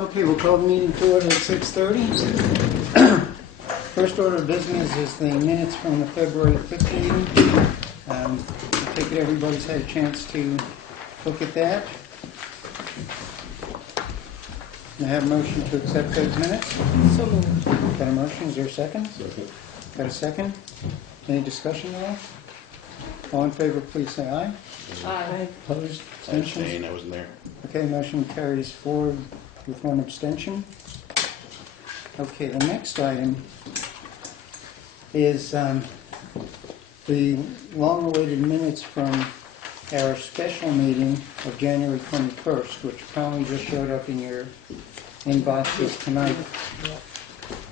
Okay, we'll call the meeting to order at 6:30. First order of business is the minutes from the February 5th meeting. I take it everybody's had a chance to look at that. Can I have a motion to accept those minutes? So moved. Got a motion? Is there a second? Second. Got a second? Any discussion at all? All in favor, please say aye. Aye. Opposed? I Abstentions? abstain, I wasn't there. Okay, motion carries forward with one abstention. Okay, the next item is the long-awaited minutes from our special meeting of January 21st, which probably just showed up in your inboxes tonight.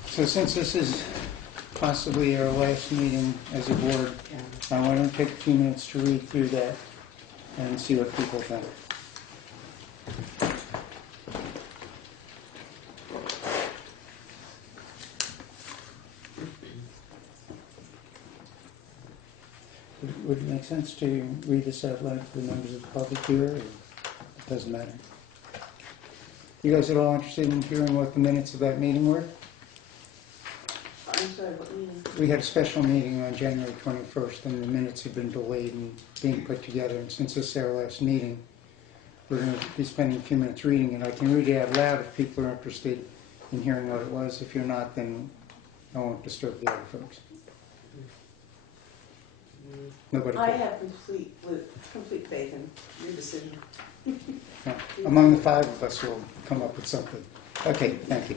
So since this is possibly our last meeting as a board, I want to take a few minutes to read through that and see what people think. Would it make sense to read this out loud to the members of the public here, or it doesn't matter? You guys are all interested in hearing what the minutes of that meeting were? I'm sorry, what meeting? We had a special meeting on January 21st, and the minutes have been delayed and being put together. And since this is our last meeting, we're going to be spending a few minutes reading it. I can read it out loud if people are interested in hearing what it was. If you're not, then I won't disturb the other folks. Nobody I cares. have complete faith in your decision. No. Among the five of us, we'll come up with something. Okay, thank you.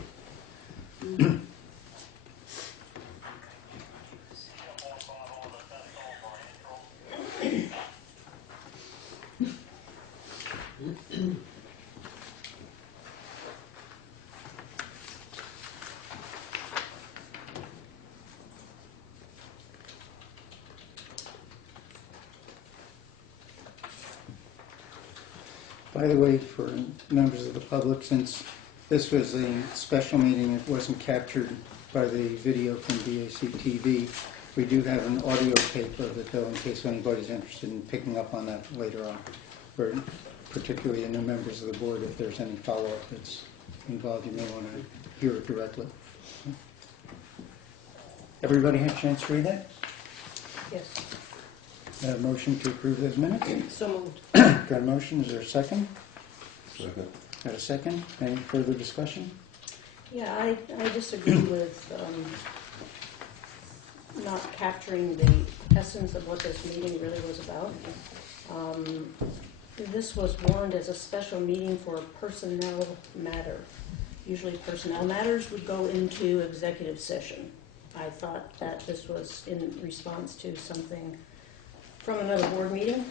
By the way, for members of the public, since this was a special meeting, it wasn't captured by the video from BAC TV, we do have an audio tape of it, though, in case anybody's interested in picking up on that later on, or particularly the new members of the board, if there's any follow-up that's involved, you may want to hear it directly. Everybody had a chance to read that? Yes. A motion to approve those minutes? So moved. Got a motion, is there a second? Second. Got a second? Any further discussion? Yeah, I disagree with not capturing the essence of what this meeting really was about. This was warned as a special meeting for a personnel matter. Usually personnel matters would go into executive session. I thought that this was in response to something from another board meeting.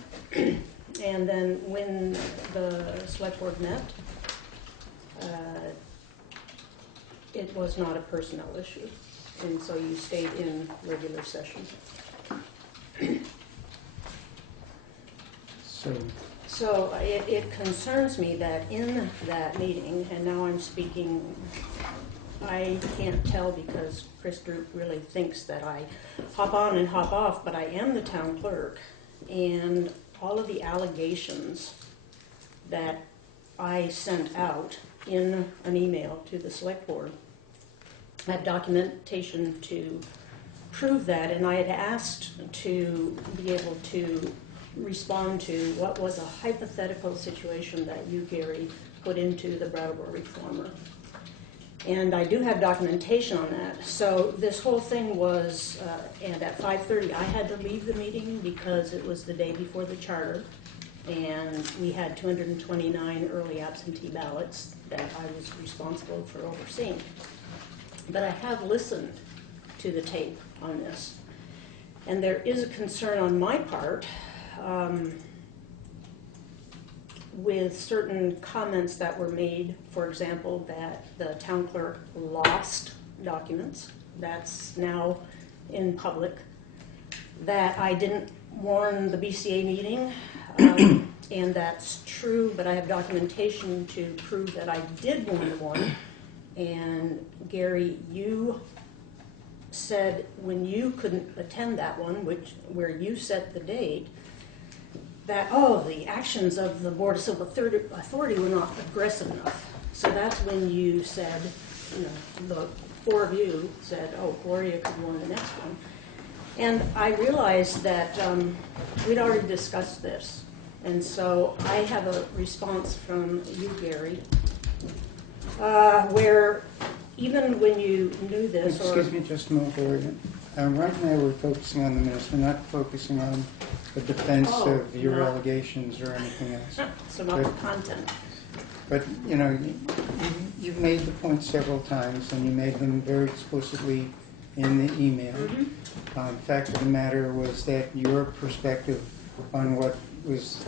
And then when the select board met, it was not a personnel issue. And so you stayed in regular session. So it concerns me that in that meeting, and now I'm speaking, I can't tell because Chris Droop really thinks that I hop on and hop off, but I am the town clerk. And all of the allegations that I sent out in an email to the select board, I have documentation to prove that, and I had asked to be able to respond to what was a hypothetical situation that you, Gary, put into the Brattleboro Reformer. And I do have documentation on that. So this whole thing was, and at 5:30 I had to leave the meeting because it was the day before the charter, and we had 229 early absentee ballots that I was responsible for overseeing. But I have listened to the tape on this, and there is a concern on my part with certain comments that were made, for example, that the town clerk lost documents. That's now in public. That I didn't warn the BCA meeting, and that's true, but I have documentation to prove that I did warn one. And Gary, you said when you couldn't attend that one, where you set the date, that, the actions of the Board of Civil Authority were not aggressive enough. So that's when you said, you know, the four of you said, oh, Gloria could go on the next one. And I realized that we'd already discussed this. And so I have a response from you, Gary, where even when you knew this, or... Excuse me just a moment, Gloria. Right now we're focusing on the minutes. We're not focusing on the defense of your allegations or anything else. So not the content. But, you know, you've made the point several times, and you made them very explicitly in the email. The fact of the matter was that your perspective on what was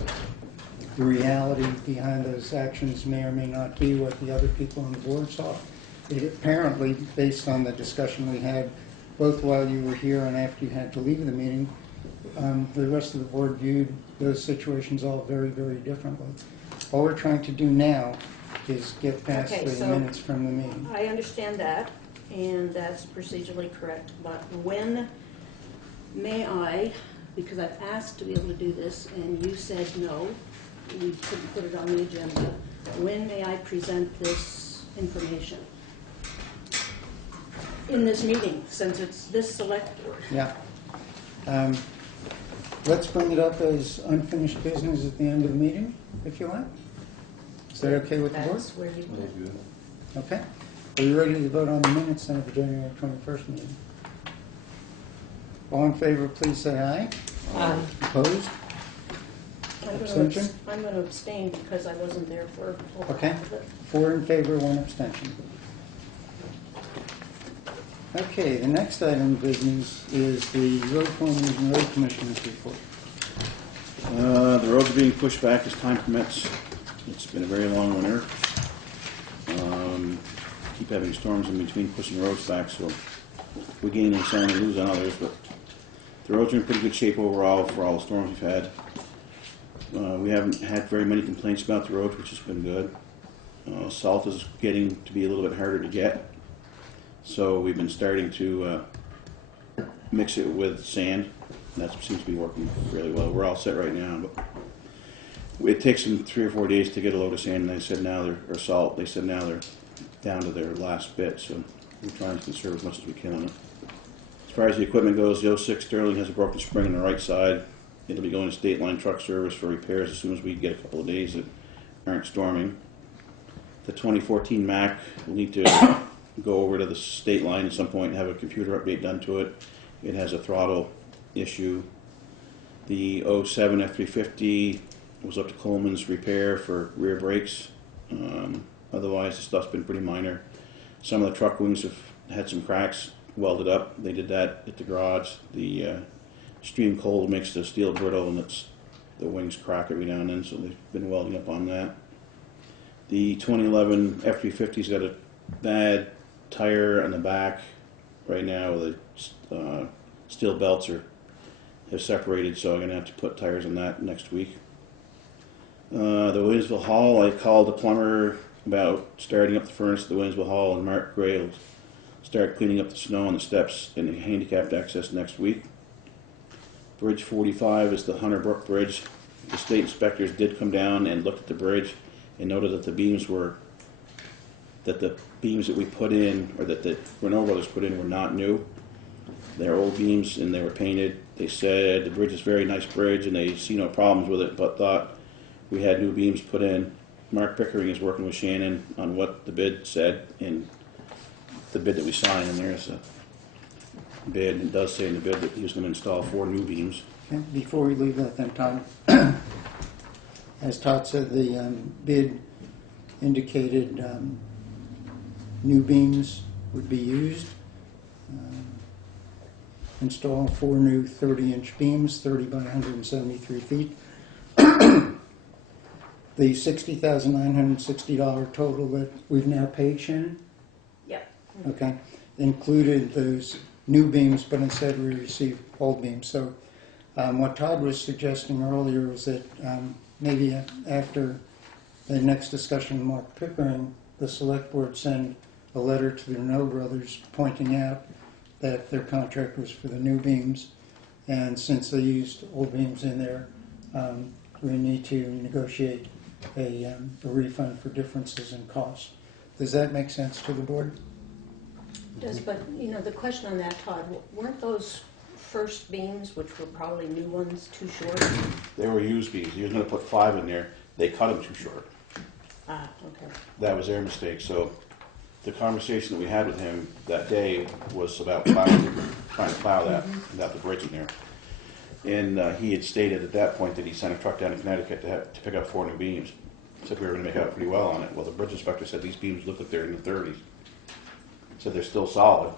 the reality behind those actions may or may not be what the other people on the board saw. It apparently, based on the discussion we had, both while you were here and after you had to leave the meeting, the rest of the board viewed those situations all very, very differently. All we're trying to do now is get past the minutes from the meeting. I understand that, and that's procedurally correct, but when may I, because I've asked to be able to do this, and you said no, we couldn't put it on the agenda, when may I present this information? In this meeting, since it's this select board. Yeah. Let's bring it up as unfinished business at the end of the meeting, if you like. Is that okay with the board? That's where you want it. Okay. Are you ready to vote on the minutes then of the January 21st meeting? All in favor, please say aye. Aye. Opposed? Abstention? I'm going to abstain because I wasn't there for over Okay. half of it. 4 in favor, 1 abstention. Okay, the next item of business is the road foreman's and road commissioner's report. The roads are being pushed back as time permits. It's been a very long winter. Keep having storms in between pushing roads back, so we gain on some and lose on others, but the roads are in pretty good shape overall for all the storms we've had. We haven't had very many complaints about the roads, which has been good. Salt is getting to be a little bit harder to get, so we've been starting to mix it with sand. That seems to be working really well. We're all set right now, but it takes them 3 or 4 days to get a load of sand, and they said now they're salt. They said now they're down to their last bit, so we're trying to conserve as much as we can on it. As far as the equipment goes, the 06 Sterling has a broken spring on the right side. It'll be going to State Line Truck Service for repairs as soon as we get a couple of days that aren't storming. The 2014 Mack will need to go over to the state line at some point and have a computer update done to it. It has a throttle issue. The 07 F350 was up to Coleman's repair for rear brakes. Otherwise, the stuff's been pretty minor. Some of the truck wings have had some cracks welded up. They did that at the garage. The extreme cold makes the steel brittle, and the wings crack every now and then, so they've been welding up on that. The 2011 F350's got a bad tire on the back right now. The steel belts have separated, so I'm going to have to put tires on that next week. The Williamsville Hall, I called the plumber about starting up the furnace at the Williamsville Hall, and Mark Gray will start cleaning up the snow on the steps and the handicapped access next week. Bridge 45 is the Hunter Brook Bridge. The state inspectors did come down and looked at the bridge and noted that the beams that we put in, or that the Renault brothers put in, were not new. They're old beams and they were painted. They said the bridge is a very nice bridge and they see no problems with it, but thought we had new beams put in. Mark Pickering is working with Shannon on what the bid said, and the bid that we signed, and there's a bid, and it does say in the bid that he was going to install 4 new beams. Okay, before we leave that then, Todd, as Todd said, the bid indicated new beams would be used. Install 4 new 30-inch beams, 30 by 173 feet. The $60,960 total that we've now paid, Shannon? Yep. Okay, included those new beams, but instead we received old beams. So what Todd was suggesting earlier was that maybe after the next discussion with Mark Pickering, the select board send a letter to the Renault brothers pointing out that their contract was for the new beams, and since they used old beams in there, we need to negotiate a refund for differences in cost. Does that make sense to the board? Does, but, you know, the question on that, Todd, weren't those first beams, which were probably new ones, too short? They were used beams. He was going to put 5 in there. They cut them too short. Ah, okay. That was their mistake. So the conversation that we had with him that day was about trying to plow that without the bridge in there. And he had stated at that point that he sent a truck down to Connecticut to pick up 4 new beams. Said we were going to make out pretty well on it. Well, the bridge inspector said these beams look like they're in the 30s. Said they're still solid,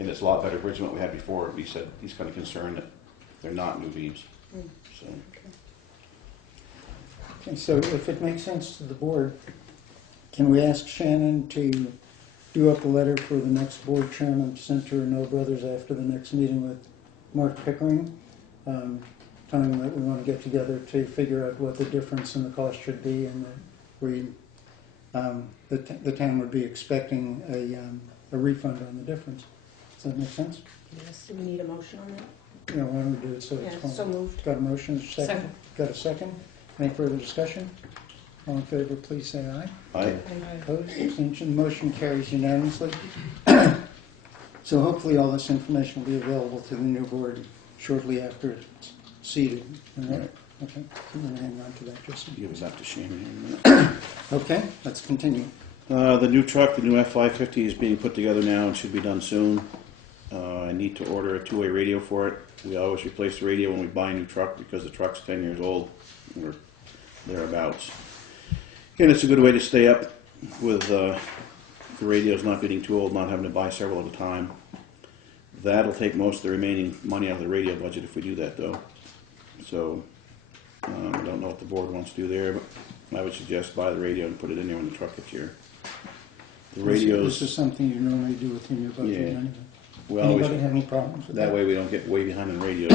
and it's a lot better bridge than what we had before. But he said he's kind of concerned that they're not new beams. So Okay, so if it makes sense to the board, can we ask Shannon to do up a letter for the next board chairman, Center No Brothers, after the next meeting with Mark Pickering, telling them that we want to get together to figure out what the difference in the cost should be, and that the town would be expecting a refund on the difference. Does that make sense? Yes, do we need a motion on that? You know, why don't we do it so it's Yeah, fine? so moved. Got a motion, second? Second. Got a second? Any further discussion? All in favor, please say aye. Opposed, abstention, motion carries unanimously. So hopefully all this information will be available to the new board shortly after it's seated. All right? Okay, so we're going to hang on to that, Jesse. give it back to Shannon in a minute. Okay, let's continue. The new truck, the new F550 is being put together now and should be done soon. I need to order a 2-way radio for it. We always replace the radio when we buy a new truck because the truck's 10 years old or thereabouts. And it's a good way to stay up with the radios not getting too old, not having to buy several at a time. That'll take most of the remaining money out of the radio budget if we do that, though. So I don't know what the board wants to do there, but I would suggest buy the radio and put it in there when the truck gets here. The radios. This is something you normally do with your new budget Yeah. anyway. We always, Anybody have any problems with that? that way we don't get way behind on radios.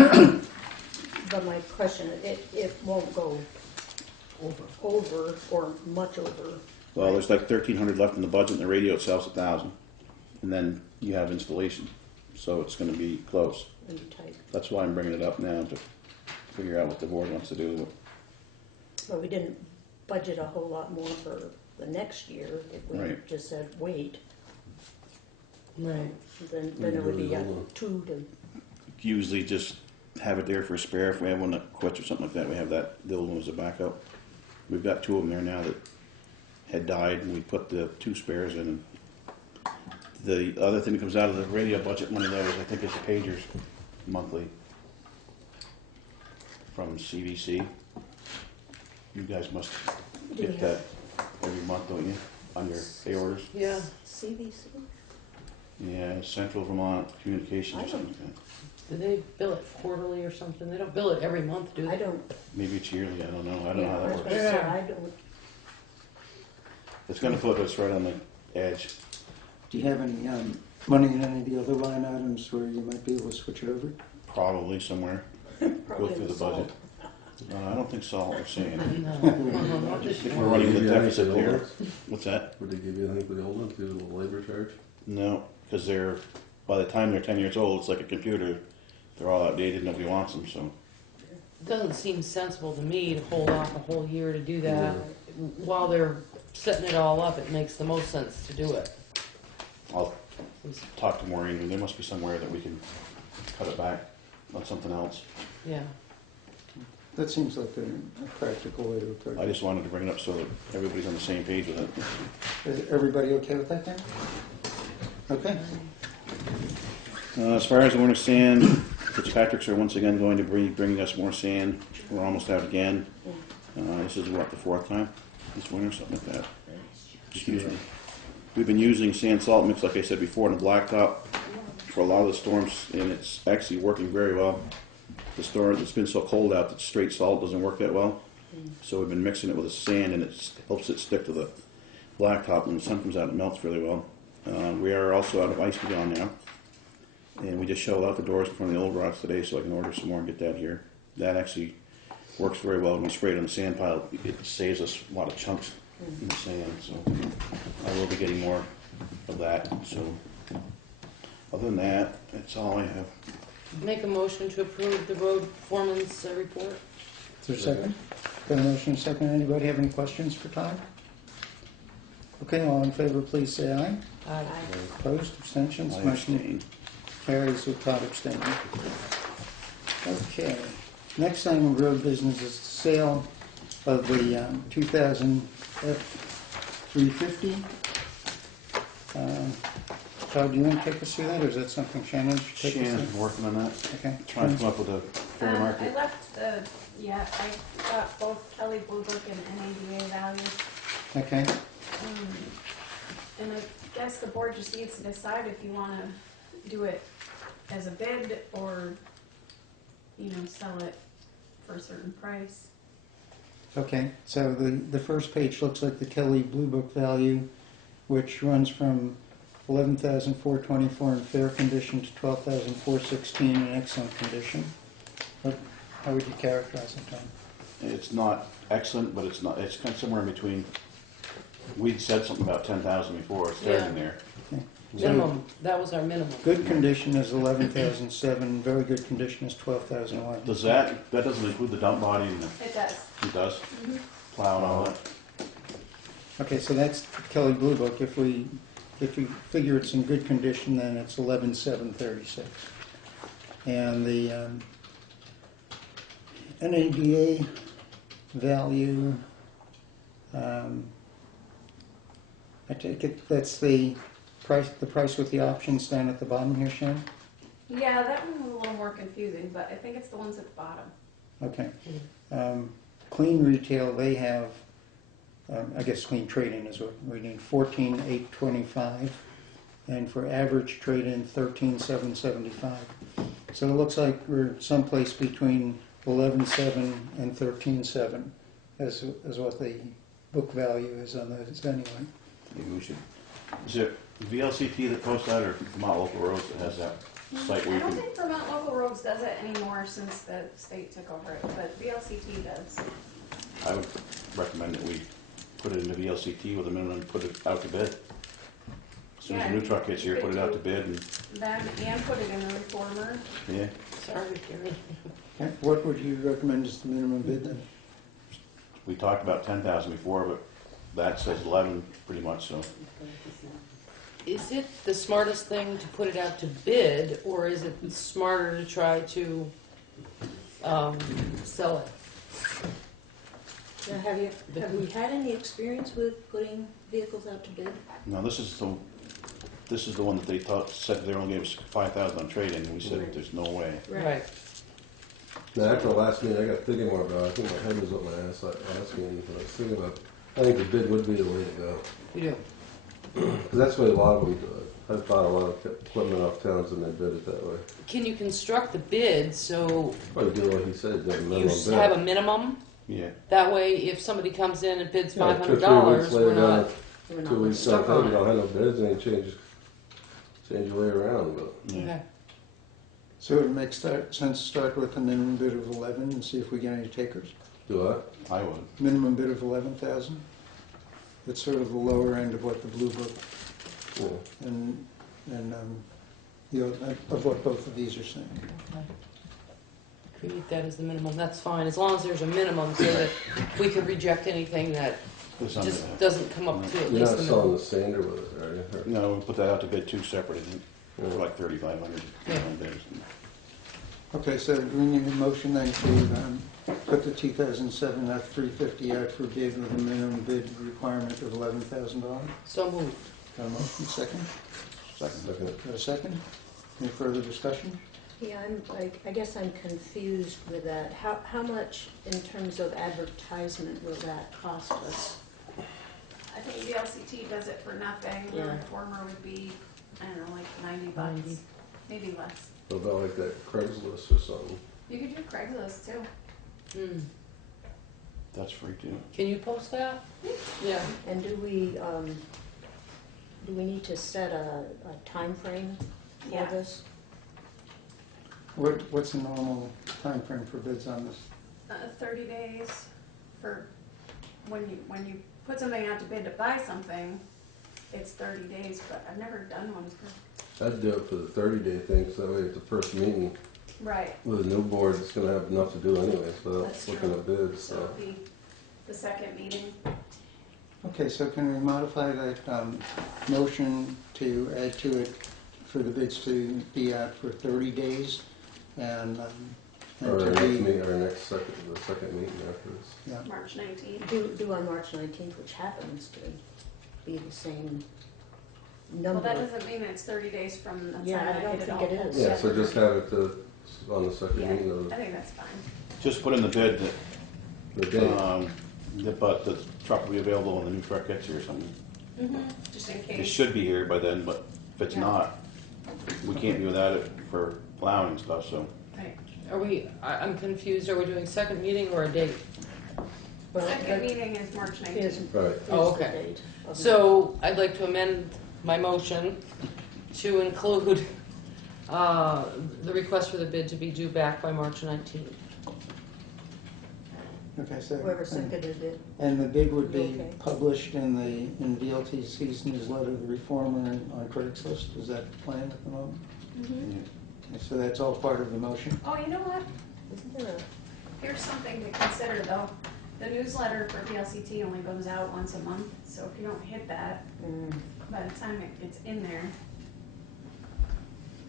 But my question, it won't go over or much over. Well, there's like 1,300 left in the budget, and the radio itself's 1,000, and then you have installation, so it's going to be close. Maybe tight. That's why I'm bringing it up now, to figure out what the board wants to do. But we didn't budget a whole lot more for the next year. If we Right. just said wait, Right. then it would be 2 to. Usually just have it there for a spare. If we have one that quits or something like that, we have that, the old one as a backup. We've got 2 of them there now that had died, and we put the 2 spares in. The other thing that comes out of the radio budget money, though, is I think is the pagers monthly from CVC. You guys must get that every month, don't you, on your pay orders? Yeah. CVC? Yeah, Central Vermont Communications or something like that. Do they bill it quarterly or something? They don't bill it every month, do I they? don't. Maybe it's yearly, I don't know. I don't know how I was that gonna works. say, I don't. It's gonna put us right on the edge. Do you have any money in any of the other line items where you might be able to switch it over? Probably somewhere. Go Probably through the budget. I don't think salt we're saying. No. If we're running with a deficit there. What's that? Would they give you anything for the old ones due to the labor charge? No, because by the time they're 10 years old, it's like a computer. They're all outdated, nobody wants them, so. Doesn't seem sensible to me to hold off a whole year to do that. While they're setting it all up, it makes the most sense to do it. I'll talk to Maureen, there must be somewhere that we can cut it back on something else. Yeah. That seems like a practical way to approach I it. just wanted to bring it up so that everybody's on the same page with it. Is everybody okay with that then? Okay. As far as the winter sand, Fitzpatrick's are once again going to be bringing us more sand. We're almost out again. This is what, the 4th time this winter, something like that. Excuse me. We've been using sand salt mix, like I said before, in the blacktop for a lot of the storms, and it's actually working very well. The storm, it's been so cold out that straight salt doesn't work that well. So we've been mixing it with the sand, and it helps it stick to the blacktop. When the sun comes out, it melts really well. We are also out of ice beyond now. And we just shoveled out the doors in front of the old rocks today, so I can order some more and get that here. That actually works very well. When we spray it on the sand pile, it saves us a lot of chunks in the sand. So I will be getting more of that. So other than that, that's all I have. Make a motion to approve the road foreman's report. Is there a second? Got a motion, and a second. Anybody have any questions for Todd? Okay, all in favor, please say aye. Aye. Opposed, abstentions, I motion abstain. carries with Todd abstaining. Okay, next item of road business is the sale of the 2000 F-350. Todd, do you want to take us through that, or is that something Shannon should take us Shannon's through? working on that, Okay. trying to come up with a fair I market. left the, yeah, I got both Kelly Blue Book and NADA values. Okay, And I guess the board just needs to decide if you wanna do it as a bid or, you know, sell it for a certain price. okay, so the first page looks like the Kelly Blue Book value, which runs from 11,424 in fair condition to 12,416 in excellent condition. How would you characterize it, Tom? It's not excellent, but it's not, it's kind of somewhere in between. We'd said something about 10,000 before, it's starting there. Minimum, that was our minimum. Good condition is 11,007, very good condition is 12,001. Does that doesn't include the dump body and the, It does. it does? Plow and all that? Okay, so that's Kelly Blue Book. If we figure it's in good condition, then it's 11,736. And the NADA value, I take it that's the price with the options down at the bottom here, Sharon? Yeah, that one was a little more confusing, but I think it's the ones at the bottom. Okay. Clean retail, they have, I guess clean trade-in is what we need, 14,825, and for average trade-in, 13,775. So it looks like we're someplace between 11,700 and 13,700 as what the book value is on those anyway. Maybe we should, is it VLCT that posts that, or Vermont Local Roads that has that site where I you don't can? think Vermont Local Roads does it anymore since the state took over it, but VLCT does. I would recommend that we put it into VLCT with a minimum, put it out to bid. As soon as Yeah, the new truck gets here, put it out to bid, and, That and put it in the reformer. yeah, Sorry, Gary. Okay. What would you recommend as the minimum bid then? we talked about 10,000 before, but that says 11 pretty much, so. Is it the smartest thing to put it out to bid, or is it smarter to try to sell it? Now, have we had any experience with putting vehicles out to bid? No, this is the one that they said they only gave us 5,000 on trade-in, and we said Right. there's no way. Right. Now, after the last meeting, I got thinking more about it. I think my head was up my ass last meeting, but I was thinking about, I think the bid would be the way to go. We do. Because that's the way a lot of them do it. I've bought a lot of equipment off towns and they bid it that way. Can you construct the bid so Probably do what he said, the you minimum bid. have a minimum? Yeah, That way, if somebody comes in and bids Yeah, 2 or 3 $500, weeks later, we're not. We're not 2 weeks stuck down, on hey, it. we don't have no bids, and you change your way around, but. yeah. Okay. So it would make sense to start with a minimum bid of 11 and see if we get any takers. Do I? I would. Minimum bid of 11,000. It's sort of the lower end of what the Blue Book Yeah. and of what both of these are saying. Okay. Create that as the minimum, that's fine, as long as there's a minimum so that we can reject anything that It's under just that. doesn't come up to at You're least not the selling minimum. the sander with it, are you? Or- No, we'll put that out to bid two separate, I think, Yeah. for like 3,500 Yeah. bids. Okay, so do we need a motion then to put the 2007 F-350 out for bid with a minimum bid requirement of $11,000? So moved. Got a motion, second? Second. Second. Got a second? Any further discussion? Yeah, I guess I'm confused with that. How much in terms of advertisement will that cost us? I think VLCT does it for nothing. The Yeah. reformer would be, I don't know, like 90 bucks, 90. maybe less. What about like that Craigslist or something? You could do Craigslist too. Hmm. That's free too. Can you post that? Yeah. And do we need to set a time frame for Yeah. this? What's the normal time frame for bids on this? 30 days for when you put something out to bid to buy something, it's 30 days, but I've never done one for, I'd do it for the 30-day thing, so that way at the first meeting right, with a new board, it's gonna have enough to do anyway, so That's looking true. at bids, so so. it'll be the second meeting. Okay, so can we modify that motion to add to it for the bids to be out for 30 days and Or to our next be, meeting, the second meeting after this. yeah. March 19th. Do on March 19th, which happens to be the same Well, number. that doesn't mean it's 30 days from the time Yeah, I I don't get it think all it pulled is. Yeah, so together. just have it on the second Yeah, meeting of I think that's fine. Just put in the bid that, the date. but the truck will be available when the new truck gets here or something. Just in It case. should be here by then, but if it's Yeah. not, we can't do without it for plowing and stuff, so. Right. I'm confused, are we doing second meeting or a date? Well, Second that meeting is March is- 19th. Right. is Oh, the okay. date of the- So I'd like to amend my motion to include the request for the bid to be due back by March 19th. Okay, so. Whoever seconded it. And the bid would be Okay. published in VLTC's newsletter, the Reformer, and on Craigslist. Is that the plan at the moment? Okay, so that's all part of the motion? Oh, you know what? Isn't there a, Here's something to consider though. The newsletter for VLCT only goes out once a month, so if you don't hit that, by the time it's in there.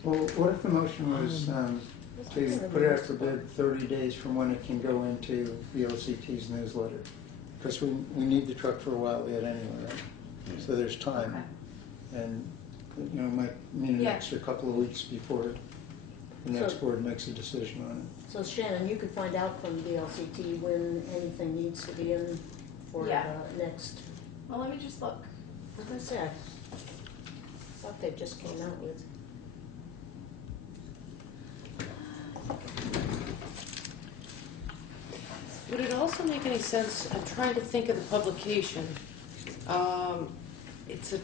Well, what if the motion was to put it out for bid 30 days from when it can go into VLCT's newsletter? Because we need the truck for a while yet anyway, right? So there's time. And, you know, it might mean an Yeah. extra couple of weeks before the next So- board makes a decision on so Shannon, you could find out from VLCT when anything needs to be in for Yeah. the next, Well, let me just look. what did I say? I thought they just came out with. Would it also make any sense, I'm trying to think of the publication. It's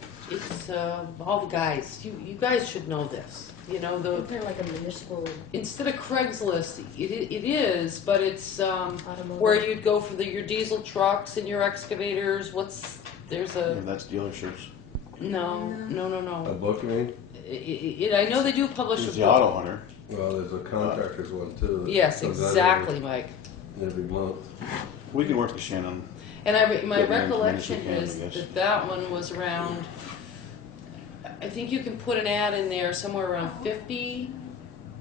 all the guys, you guys should know this. You know, Isn't there like a municipal instead of Craigslist, it is, but it's automotive? where you'd go for your diesel trucks and your excavators, there's Yeah, a, that's dealerships. no. A book, you mean? I know they do publish a There's book. the auto hunter. Well, there's a contractor's one too. that Yes, comes out exactly, Mike. Every month. We can work with Shannon. And my Get more recollection information is we can, I guess. that one was around, I think you can put an ad in there somewhere around 50.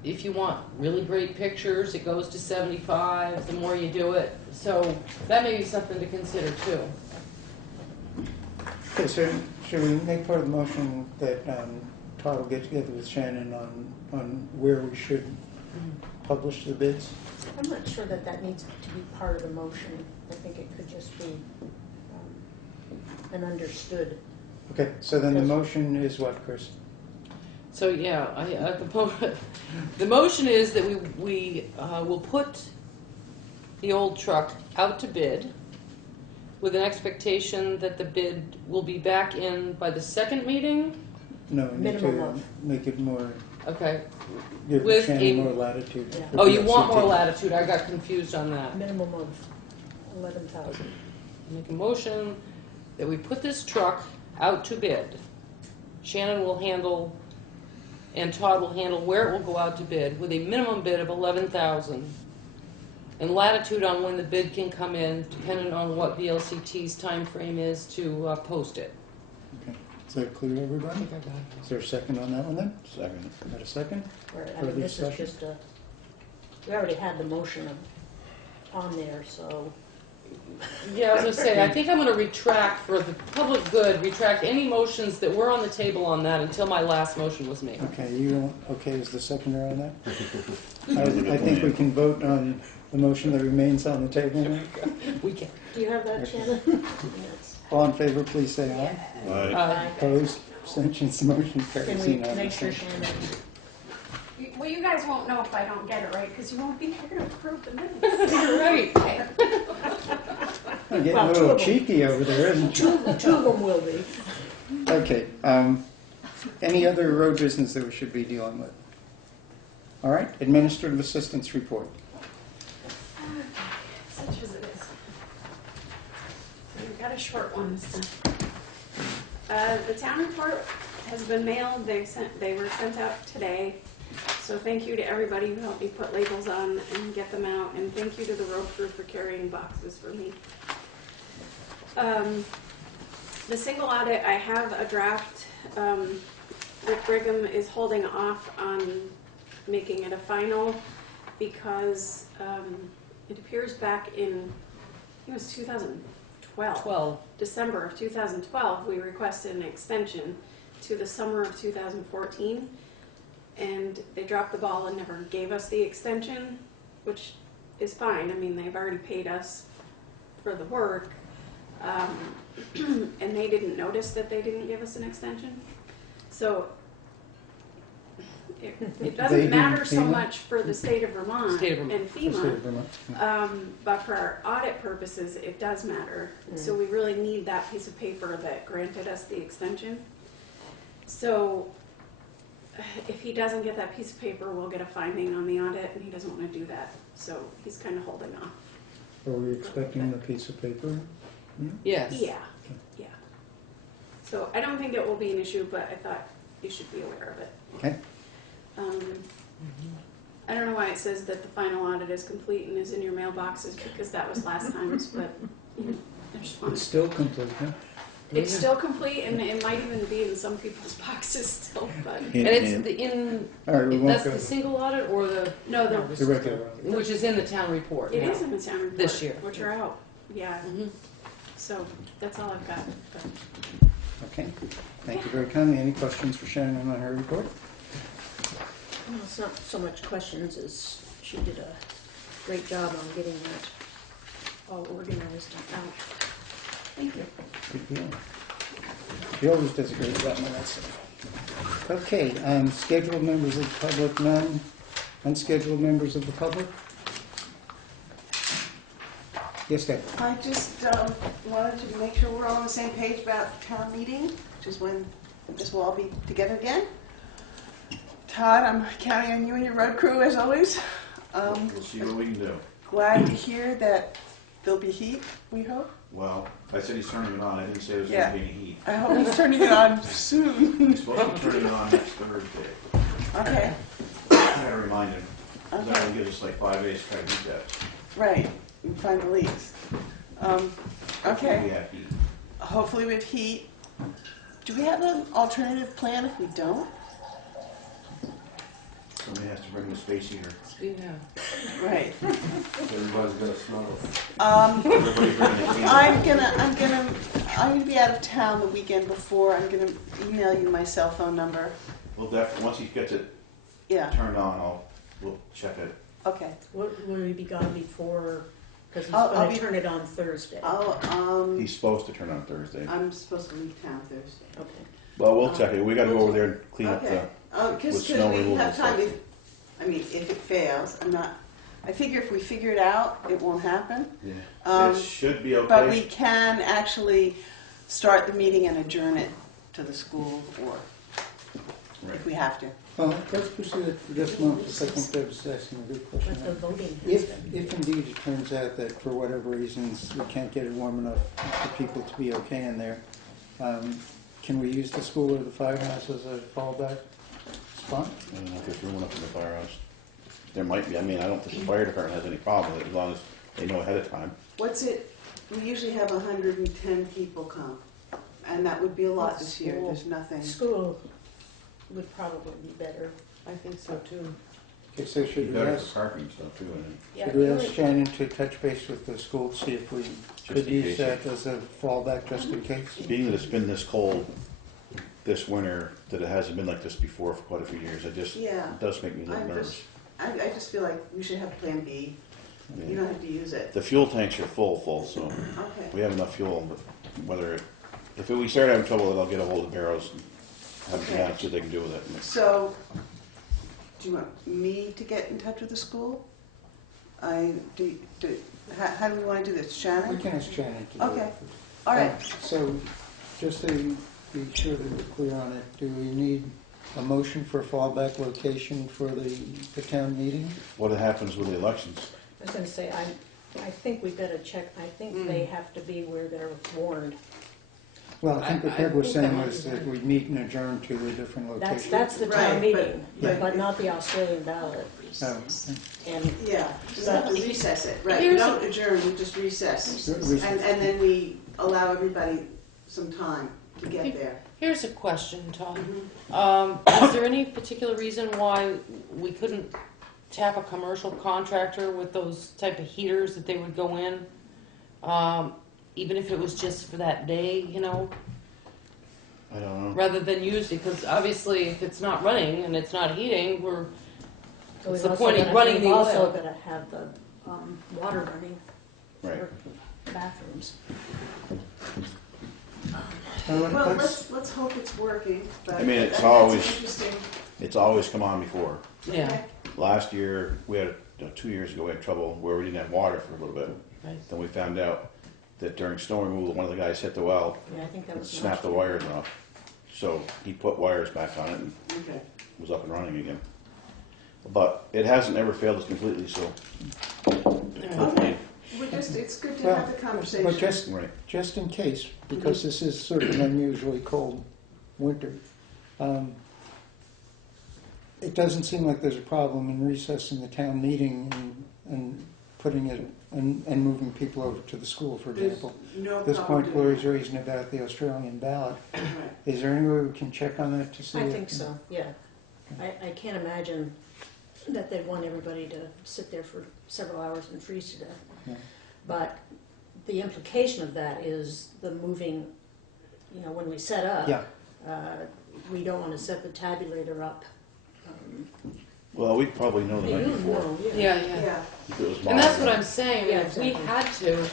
If you want really great pictures, it goes to 75, the more you do it. So that may be something to consider too. Okay, so should we make part of the motion that Todd will get together with Shannon on where we should publish the bids? I'm not sure that that needs to be part of the motion. I think it could just be an understood. Okay, so then the Yes. motion is what, Chris? So yeah, the motion is that we will put the old truck out to bid with an expectation that the bid will be back in by the second meeting. No, we need Minimum to of. make it more, Okay. give With Shannon a- more latitude. Yeah. for Oh, you want more VLCT. latitude, I got confused on that. Minimum of 11,000. Make a motion that we put this truck out to bid. Shannon will handle, and Todd will handle where it will go out to bid with a minimum bid of 11,000. And latitude on when the bid can come in, depending on what VLCT's time frame is to post it. Okay, is that clear, everybody? Is there a second on that one then? Second. Got a second? Or, I Further mean, this is discussion? just a, we already had the motion on there, so. Yeah, I was gonna say, I think I'm gonna retract, for the public good, retract any motions that were on the table on that until my last motion was made. Okay, you, okay, is the seconder on that? Sounds like a I think we plan. can vote on the motion that remains on the table now. We can. Do you have that, Okay. Shannon? Yes. All in favor, please say aye. Aye. Opposed, abstentions, motion Can carries we make sure unanimously. Shannon, Well, you guys won't know if I don't get it right, because you won't be here to approve the minutes. You're right. I'm getting Well, a two little of them. cheeky over there, isn't two of them will be. Okay, any other road business that we should be dealing with? All right, administrative assistance report. Such as it is. We've got a short one this time. The town report has been mailed. They were sent out today. So thank you to everybody who helped me put labels on and get them out, and thank you to the road crew for carrying boxes for me. The single audit, I have a draft. Rick Brigham is holding off on making it a final because it appears back in, I think it was 2012. 12. December of 2012, we requested an extension to the summer of 2014, and they dropped the ball and never gave us the extension, which is fine. I mean, they've already paid us for the work, and they didn't notice that they didn't give us an extension. So it doesn't matter so much for the state of Vermont State of Vermont. and State of FEMA, Vermont. but for our audit purposes, it does matter. So we really need that piece of paper that granted us the extension. So if he doesn't get that piece of paper, we'll get a finding on the audit, and he doesn't want to do that. So he's kind of holding off. Are we expecting a piece of paper? Yes. Yeah, yeah. So I don't think it will be an issue, but I thought you should be aware of it. Okay. I don't know why it says that the final audit is complete and is in your mailboxes, because that was last time's, but I just wanted It's still complete, huh? It's still complete, and it might even be in some people's boxes still, but And it's in, All right, we won't that's go. the single audit or the, no, The regular one. which is in the town report. it now. is in the town report. This year. Which are out, yeah. Mhm. So that's all I've got. But Okay. Thank you very kindly. Any questions for Shannon on her report? Well, it's not so much questions as she did a great job on getting that all organized and out. thank you. Good deal. She always does a great job on that stuff. Okay, scheduled members of the public, none. Unscheduled members of the public? Yes, Deb. I just wanted to make sure we're all on the same page about town meeting, which is when this will all be together again. Todd, I'm counting on you and your road crew as always. We'll see what we can do. Glad to hear that there'll be heat, we hope. Well, I said he's turning it on. I didn't say there's Yeah. going to be any heat. I hope he's turning it on soon. He's supposed to be turning it on next Thursday. Okay, I gotta remind him. Because Okay. that will give us like 5 days to try to do that. right, and find the leaks. Hopefully we Okay, have heat. hopefully with heat. Do we have an alternative plan if we don't? Somebody has to bring the space heater. Yeah. Right. Everybody's gonna smell it. Everybody bring the cleaner. I'm gonna be out of town the weekend before. I'm gonna email you my cell phone number. Well, definitely, once he gets it Yeah, turned on, we'll check it. okay. Will we be gone before, because he's I'll going be- to turn it on Thursday? He's supposed to turn on Thursday. I'm supposed to leave town Thursday. Okay. Well, we'll check it. We gotta go over there and clean up Okay. the, Because with snow we removal have time stuff. if it fails, I figure if we figure it out, it won't happen. yeah. It should be But we okay. can actually start the meeting and adjourn it to the school, or Right. if we have to. Well, let's pursue it for this month, because I think Deb's asking a good question. But the voting has If been. indeed it turns out that for whatever reasons we can't get it warm enough for people to be okay in there, can we use the school or the firehouse as a fallback spot? I don't know if there's room enough in the firehouse. There might be. I mean, I don't think the fire department has any problem with it as long as they know ahead of time. We usually have 110 people come, and that would be a lot this year. School. There's nothing. School would probably be better. I think so too. Okay, so should we Better ask, for parking stuff too, and Yeah, should we you ask would- Shannon to touch base with the school to see if we could in use case. that as a fallback just in case? being that it's been this cold this winter, that it hasn't been like this before for quite a few years, it Yeah. does make me a little I'm nervous. just, I just feel like we should have Plan B. I mean, You don't have to use it. the fuel tanks are full, so Okay. we have enough fuel, but if we start having trouble, then I'll get a hold of Barrows and have them come down and see what they can do with it. So, do you want me to get in touch with the school? How do we want to do this? We Shannon? can ask Shannon to do it. Okay. All right. So, just to be sure that we're clear on it, do we need a motion for a fallback location for the town meeting? What happens with the elections? I was going to say, I think we've got to check, I think they have to be where they're warned. Well, I think what I Greg was think saying that was might be that we meet and adjourn to a different location. That's the Right, town but- meeting, Yeah. but not the Australian ballot. Oh, And Yeah, we have to recess it, right? We Here's don't adjourn, we just recess. Recess. And then we allow everybody some time to get there. Here's a question, Todd. Mhm. Is there any particular reason why we couldn't tap a commercial contractor with those type of heaters that they would go in? Even if it was just for that day, you know, I don't know. rather than use it, because obviously if it's not running and it's not heating, So what's we've the also point of gotta- running we've the also oil? got to have the water running Right. for bathrooms. Well, let's hope it's working, but I mean, it's that's always- interesting. It's always come on before. Yeah, Okay. Last year, we had, 2 years ago, we had trouble where we didn't have water for a little bit. right. Then we found out that during snow removal, one of the guys hit the well Yeah, I think that and was snapped the last year. wires off. So he put wires back on it and Okay. was up and running again. But it hasn't ever failed us completely, so hopefully, It's good to Well, have the conversation. But just, right. just in case, because this is sort of an unusually cold winter, it doesn't seem like there's a problem in recessing the town meeting and putting it, and moving people over to the school, for There's example. no This problem point, doing Lori's raising about the Australian ballot. that. Right. Is there any way we can check on that to see? I if- think so, yeah. I can't imagine that they'd want everybody to sit there for several hours and freeze to death. Yeah. But the implication of that is the moving, you know, when we set up, Yeah, we don't want to set the tabulator up. Well, we'd probably know the night You before know, Yeah, yeah. Yeah. if it was And that's mild. what I'm saying, Yeah, if we exactly. had to,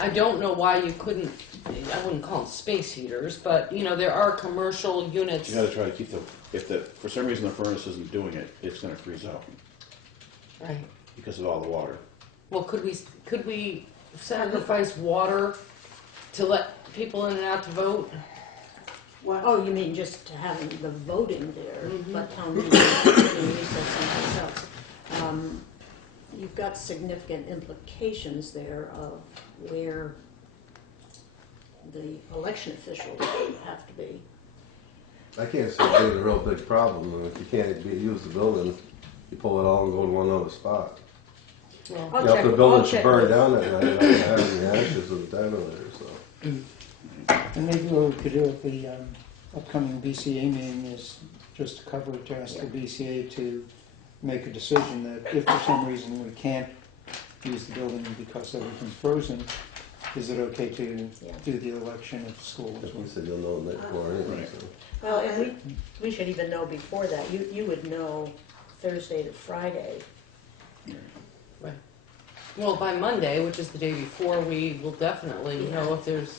I don't know why you couldn't, I wouldn't call them space heaters, but, you know, there are commercial units. You gotta try to keep for some reason the furnace isn't doing it, it's gonna freeze out Right. because of all the water. Well, could we sacrifice water to let people in and out to vote? What? Oh, you mean just having the voting there, Mhm. but town meeting in recess someplace else. You've got significant implications there of where the election officials have to be. I can't see it being a real big problem. If you can't use the building, you pull it all and go to one other spot. Well, I'll Now, check- if the building I'll should check burn with- down that night, you're not gonna have any ashes of the tabulator, so. and maybe what we could do at the upcoming BCA meeting is just cover it to ask the BCA to make a decision that if for some reason we can't use the building because everything's frozen, is it okay to Yeah. do the election at the school as Because well? we said you'll know the night before anyway, Right. so. Well, and we should even know before that. You would know Thursday to Friday. well, by Monday, which is the day before, we will definitely know if there's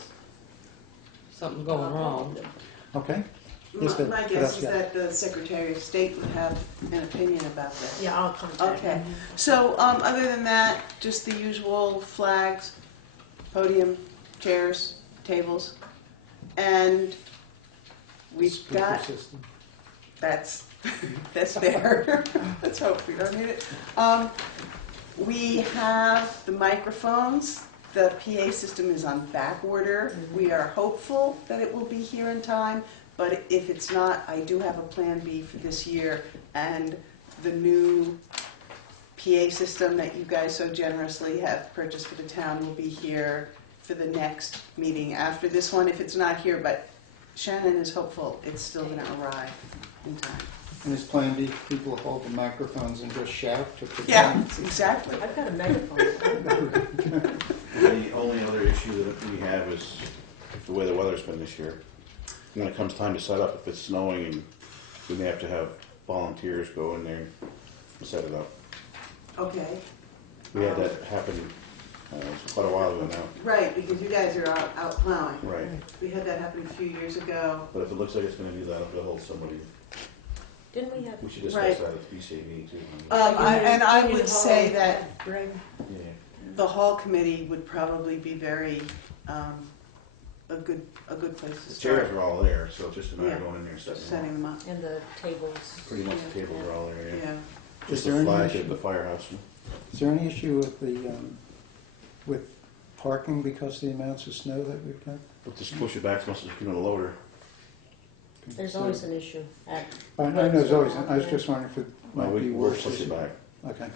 something going wrong. Okay? Just a- My what guess else is you got? that the Secretary of State would have an opinion about this. Yeah, I'll contact Okay, them. so, other than that, just the usual flags, podium, chairs, tables, and we've Speaker got, system. that's there. Let's hope we don't need it. We have the microphones, the PA system is on back order. We are hopeful that it will be here in time, but if it's not, I do have a plan B for this year, and the new PA system that you guys so generously have purchased for the town will be here for the next meeting after this one, if it's not here, but Shannon is hopeful it's still gonna arrive in time. And this plan B, people hold the microphones and just shout to pretend. Yeah, exactly. I've got a megaphone. The only other issue that we have is the way the weather's been this year. When it comes time to set up, if it's snowing, and we may have to have volunteers go in there and set it up. Okay, We had that happen it's quite a while ago now. right, because you guys are out plowing. Right. We had that happen a few years ago. But if it looks like it's gonna do that, I'll hold somebody. Didn't we have? We should discuss Right. that at the BCAV too. And I Union would Hall, say that Greg? Yeah. the hall committee would probably be very, a good place to The start. chairs are all there, so it's just a matter of Yeah. going in there and setting them Setting them up, And the tables. up. Pretty much the tables are all there, yeah. yeah. Just Is there the any flag issue- of the firehouse. Is there any issue with the, with parking because of the amounts of snow that we've got? We'll just push it back, so it's gonna loader. There's always an issue at. I know there's always, I was just wondering if it Well, might be we'll worse. push it back. Okay.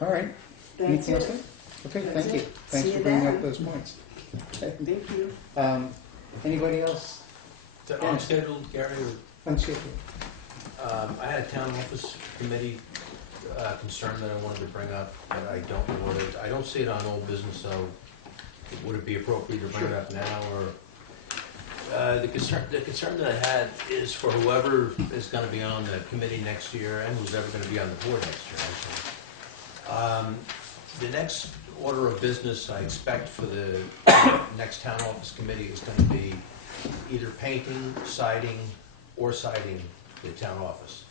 All right. That's Anything else? it. Okay, That's thank you. it. Thanks See for you bringing then. up those points. Okay. Thank you. Anybody else? Is that on schedule, Gary? Unscheduled. I had a town office committee concern that I wanted to bring up, but I don't know what it, I don't see it on old business, so would it be appropriate to bring it up now, or? The concern that I had is for whoever is gonna be on the committee next year, and who's ever gonna be on the board next year, actually. The next order of business I expect for the next town office committee is gonna be either painting, siding, or siding the town office.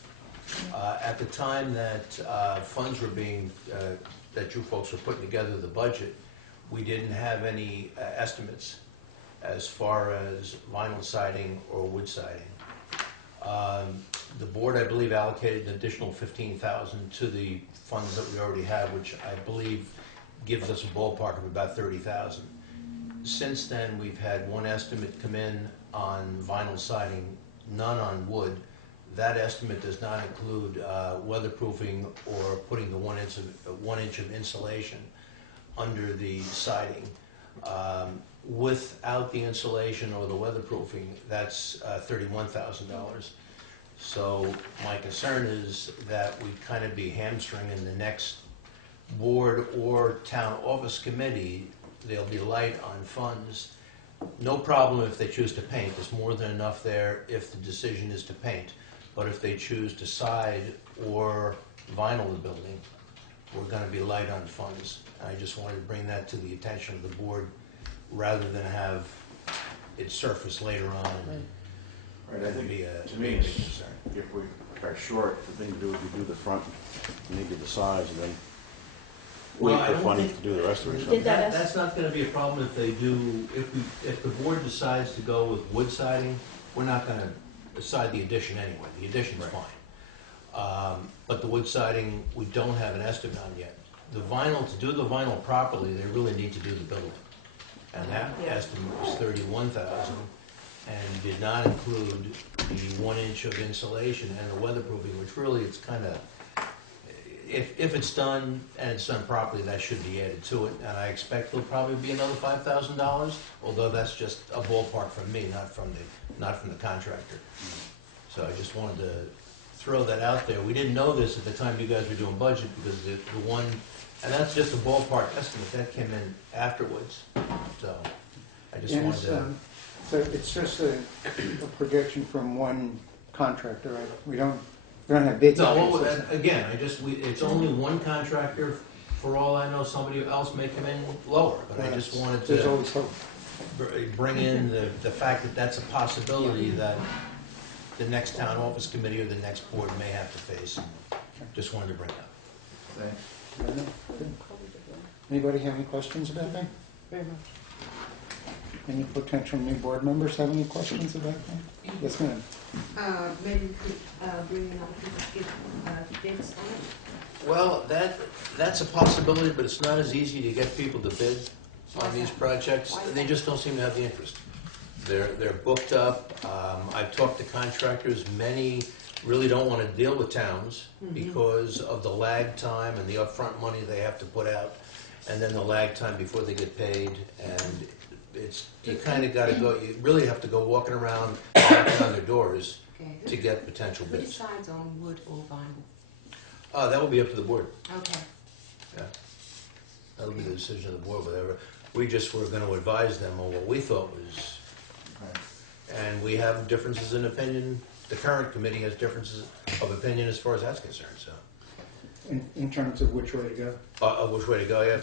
At the time that funds were being, that you folks were putting together the budget, we didn't have any estimates as far as vinyl siding or wood siding. The board, I believe, allocated an additional $15,000 to the funds that we already have, which I believe gives us a ballpark of about $30,000. Since then, we've had one estimate come in on vinyl siding, none on wood. That estimate does not include weatherproofing or putting the 1 inch of insulation under the siding. Without the insulation or the weatherproofing, that's $31,000. So my concern is that we kind of be hamstringing the next board or town office committee. They'll be light on funds. No problem if they choose to paint. There's more than enough there if the decision is to paint. But if they choose to side or vinyl the building, we're going to be light on funds. I just wanted to bring that to the attention of the board rather than have it surface later on. Right, I think, to me, if we are short, the thing to do is we do the front, maybe the sides, and then Well, wait I for don't funding think- to do the rest of it. Did that That's not gonna be a problem if they do, if the board decides to go with wood siding, we're not gonna side the addition anyway, the addition's Right. fine. But the wood siding, we don't have an estimate on yet. The vinyl, to do the vinyl properly, they really need to do the building. And that Yeah. estimate was $31,000 and did not include the 1 inch of insulation and the weatherproofing, which really it's kinda, if it's done and it's done properly, that should be added to it. And I expect there'll probably be another $5,000, although that's just a ballpark from me, not from the contractor. So I just wanted to throw that out there. We didn't know this at the time you guys were doing budget because the one, and that's just a ballpark estimate, that came in afterwards. So I just And wanted it's, to. so it's just a projection from one contractor, right? We don't have bids on No, it. again, it's only one contractor. For all I know, somebody else may come in lower, but I just wanted There's to always hope. bring in the fact that that's a possibility that the next town office committee or the next board may have to face. Just wanted to bring it up. Thanks. Anybody have any questions about that? Very much. Any potential new board members have any questions about that? Yes, ma'am. Maybe we could bring in other people to give bids on it. Well, that's a possibility, but it's not as easy to get people to bid on these projects. They just don't seem to have the interest. They're booked up. I've talked to contractors. Many really don't want to deal with towns because of the lag time and the upfront money they have to put out, and then the lag time before they get paid. And you kind of got to go. You really have to go walking around knocking on their doors Okay. to get potential Who bids. decides on wood or vinyl? That will be up to the board. Okay. Yeah, that'll be the decision of the board, whatever. We just were going to advise them on what we thought was, and we have differences in opinion. The current committee has differences of opinion as far as that's concerned, so. In terms of which way to go? Which way to go, yeah.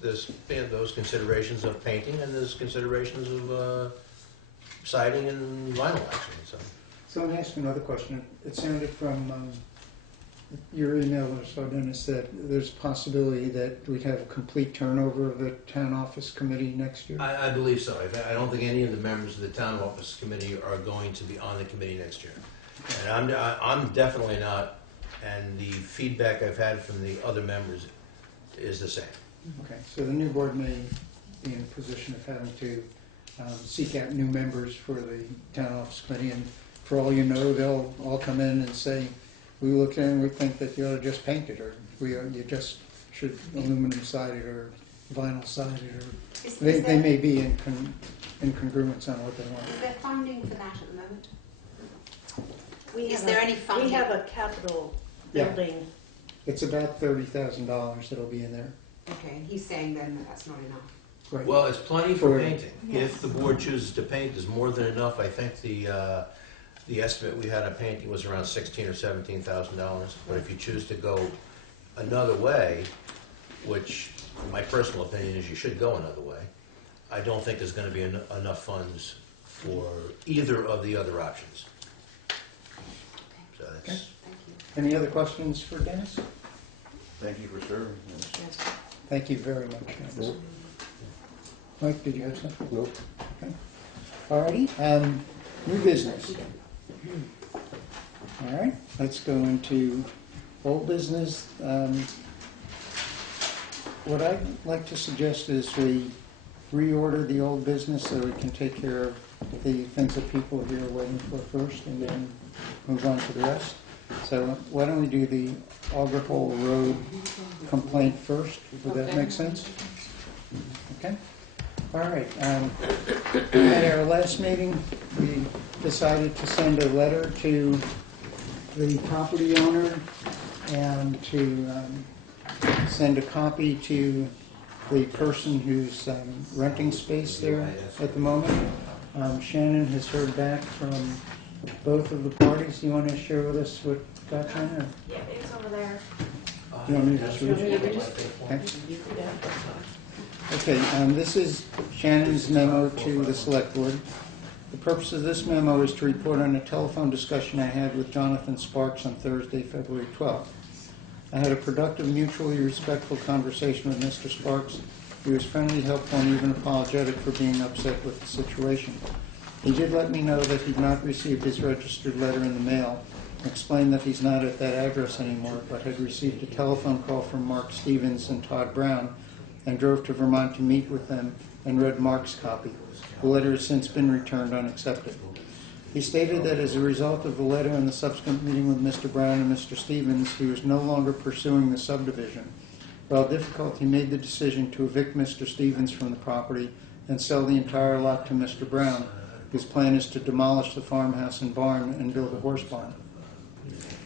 There's those considerations of painting and there's considerations of siding and vinyl, actually, so. So let me ask you another question. It sounded from your email or so, Dennis, that there's a possibility that we'd have a complete turnover of the town office committee next year? I believe so. I don't think any of the members of the town office committee are going to be on the committee next year. And I'm definitely not, and the feedback I've had from the other members is the same. Okay, so the new board may be in a position of having to seek out new members for the town office committee, and for all you know, they'll all come in and say, we look at it and we think that you ought to just paint it, or you just should aluminum side it, or vinyl sided, or Is they there- may be in congruence on what they want. Is there funding for that at the moment? We Is have there a- any funding? We have a capital Yeah. building. It's about $30,000 that'll be in there. Okay, and he's saying then that that's not enough. Right. Well, it's plenty for For- painting. Yes. If the board chooses to paint, there's more than enough. I think the estimate we had on painting was around $16,000 or $17,000. But if you choose to go another way, which my personal opinion is you should go another way, I don't think there's going to be enough funds for either of the other options. So Okay. that's, Thank you. Any other questions for Dennis? Thank you for serving. Yes. Thank you very much, Dennis. Nope. Mike, did you have something? Nope. Alrighty, new business. All right, let's go into old business. What I'd like to suggest is we reorder the old business so we can take care of the things that people here are waiting for first and then move on to the rest. So why don't we do the Auger Hole Road complaint first? Would that make sense? Okay. All right. At our last meeting, we decided to send a letter to the property owner and to send a copy to the person who's renting space there at the moment. Shannon has heard back from both of the parties. Do you want to share with us what got, Shannon? Yeah, it's over there. You want me to just read it? Okay. Okay, this is Shannon's memo to the select board. The purpose of this memo is to report on a telephone discussion I had with Jonathan Sparks on Thursday, February 12th. I had a productive, mutually respectful conversation with Mr. Sparks. He was friendly, helpful, and even apologetic for being upset with the situation. He did let me know that he'd not received his registered letter in the mail, and explained that he's not at that address anymore, but had received a telephone call from Mark Stevens and Todd Brown, and drove to Vermont to meet with them and read Mark's copy. The letter has since been returned unaccepted. He stated that as a result of the letter and the subsequent meeting with Mr. Brown and Mr. Stevens, he was no longer pursuing the subdivision. While difficult, he made the decision to evict Mr. Stevens from the property and sell the entire lot to Mr. Brown. His plan is to demolish the farmhouse and barn and build a horse barn.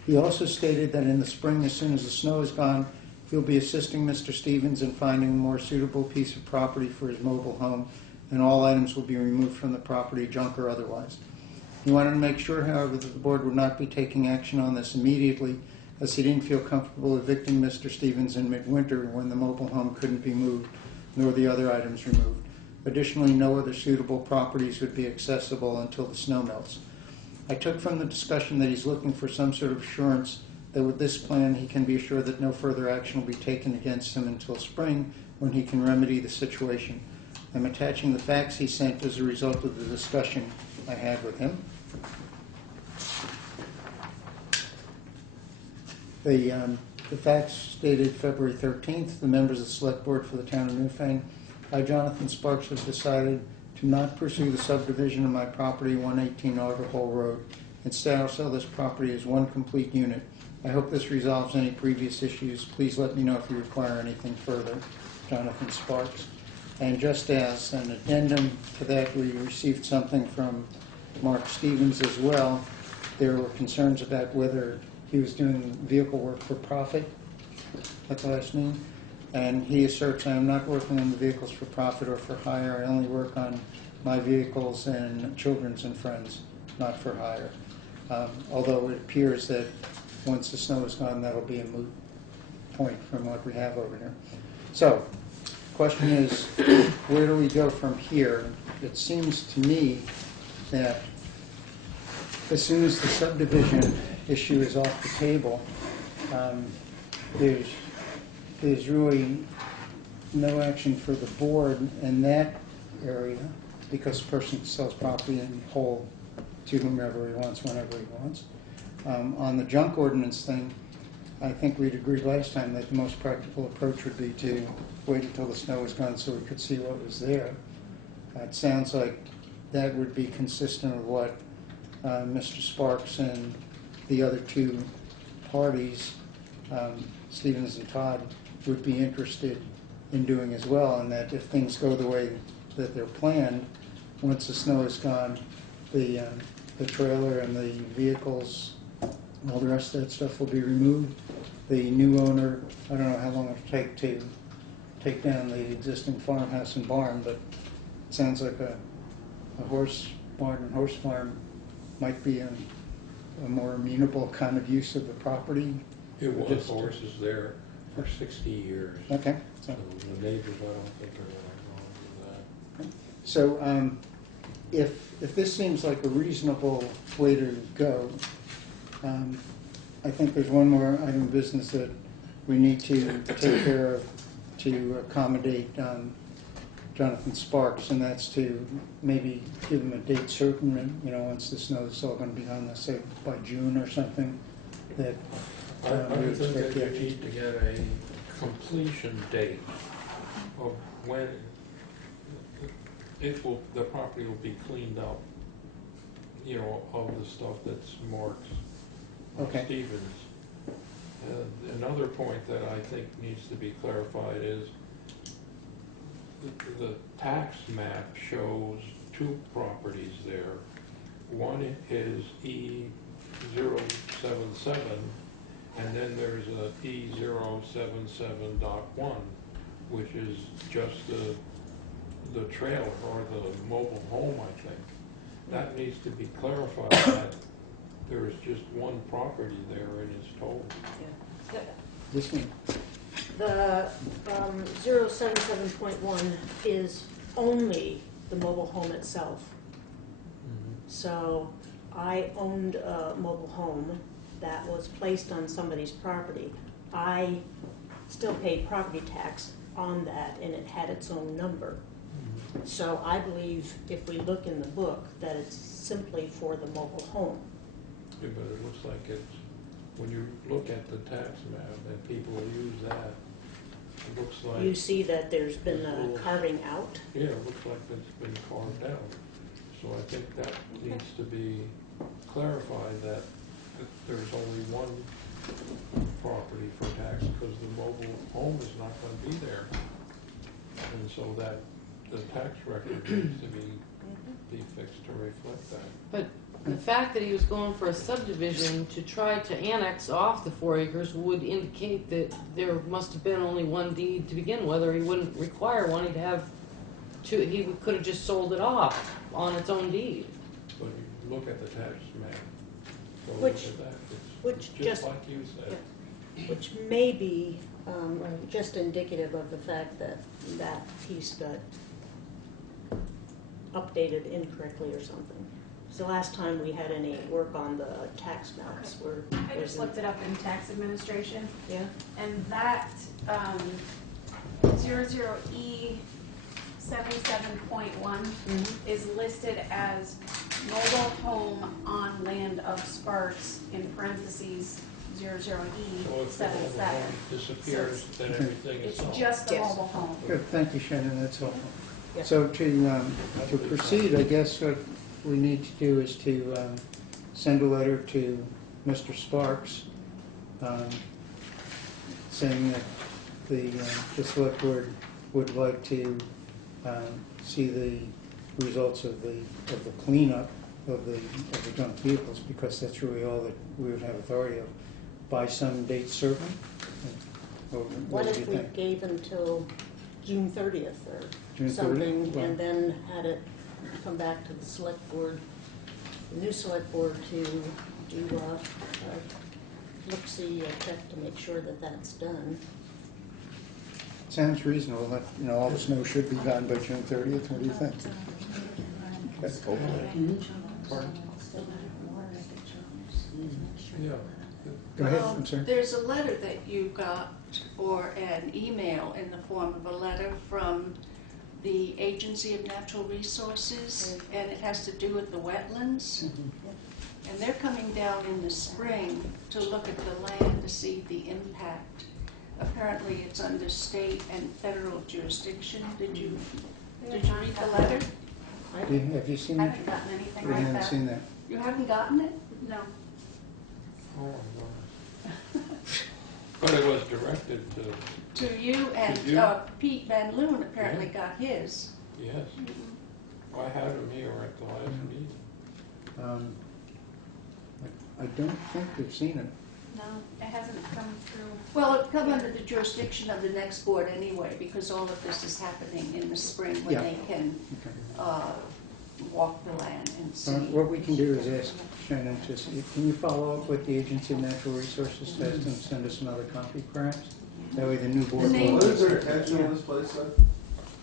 He also stated that in the spring, as soon as the snow is gone, he'll be assisting Mr. Stevens in finding a more suitable piece of property for his mobile home, and all items will be removed from the property, junk or otherwise. He wanted to make sure, however, that the board would not be taking action on this immediately, as he didn't feel comfortable evicting Mr. Stevens in midwinter when the mobile home couldn't be moved, nor the other items removed. Additionally, no other suitable properties would be accessible until the snow melts. I took from the discussion that he's looking for some sort of assurance that with this plan he can be assured that no further action will be taken against him until spring, when he can remedy the situation. I'm attaching the facts he sent as a result of the discussion I had with him. The facts stated February 13th, the members of the Select Board for the town of Newfane, I, Jonathan Sparks, have decided to not pursue the subdivision of my property, 118 Auger Hole Road. Instead, I'll sell this property as one complete unit. I hope this resolves any previous issues. Please let me know if you require anything further. Jonathan Sparks. And just as an addendum to that, we received something from Mark Stevens as well. There were concerns about whether he was doing vehicle work for profit at the last meeting. And he asserts, I am not working on the vehicles for profit or for hire. I only work on my vehicles and children's and friends, not for hire. Although it appears that once the snow is gone, that'll be a moot point from what we have over here. So, question is, where do we go from here? It seems to me that as soon as the subdivision issue is off the table, there's really no action for the board in that area, because the person sells property in whole to whomever he wants, whenever he wants. On the junk ordinance thing, I think we'd agreed last time that the most practical approach would be to wait until the snow was gone so we could see what was there. It sounds like that would be consistent with what Mr. Sparks and the other two parties, Stevens and Todd, would be interested in doing as well, and that if things go the way that they're planned, once the snow is gone, the trailer and the vehicles, all the rest of that stuff will be removed. The new owner, I don't know how long it'll take to take down the existing farmhouse and barn, but it sounds like a horse barn and horse farm might be a more amenable kind of use of the property. It was Just- horses there for 60 years. Okay, So so, the neighbors, I don't think are going to go with that. so if this seems like a reasonable way to go, I think there's one more item of business that we need to take care of to accommodate Jonathan Sparks, and that's to maybe give him a date certain, and, you know, once the snow is all going to be gone, let's say by June or something, that I we would think expect that the you need to get a completion date of when the property will be cleaned up, you know, of the stuff that's marked Okay. Stevens. Another point that I think needs to be clarified is the tax map shows two properties there. One is E077, and then there's a E077.1, which is just the trailer or the mobile home, I think. That needs to be clarified, that there is just one property there and it's total. this one. The 077.1 is only the mobile home itself. So I owned a mobile home that was placed on somebody's property. I still paid property tax on that, and it had its own number. So I believe if we look in the book that it's simply for the mobile home. Yeah, but it looks like it's, when you look at the tax map and people use that, it looks like. You see that there's been a carving out. Yeah, it looks like it's been carved out. So I think that needs to be clarified, that there's only one property for tax, because the mobile home is not going to be there. And so that the tax record needs to be fixed to reflect that. But the fact that he was going for a subdivision to try to annex off the 4 acres would indicate that there must have been only one deed to begin with, or he wouldn't require one. He'd have two. He could have just sold it off on its own deed. But you look at the tax map, go look Which- at that, which it's just- just like you said. Which may be just indicative of the fact that that piece got updated incorrectly or something. So last time we had any work on the tax maps were. I just looked it up in tax administration, Yeah, and that 00E 77.1 is listed as mobile home on land of Sparks in parentheses 00E So if the mobile 77. home disappears, then everything is It's solved. just the Yes. mobile home. Good, thank you, Shannon, that's helpful. Yeah. So to proceed, I guess what we need to do is to send a letter to Mr. Sparks saying that the select board would like to see the results of the cleanup of the junk vehicles, because that's really all that we would have authority of, by some date certain. Or what do if you we think? gave until June 30th or June 30th? something, Well- and then had it come back to the select board, the new select board, to do a look-see, a check to make sure that that's done. Sounds reasonable, that, you know, all the snow should be gone by June 30th, what do you think? Yeah. Go ahead, I'm sorry. There's a letter that you got, or an email in the form of a letter from the Agency of Natural Resources, and it has to do with the wetlands. And they're coming down in the spring to look at the land to see the impact. Apparently it's under state and federal jurisdiction. Did you read the letter? Have you seen I it? haven't gotten anything We like haven't that. seen that. You haven't gotten it? No. Oh, my But it was directed To you, and you? Pete Van Loon apparently got his. yes. I had him here at the last meeting. I don't think we've seen it. No, it hasn't come through. Well, it'll come under the jurisdiction of the next board anyway, because all of this is happening in the spring when Yeah. they can walk the land and see. What we can do is ask Shannon to see, can you follow up with the Agency of Natural Resources test and send us another copy perhaps? That way the new board The name- will. What is their intention on this place, then?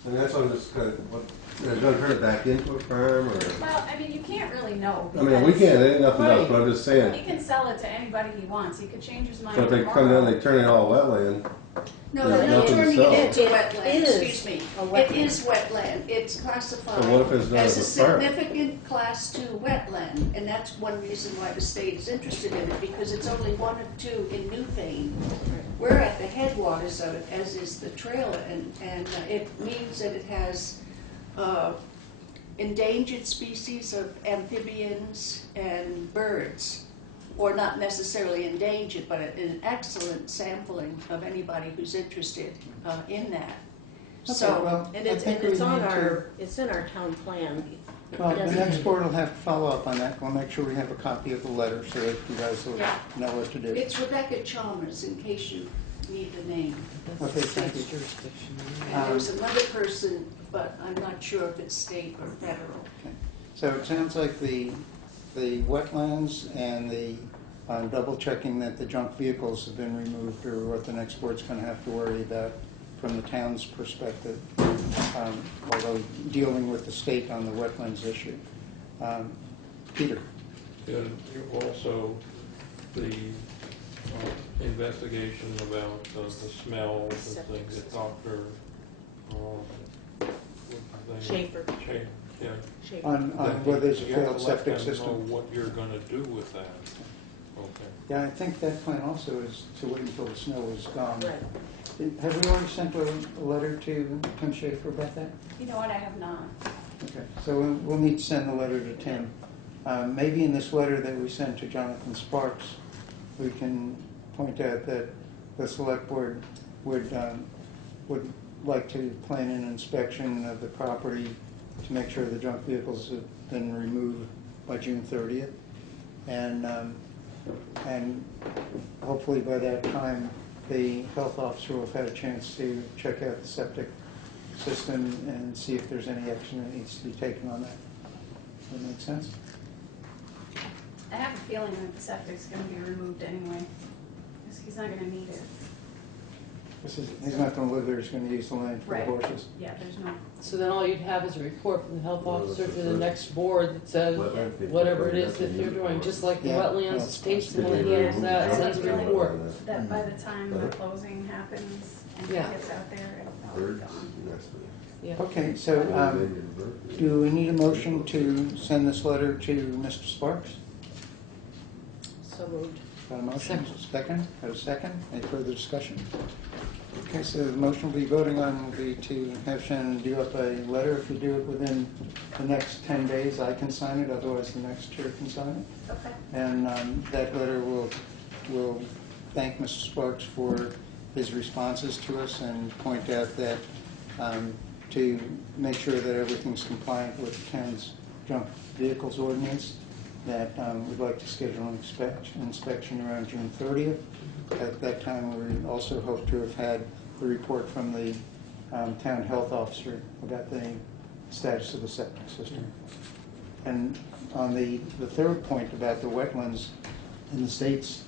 And that's what I'm just kind of, what, they're gonna turn it back into a farm, or? Well, I mean, you can't really know. I mean, we because can't, it ain't nothing else, but I'm just saying, He can sell it to anybody he wants. He could change his mind so if they come tomorrow. in, they turn it all wetland, No, There's they're not nothing to turning sell. it into It wetland, is excuse me. a It wetland. is wetland. It's classified So what if it's not as a a farm? significant class 2 wetland. And that's one reason why the state is interested in it, because it's only one of two in Newfane. We're at the headwaters of it, as is the trail, and it means that it has endangered species of amphibians and birds. Or not necessarily endangered, but an excellent sampling of anybody who's interested in that. Okay, So, well, And I it's, think and it's we on need to- our, it's in our town plan. Well, the Doesn't- next board will have to follow up on that. We'll make sure we have a copy of the letter so that you guys will Yeah. know what to do. it's Rebecca Chalmers, in case you need the name. Okay, thank you. And there's another person, but I'm not sure if it's state or federal. So it sounds like the wetlands and the double checking that the junk vehicles have been removed are what the next board's going to have to worry about from the town's perspective, although dealing with the state on the wetlands issue. Peter? And also the investigation about the smells and things that Dr. what's his name? Schaefer. Yeah. Shape. On That whether there's a you have to failed let septic them system. know what you're gonna do with that. Okay. Yeah, I think that plan also is to wait until the snow is gone. Right. Have we already sent a letter to Tim Schaefer about that? You know what, I have not. Okay, so we'll need to send the letter to Tim. Maybe in this letter that we sent to Jonathan Sparks, we can point out that the select board would like to plan an inspection of the property to make sure the junk vehicles have been removed by June 30th. And hopefully by that time, the health officer will have had a chance to check out the septic system and see if there's any action that needs to be taken on that. Does that make sense? I have a feeling that the septic's gonna be removed anyway, because he's not gonna need it. He's not going to live there, he's going to use the land for the Right. horses. Yeah, there's no, So then all you'd have is a report from the health Well, officer that's to the good. next board that says Wetland people whatever it bring is that that to they're you doing, for- just like the Yeah, wetlands, well, the state's the Did one they that handles remove that, junk sends a from report. that by the time the Huh? closing happens and he Yeah. gets out there, it'll probably be Birds, gone. next week. Yeah. Okay, so do we need a motion to send this letter to Mr. Sparks? So moved. Got a motion? Second. Got a second? Any further discussion? Okay, so the motion we'll be voting on will be to have Shannon do up a letter. If you do it within the next 10 days, I can sign it, otherwise the next chair can sign it. Okay. And that letter will thank Mr. Sparks for his responses to us and point out that to make sure that everything's compliant with the town's junk vehicles ordinance, that we'd like to schedule an inspection around June 30th. At that time, we also hope to have had the report from the town health officer about the status of the septic system. And on the third point about the wetlands in the state's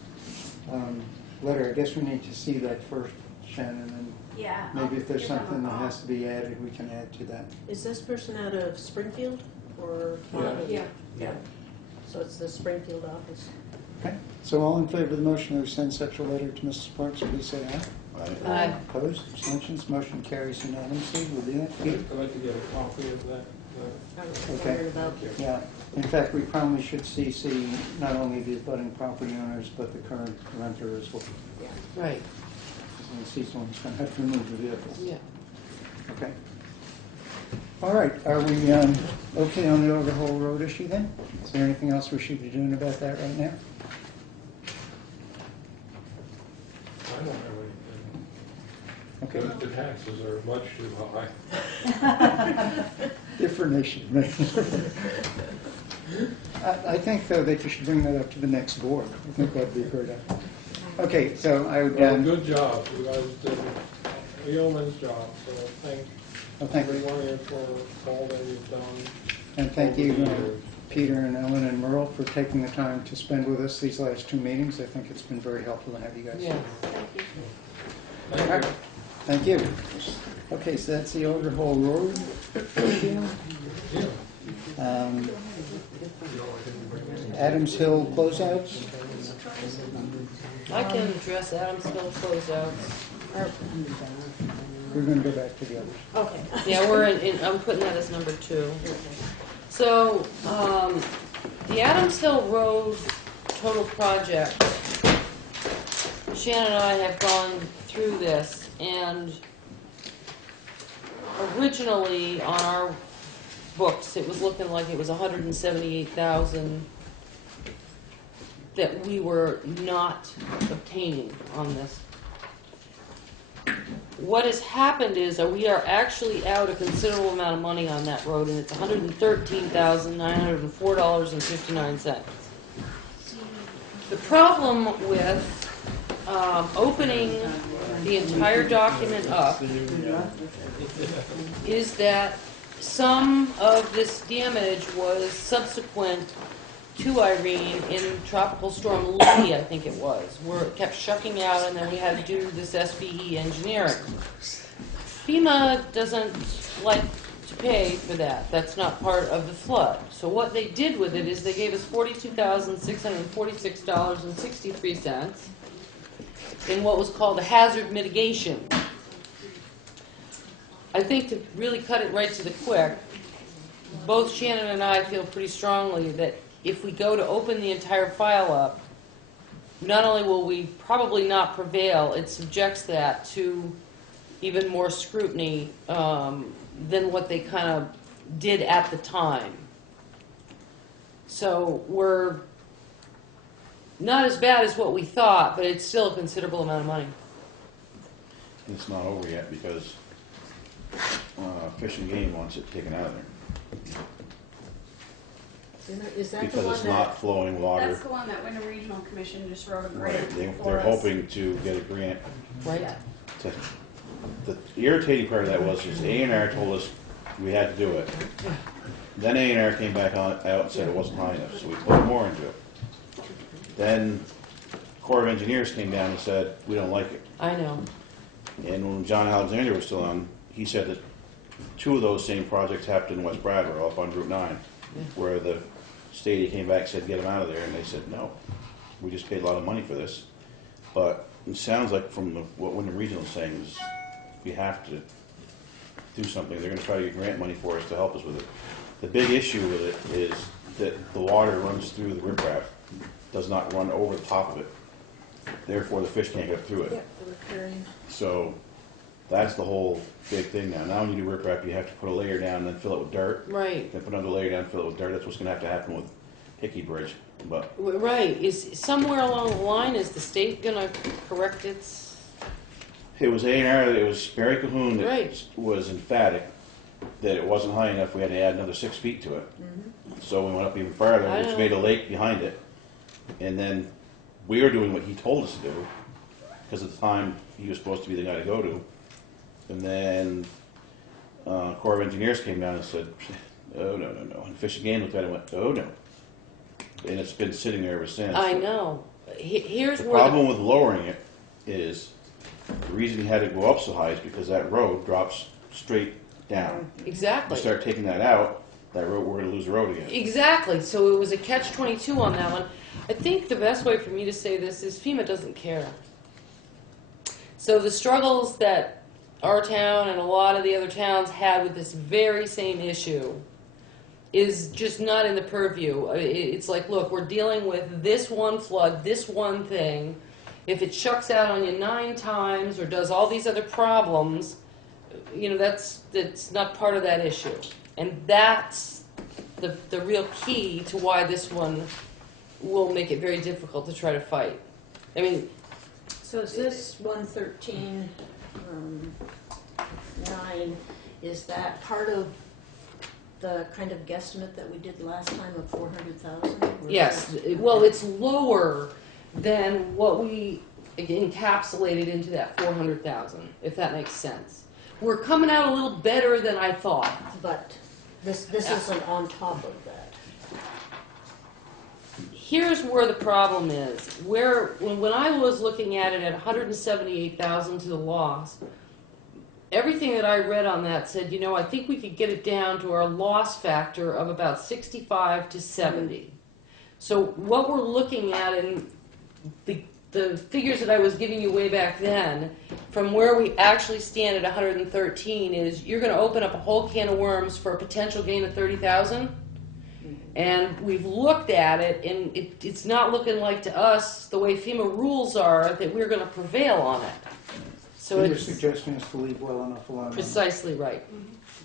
letter, I guess we need to see that first, Shannon, and Yeah. maybe if there's I'll give him a something that call. has to be added, we can add to that. Is this person out of Springfield or? Yeah. Yeah. So it's the Springfield office. Okay, so all in favor of the motion to send such a letter to Mr. Sparks, please say aye. Aye. Opposed, abstentions, motion carries unanimously. We'll do that. Pete? I'd like to get a copy of that. I was Okay. wondering about. Yeah, in fact, we probably should CC not only the abutting property owners, but the current renter as well. Right, And he's the one who's going to have to remove the vehicle. yeah. Okay. All right, are we okay on the Overhaul Road issue then? Is there anything else we should be doing about that right now? I don't have anything. Okay, The taxes are much too high. different issue. I think, though, that you should bring that up to the next board. I think that'd be a great idea. Okay, so I would, Well, good job, you guys did a yeoman's job, so thank you. everyone here for all that you've done. And thank you, over the years. Peter and Ellen and Merle, for taking the time to spend with us these last 2 meetings. I think it's been very helpful to have you guys. Yeah. Thank you. Thank you. Okay, so that's the Overhaul Road deal. Adams Hill closeouts. I can address Adams Hill closeouts. We're going to go back to the others. Okay. Yeah, I'm putting that as number 2. So, the Adams Hill Road total project, Shannon and I have gone through this, and originally on our books, it was looking like it was $178,000 that we were not obtaining on this. What has happened is that we are actually out a considerable amount of money on that road, and it's $113,904.59. The problem with opening the entire document up is that some of this damage was subsequent to Irene in Tropical Storm Lee, I think it was, where it kept shucking out and then we had to do this SBE engineering. FEMA doesn't like to pay for that. That's not part of the flood. So what they did with it is they gave us $42,646.63 in what was called a hazard mitigation. I think to really cut it right to the quick, both Shannon and I feel pretty strongly that if we go to open the entire file up, not only will we probably not prevail, it subjects that to even more scrutiny than what they kind of did at the time. So we're not as bad as what we thought, but it's still a considerable amount of money. It's not over yet because Fish and Game wants it taken out of there. Is that the Because one it's that? not flowing water. That's the one that Winter Regional Commission just wrote a Right, grant for they're us. hoping to get a grant. Right? to- The irritating part of that was A&R told us we had to do it. Then A&R came back out and said it wasn't high enough, so we put more into it. Then Corps of Engineers came down and said, we don't like it. I know. And when John Alexander was still on, he said that 2 of those same projects happened in West Bradford, up on Route 9, where the state came back and said, get them out of there, and they said, no, we just paid a lot of money for this. But it sounds like from what Wyndham Regional is saying is we have to do something. They're going to try to get grant money for us to help us with it. The big issue with it is that the water runs through the riprap, does not run over the top of it. Therefore, the fish can't get through it. So that's the whole big thing now. Now when you do riprap, you have to put a layer down and then fill it with dirt. Right. Then put another layer down, fill it with dirt. That's what's going to have to happen with Hickey Bridge. But Right. Is somewhere along the line, is the state going to correct its? it was A&R, it was Barry Cahoon that Right. was emphatic that it wasn't high enough. We had to add another 6 feet to it. So we went up even farther, I which know. made a lake behind it. And then we were doing what he told us to do, because at the time he was supposed to be the guy to go to. And then Corps of Engineers came down and said, oh, no, no, no. And Fish and Game looked at it and went, oh, no. And it's been sitting there ever since. I know. Here's The where problem with lowering it is, the reason you had to go up so high is because that road drops straight down. exactly. You start taking that out, that road, we're going to lose the road again. Exactly. So it was a catch-22 on that one. I think the best way for me to say this is FEMA doesn't care. So the struggles that our town and a lot of the other towns had with this very same issue is just not in the purview. It's like, look, we're dealing with this one flood, this one thing. If it shucks out on you 9 times or does all these other problems, you know, that's not part of that issue. And that's the real key to why this one will make it very difficult to try to fight. I mean, So is this 113, 9, is that part of the kind of guesstimate that we did last time of 400,000? Yes, well, it's lower than what we encapsulated into that 400,000, if that makes sense. We're coming out a little better than I thought. But this isn't on top of that. Here's where the problem is. When I was looking at it at 178,000 to the loss, everything that I read on that said, you know, I think we could get it down to our loss factor of about 65 to 70. So what we're looking at in the figures that I was giving you way back then, from where we actually stand at 113 is you're going to open up a whole can of worms for a potential gain of 30,000. And we've looked at it, and it's not looking like to us, the way FEMA rules are, that we're going to prevail on it. So Your it's suggestion is to leave well enough alone. precisely right.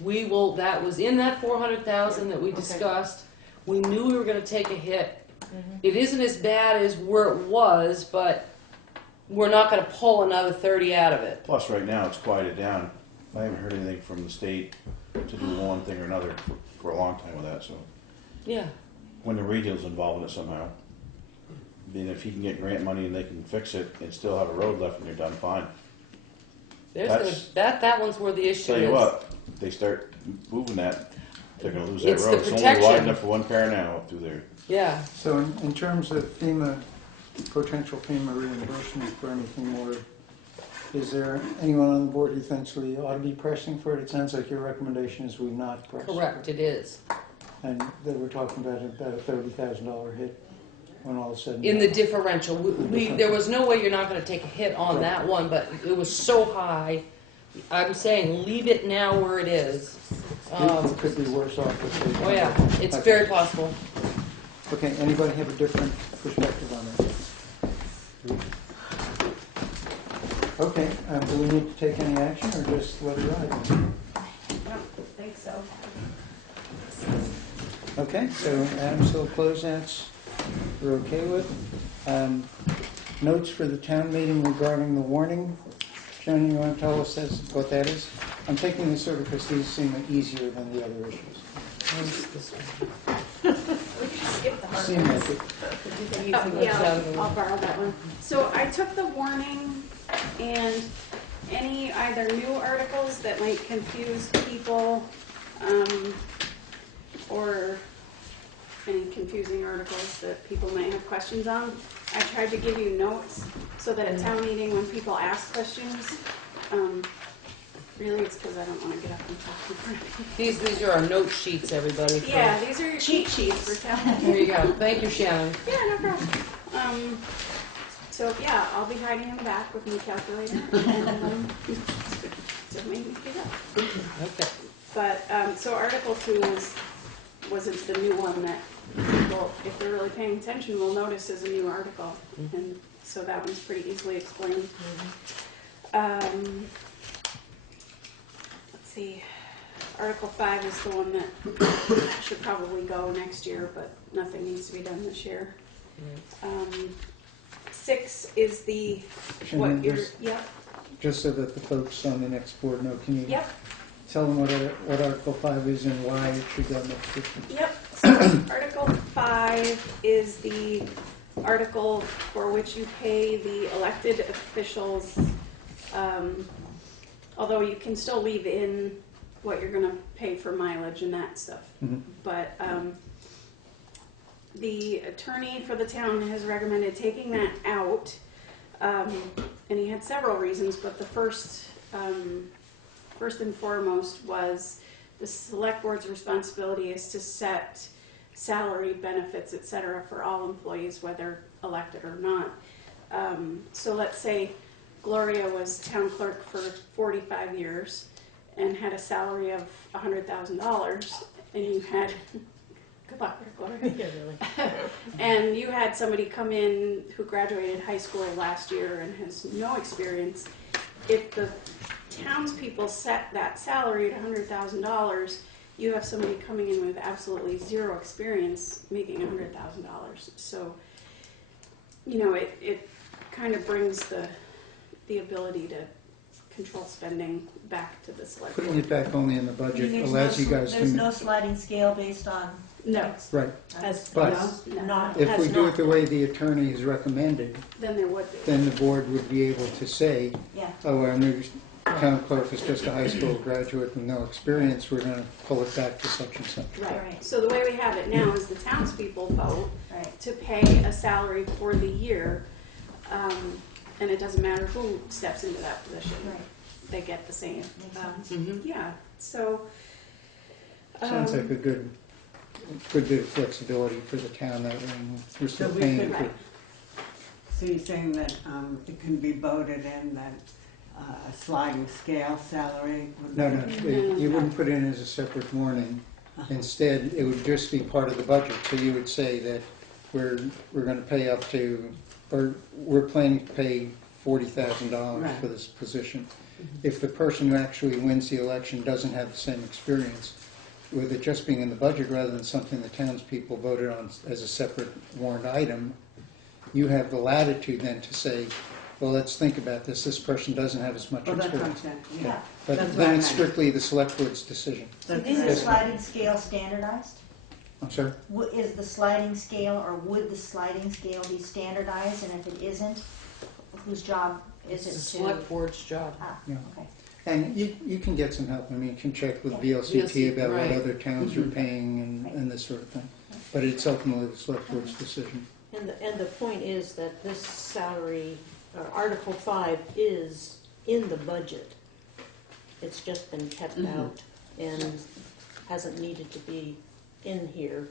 We will. That was in that 400,000 that we discussed. We knew we were going to take a hit. It isn't as bad as where it was, but we're not going to pull another 30 out of it. Plus, right now, it's quieted down. I haven't heard anything from the state to do one thing or another for a long time with that, so. Yeah. When the regional's involved in it somehow, then if he can get grant money and they can fix it and still have a road left and they're done, fine. That one's where the issue is. Tell you what, they start moving that, they're gonna lose that It's the road. It's only protection. wide enough for one pair now up through there. Yeah. So in terms of FEMA, potential FEMA reimbursement for anything more, is there anyone on the board who thinks we ought to be pressing for it? It sounds like your recommendation is we not press. Correct. It is. And that we're talking about a $30,000 hit when all is said and In done. the differential, there was no way you're not going to take a hit on that one, but it was so high. I'm saying leave it now where it is. It could be worse off if they. Oh yeah, it's very possible. Okay, anybody have a different perspective on that? Okay, do we need to take any action or just let it ride? I don't think so. Okay, so Adam's Hill closeouts we're okay with. Notes for the town meeting regarding the warning. Joan, you want to tell us what that is? I'm taking this over because these seem easier than the other issues. Seem like it. Yeah, I'll borrow that one. So I took the warning and any either new articles that might confuse people, or any confusing articles that people might have questions on. I tried to give you notes so that at town meeting when people ask questions, really it's because I don't want to get up and talk in front of people. These are our note sheets, everybody. Yeah, these are your cheat sheets for town meeting. There you go. Thank you, Shannon. Yeah, no problem. So yeah, I'll be hiding in the back with my calculator and to make me figure out. Okay. But so Article 2 was it's the new one that people, if they're really paying attention, will notice is a new article, and so that one's pretty easily explained. Let's see. Article 5 is the one that should probably go next year, but nothing needs to be done this year. 6 is the Shannon, what you're. just- Yep. Just so that the folks on the next board know, can you Yep. tell them what Article 5 is and why it should go next year? Yep. So Article 5 is the article for which you pay the elected officials, although you can still leave in what you're going to pay for mileage and that stuff. Mhm. But the attorney for the town has recommended taking that out, and he had several reasons, but the first and foremost was the select board's responsibility is to set salary, benefits, etc. for all employees, whether elected or not. So let's say Gloria was town clerk for 45 years and had a salary of $100,000, and you had good luck, Gloria. Yeah, really. And you had somebody come in who graduated high school last year and has no experience. If the townspeople set that salary at $100,000, you have somebody coming in with absolutely zero experience making $100,000. So, you know, it kind of brings the the ability to control spending back to the select Putting board. it back only in the budget There's allows you guys There's to, no sliding scale based on. No, right. Has, But no, not, if has we do not. it the way the attorney has recommended, then there would be. then the board would be able to say, Yeah. oh, our new town clerk is just a high school graduate with no experience, we're gonna pull it back to such and such. Right, so the way we have it now is the townspeople vote Right. to pay a salary for the year, and it doesn't matter who steps into that position. Right. They get the same. Makes sense. Mhm. Yeah, so. Sounds like um, a good bit of flexibility for the town that way, we're still So we paying could- for. Right. So you're saying that it can be voted in that a sliding scale salary? would No, be- no, you wouldn't put it in as a separate warning. Instead, it would just be part of the budget. So you would say that we're going to pay up to, or we're planning to pay $40,000 Right. for this position. If the person who actually wins the election doesn't have the same experience, with it just being in the budget rather than something the townspeople voted on as a separate warrant item, you have the latitude then to say, well, let's think about this. This person doesn't have as much Oh, that's what I'm experience. saying, Yeah. yeah. But That's what then I it's meant. strictly the select board's decision. So That's is the right. sliding scale standardized? I'm sorry? Is the sliding scale, or would the sliding scale be standardized? And if it isn't, whose job is It's it the to? select board's job. Ah, Yeah. okay. And you can get some help. I mean, you can check with Yeah. VLCT about right. what other towns are paying Right. and this sort of thing. But it's ultimately the select board's decision. And the point is that this salary, Article 5 is in the budget. It's just been kept out and hasn't needed to be in here.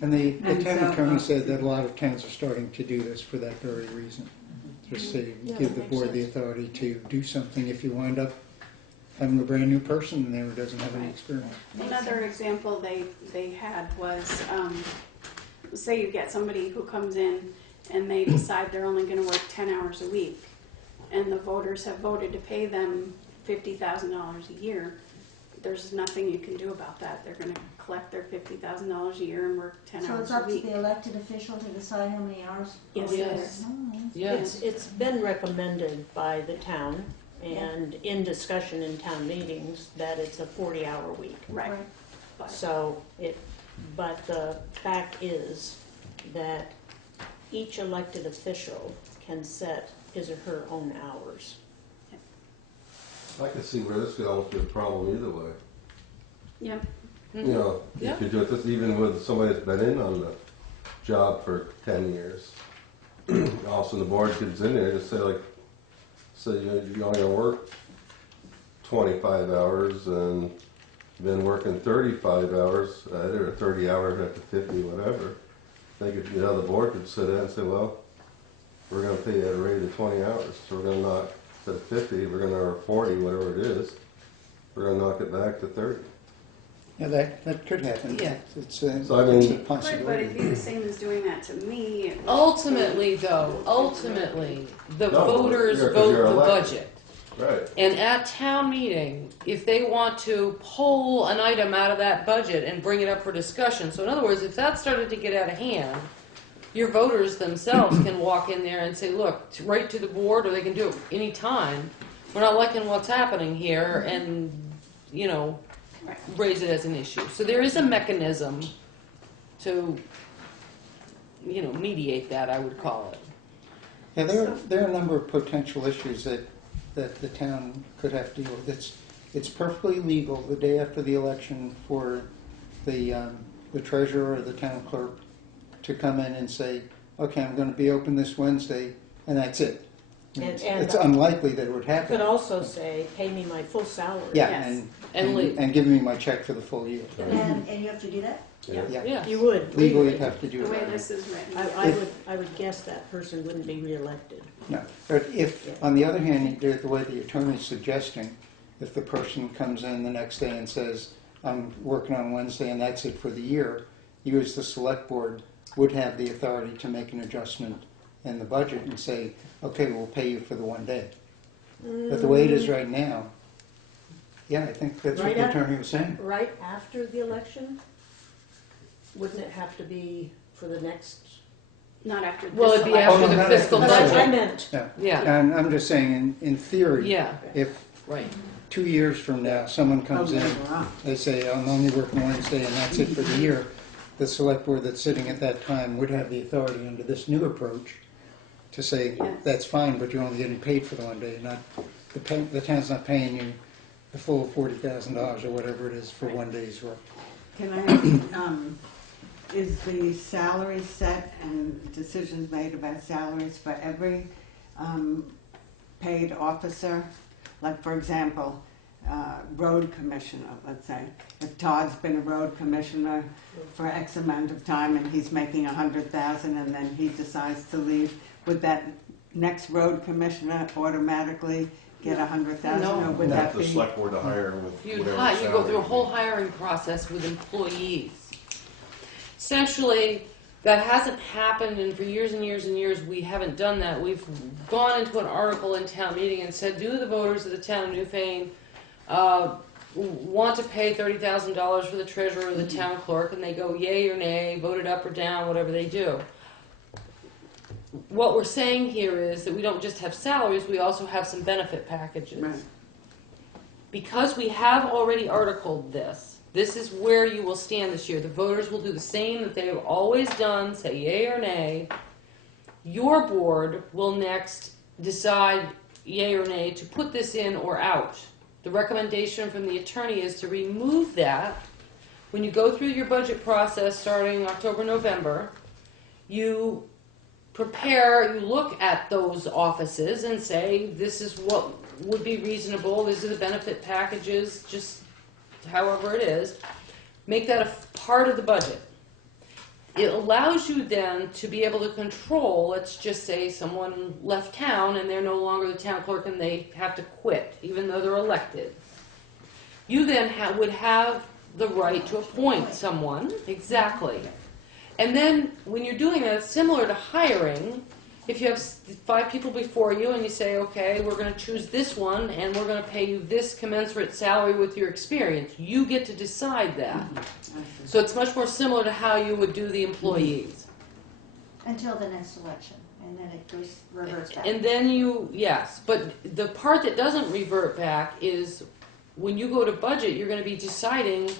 And the And town so, attorney said that a lot of towns are starting to do this for that very reason. Just to Yeah, give that the makes board the sense. authority to do something if you wind up having a brand new person there who doesn't have any Right. experience. Another example they had was, say you get somebody who comes in and they decide they're only gonna work 10 hours a week, and the voters have voted to pay them $50,000 a year. There's nothing you can do about that. They're gonna collect their $50,000 a year and work 10 So hours it's a up to week. the elected official to decide how many hours? Yes, Oh, it Yes. is. Oh, Yes. It's been recommended by the town and in discussion in town meetings that it's a 40-hour week. Right. right. But- So but the fact is that each elected official can set his or her own hours. I can see where this could almost be a problem either way. Yeah, You know, Yeah. you could do it this even with somebody that's been in on the job for 10 years. Also, the board could in there just say like, you're only gonna work 25 hours and been working 35 hours, either 30 hours after 50, whatever. They could, the board could sit in and say, well, we're gonna pay you at a rate of 20 hours, so we're gonna knock, instead of 50, we're gonna, or 40, whatever it is, we're gonna knock it back to 30. Yeah, that could happen. Yeah. It's a, So, I mean- it's a right, but possibility. it'd be the same as doing that to me. It would- Ultimately, though, the No, voters you're- 'cause vote you're the elected. budget. Right. And at town meeting, if they want to pull an item out of that budget and bring it up for discussion, so in other words, if that started to get out of hand, your voters themselves can walk in there and say, look, right to the board, or they can do it any time. We're not liking what's happening here, and, raise it as an issue. So there is a mechanism to, mediate that, I would call it. Yeah, there are a number of potential issues that the town could have to deal with. It's perfectly legal the day after the election for the treasurer or the town clerk to come in and say, okay, I'm going to be open this Wednesday, and that's it. And- It's unlikely that it would Could happen. also say, pay me my full salary. Yeah, Yes. And leave. and give me my check for the full year. And you have to do that? Yeah. Yeah, Yeah. You would. legally you'd have to do The way that. this is written. I would guess that person wouldn't be reelected. No, but if, on the other hand, you do it the way the attorney's suggesting, if the person comes in the next day and says, I'm working on Wednesday and that's it for the year, you as the select board would have the authority to make an adjustment in the budget and say, okay, we'll pay you for the one day. But the way it is right now, yeah, I think that's what Right the up. attorney was saying. Right after the election, wouldn't it have to be for the next Not after this Well, it'd be election. after Oh, no, the not fiscal after That's this what I budget. meant. Yeah. Yeah, And I'm just saying, in theory, yeah, if right. 2 years from now, someone comes in, wow. they say, I'm only working Wednesday and that's it for the year, the select board that's sitting at that time would have the authority under this new approach to say, Yes. that's fine, but you're only getting paid for the one day, not, the town's not paying you the full $40,000 or whatever it is for one day's work. Can I ask, is the salary set and decisions made about salaries for every paid officer? Like, for example, road commissioner, let's say. If Todd's been a road commissioner for X amount of time and he's making $100,000 and then he decides to leave, would that next road commissioner automatically get $100,000? No. Or would that The be? select board to hire with You whatever go through a whole salary. hiring process with employees. Essentially, that hasn't happened, and for years and years and years, we haven't done that. We've gone into an article in town meeting and said, do the voters of the town of Newfane want to pay $30,000 for the treasurer or the town clerk? And they go yay or nay, vote it up or down, whatever they do. What we're saying here is that we don't just have salaries, we also have some benefit packages. Right. Because we have already articled this, this is where you will stand this year. The voters will do the same that they have always done, say yay or nay. Your board will next decide yay or nay to put this in or out. The recommendation from the attorney is to remove that. When you go through your budget process starting October, November, you prepare, you look at those offices and say, this is what would be reasonable, these are the benefit packages, just however it is. Make that a part of the budget. It allows you then to be able to control, let's just say someone left town and they're no longer the town clerk and they have to quit, even though they're elected. You then would have the right to appoint someone, exactly. And then when you're doing that, it's similar to hiring. If you have 5 people before you and you say, okay, we're going to choose this one and we're going to pay you this commensurate salary with your experience, you get to decide that. So it's much more similar to how you would do the employees. Until the next election, and then it goes, reverts back. And then yes, but the part that doesn't revert back is when you go to budget, you're going to be deciding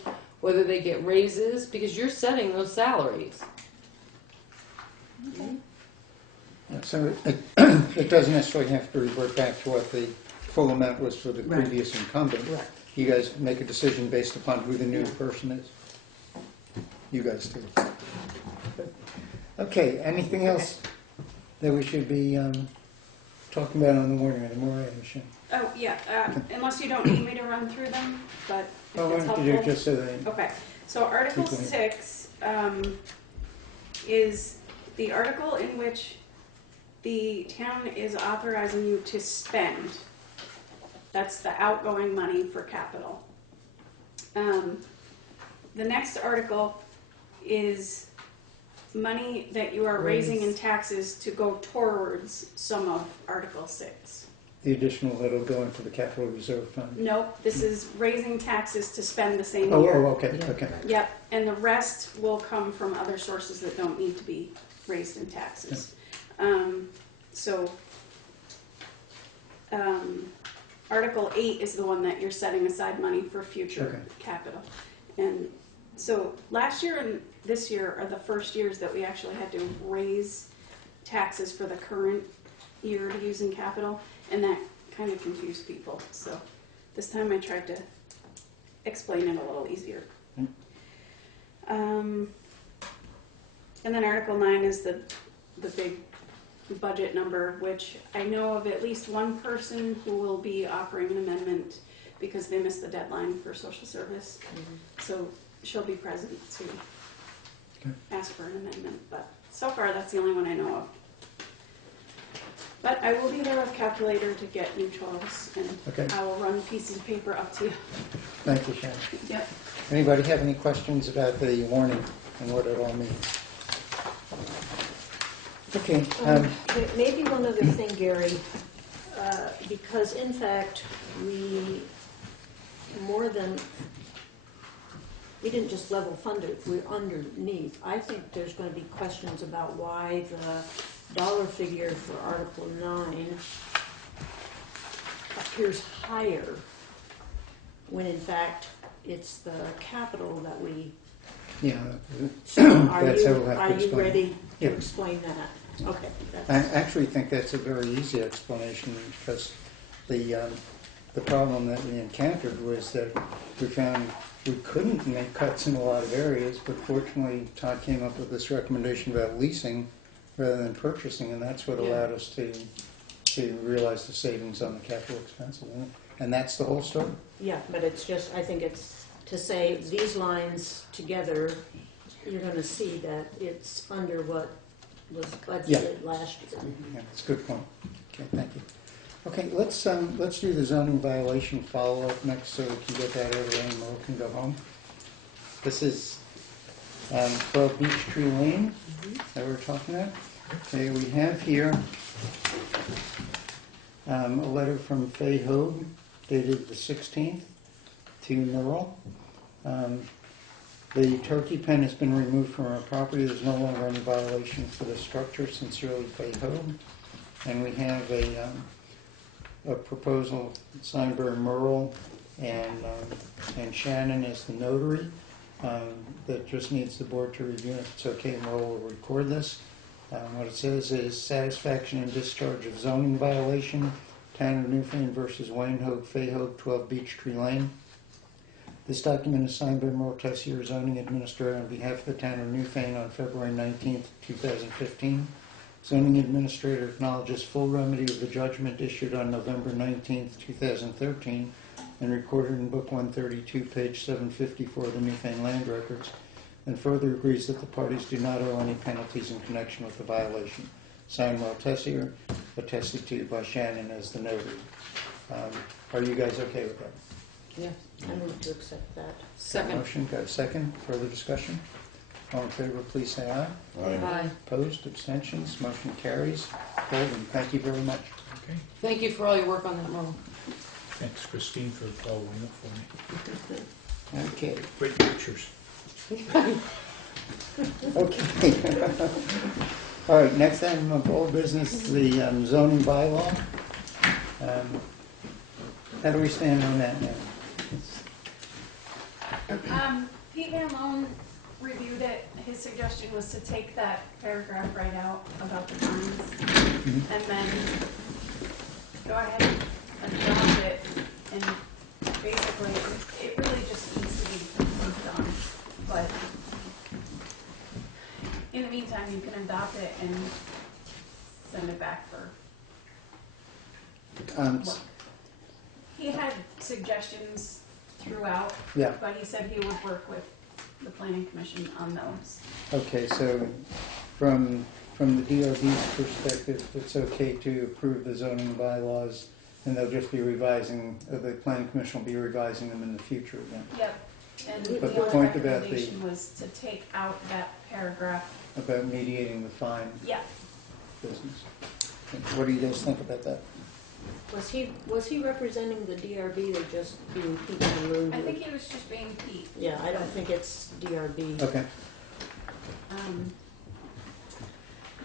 whether they get raises, because you're setting those salaries. Yeah, so it doesn't necessarily have to revert back to what the full amount was for the Right. previous incumbent. Right. You guys make a decision based upon who the new person is. You guys do. Okay, anything else that we should be talking about on the warning or the moratorium, Michelle? Oh, yeah, unless you don't need me to run through them, but if Oh, why it's don't you do it helpful. just so they... Okay, so Article People- 6 is the article in which the town is authorizing you to spend. That's the outgoing money for capital. The next article is money that you are raising in taxes to go towards some of Article 6. The additional that'll go into the capital reserve fund. Nope, this is raising taxes to spend the same Oh, year. okay, Yeah. okay. Yep, and the rest will come from other sources that don't need to be raised in taxes. Article 8 is the one that you're setting aside money for future Okay. capital. And so last year and this year are the first years that we actually had to raise taxes for the current year to use in capital, and that kind of confused people. So this time I tried to explain it a little easier. And then Article 9 is the big budget number, which I know of at least one person who will be offering an amendment because they missed the deadline for social service. So she'll be present to Okay. ask for an amendment, but so far that's the only one I know of. But I will be there with calculator to get neutrals, and Okay. I will run pieces of paper up to you. Thank you, Sharon. Yep. Anybody have any questions about the warning and what it all means? Okay, Maybe one other thing, Gary, because in fact, we more than we didn't just level fund it, we're underneath. I think there's gonna be questions about why the dollar figure for Article 9 appears higher, when in fact, it's the capital that we, Yeah, so are That's how we'll you, have to are you explain it. ready to Yeah. explain that? Okay, I that's, actually think that's a very easy explanation, because the problem that we encountered was that we found we couldn't make cuts in a lot of areas, but fortunately Todd came up with this recommendation about leasing rather than purchasing, and that's what Yeah. allowed us to realize the savings on the capital expenses. And that's the whole story. yeah, but it's just, I think it's to say these lines together, you're gonna see that it's under what was budgeted last year. Yeah, that's a good point. Okay, thank you. Okay, let's do the zoning violation follow-up next, so we can get that over there and Mo can go home. This is 12 Beech Tree Lane that we're talking about. Okay, we have here a letter from Fay Hogue dated the 16th to Merle. The turkey pen has been removed from our property. There's no longer any violation for the structure. Sincerely, Fay Hogue. And we have a proposal signed by Merle and Shannon as the notary that just needs the board to review. If it's okay, Merle will record this. What it says is satisfaction and discharge of zoning violation, Town of Newfane versus Wayne Hogue, Fay Hogue, 12 Beech Tree Lane. This document is signed by Merle Tessier, zoning administrator, on behalf of the Town of Newfane on February 19th, 2015. Zoning administrator acknowledges full remedy of the judgment issued on November 19th, 2013, and recorded in Book 132, page 754 of the Newfane Land Records, and further agrees that the parties do not owe any penalties in connection with the violation. Signed, Merle Tessier, attested to by Shannon as the notary. Are you guys okay with that? Yeah, I move to accept that. Second. Motion, got a second? Further discussion? All in favor, please say aye. Aye. Opposed, abstentions, motion carries. Golden, thank you very much. Okay, Thank you for all your work on that, Merle. thanks Christine for following up for me. Okay. Great pictures. Okay. All right, next item of old business, the zoning bylaw. How do we stand on that now? Pete Van Loan reviewed it. His suggestion was to take that paragraph right out about the fines and then go ahead and adopt it. And basically, it really just needs to be moved on. But in the meantime, you can adopt it and send it back for. He had suggestions throughout, Yeah, but he said he would work with the planning commission on those. okay, so from the DRB's perspective, it's okay to approve the zoning bylaws, and they'll just be revising, the planning commission will be revising them in the future again. Yep. And But the the other point about the- recommendation was to take out that paragraph. About mediating the fine Yeah. business. What do you guys think about that? Was he representing the DRB or just being Pete and Lou? I think he was just being Pete. Yeah, I don't think it's DRB. Okay,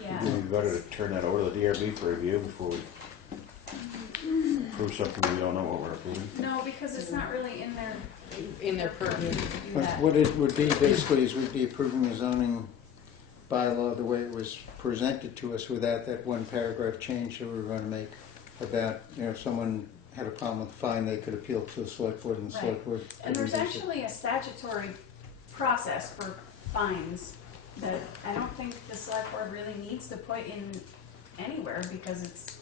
Yeah. We better turn that over to the DRB for review before we approve something we don't know what we're approving. No, because it's not really in their purview. to do that. what it would be basically is we'd be approving the zoning bylaw the way it was presented to us without that one paragraph change that we were going to make about, if someone had a problem with the fine, they could appeal to the select board and the select board. And could there's reduce it. actually a statutory process for fines that I don't think the select board really needs to put in anywhere because it's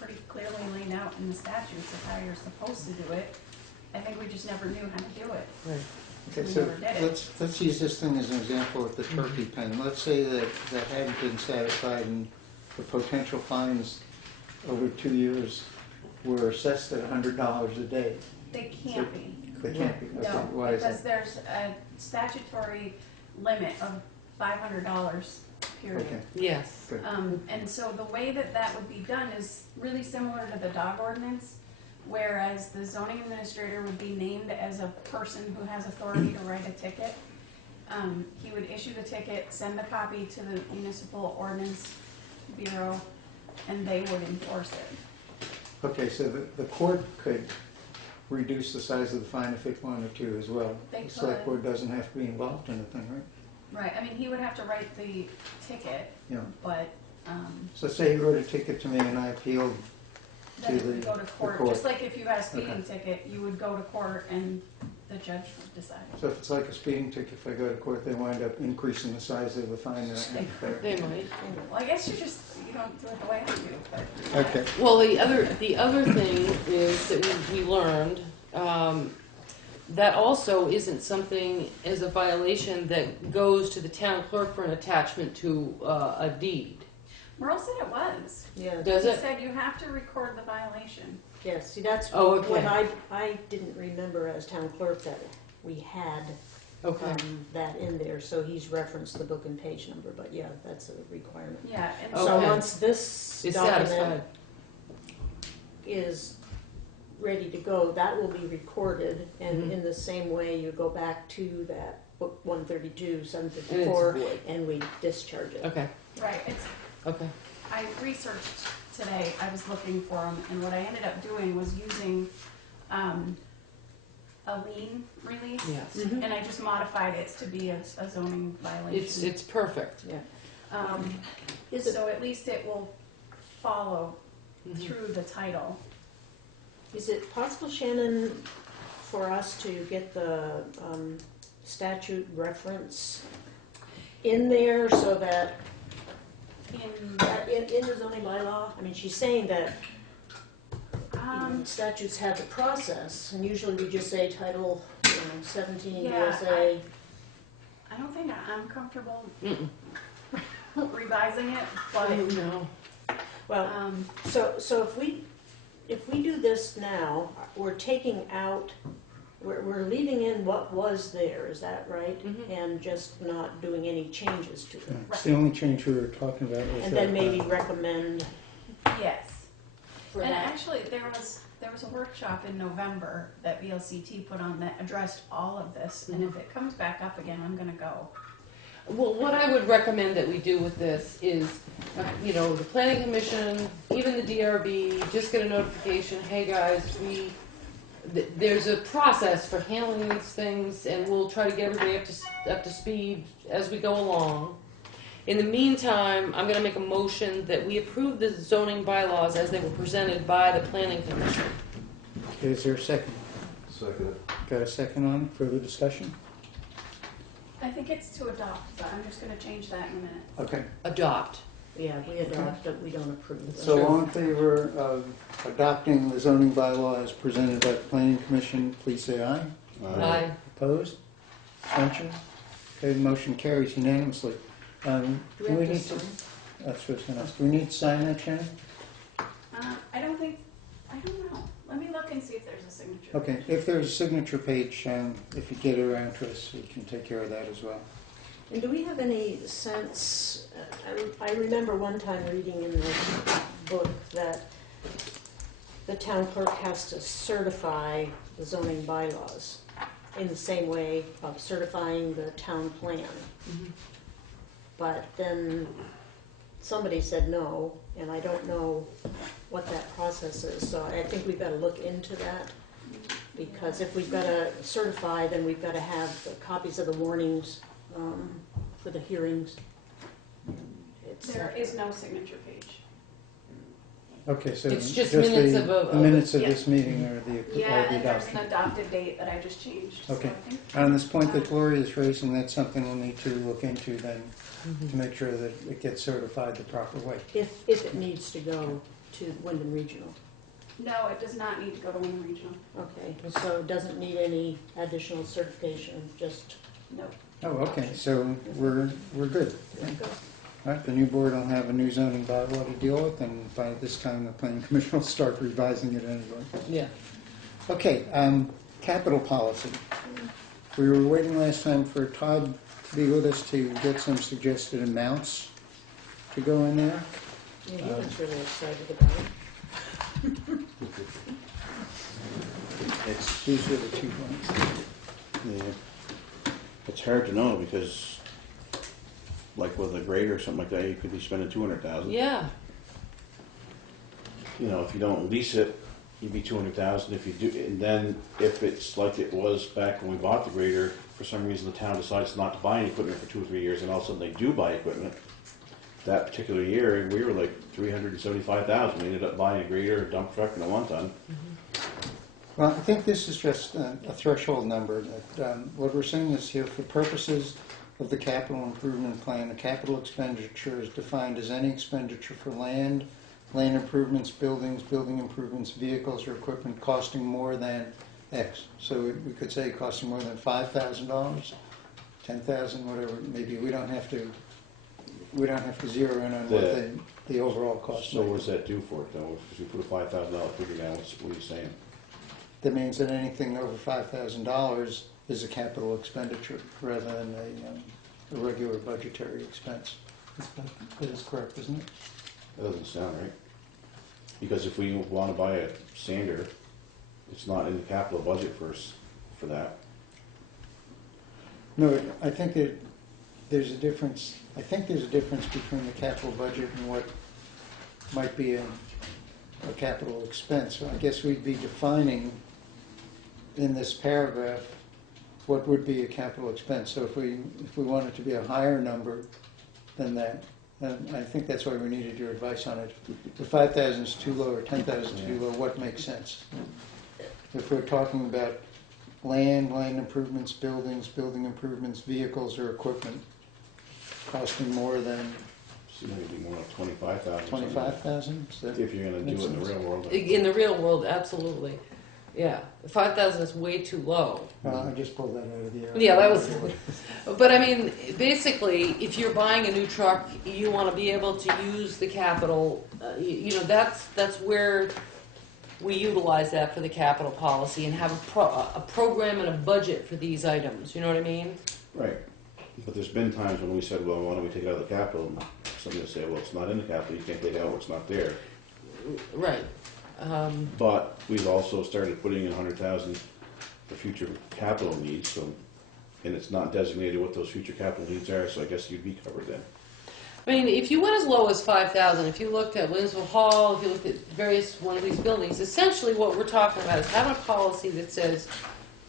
pretty clearly laid out in the statutes of how you're supposed to do it. I think we just never knew how to do it. Right. Okay, We so never did it. let's use this thing as an example with the turkey pen. Let's say that hadn't been satisfied and the potential fines over 2 years were assessed at $100 a day. They can't be. They can't be, okay, No, why is because that? there's a statutory limit of $500, period. Okay, Yes. good. And so the way that that would be done is really similar to the dog ordinance. whereas the zoning administrator would be named as a person who has authority to write a ticket. He would issue the ticket, send the copy to the municipal ordinance bureau, and they would enforce it. Okay, so the court could reduce the size of the fine if it wanted to as well. They The select could. board doesn't have to be involved in the thing, right? Right, I mean, he would have to write the ticket, Yeah. but, So say you wrote a ticket to me and I appealed then to it would the go to court. court. Just like if you had a speeding Okay. ticket, you would go to court and the judge would decide. So if it's like a speeding ticket, if I go to court, they wind up increasing the size of the fine that I have to pay. They might. Well, I guess you don't do it the way I do, but. Okay. Well, the other thing is that we learned, that also isn't something as a violation that goes to the town clerk for an attachment to a deed. Merle said it was. Yeah. Does He it? said you have to record the violation. Yes, see, that's Oh, what okay. I didn't remember as town clerk that we had Okay. that in there, so he's referenced the book and page number, but yeah, that's a requirement. Yeah, and Okay. So once this It's document satisfied. is ready to go, that will be recorded, and Mhm. in the same way, you go back to that book 132, And 754, it's void. and we discharge it. Okay, right, it's, okay. I researched today, I was looking for them, and what I ended up doing was using, a lien release. Yes. Mhm. And I just modified it to be a zoning violation. It's perfect. Is it, So at least it will follow Mhm. through the title. is it possible, Shannon, for us to get the statute reference in there so that in the zoning bylaw? I mean, she's saying that statutes have the process, and usually we just say Title 17 Yeah, USA. I don't think I'm comfortable Mm-mm. revising it, but, No. Well, so if we do this now, we're taking out, we're leaving in what was there, is that right? Mhm. And just not doing any changes to it. It's the only change we were talking about was And that, then maybe recommend yes. for And that. actually, there was a workshop in November that VLCT put on that addressed all of this, and if it comes back up again, I'm gonna go. Well, what I would recommend that we do with this is, the planning commission, even the DRB, just get a notification, hey guys, there's a process for handling these things, and we'll try to get everybody up to speed as we go along. In the meantime, I'm gonna make a motion that we approve the zoning bylaws as they were presented by the planning commission. Okay, is there a second? Second. Got a second on it? Further discussion? I think it's to adopt, but I'm just gonna change that in a minute. Okay. Adopt. Yeah, we adopt it, we don't approve it. So all in favor of adopting the zoning bylaw as presented by the planning commission, please say aye. Aye. Opposed? Abstention? Okay, the motion carries unanimously. Do we have to need sign? That's what I was going to ask. Do we need to sign that, Shannon? I don't know. Let me look and see if there's a signature. Okay, if there's a signature page, if you get it around to us, we can take care of that as well. And do we have any sense, I remember one time reading in the book that the town clerk has to certify the zoning bylaws in the same way of certifying the town plan. Mhm. But then somebody said no, and I don't know what that process is, so I think we've got to look into that. Because if we've got to certify, then we've got to have the copies of the warnings for the hearings. There is no signature page. Okay, so It's just minutes the, of a- the minutes of yeah. this meeting are the Yeah, and there's adoption. an adopted date that I just changed. so Okay. I think- On this point that Gloria is raising, that's something we'll need to look into then, to make sure that it gets certified the proper way. If it needs to go to Wyndham Regional. No, it does not need to go to Wyndham Regional. Okay, so it doesn't need any additional certification, just, Nope. Oh, okay, so we're good. there you go. All right, the new board will have a new zoning bylaw to deal with, and by this time, the planning commission will start revising it anyway. Yeah. Okay, capital policy. We were waiting last time for Todd to be with us to get some suggested amounts to go in there. Yeah, he was really excited about it. These are the 2 points. Yeah. It's hard to know because, like with a grader or something like that, you could be spending 200,000. Yeah, You know, if you don't lease it, you'd be 200,000. If you do, and then if it's like it was back when we bought the grader, for some reason the town decides not to buy any equipment for 2 or 3 years, and all of a sudden they do buy equipment. That particular year, we were like 375,000. We ended up buying a grader, a dump truck, and a 1-ton. Well, I think this is just a threshold number. That what we're saying is here, for purposes of the capital improvement plan, the capital expenditure is defined as any expenditure for land improvements, buildings, building improvements, vehicles, or equipment costing more than X. So we could say costing more than $5,000, $10,000, whatever. Maybe we don't have to zero in on what the overall cost. So what does that do for it though? If you put a $5,000 figure down, what are you saying? That means that anything over $5,000 is a capital expenditure rather than a regular budgetary expense. That is correct, isn't it? That doesn't sound right. Because if we want to buy a sander, it's not in the capital budget for that. No, I think that there's a difference. I think there's a difference between the capital budget and what might be a capital expense. So I guess we'd be defining in this paragraph what would be a capital expense. So if we want it to be a higher number than that, and I think that's why we needed your advice on it. If 5,000 is too low or 10,000 is too low, what makes sense? If we're talking about land improvements, buildings, building improvements, vehicles or equipment costing more than So maybe more like 25,000. 25,000? If you're going to do it in the real world. in the real world, absolutely. Yeah, 5,000 is way too low. I just pulled that out of the air. Yeah, that was. But I mean, basically, if you're buying a new truck, you want to be able to use the capital. You know, that's where we utilize that for the capital policy and have a program and a budget for these items. You know what I mean? Right. But there's been times when we said, well, why don't we take it out of the capital? And somebody will say, well, it's not in the capital. You can't take it out what's not there. Right. But we've also started putting in 100,000 for future capital needs. So, and it's not designated what those future capital needs are. So I guess you'd be covered then. I mean, if you went as low as 5,000, if you looked at Williamsville Hall, if you looked at various one of these buildings, essentially what we're talking about is having a policy that says,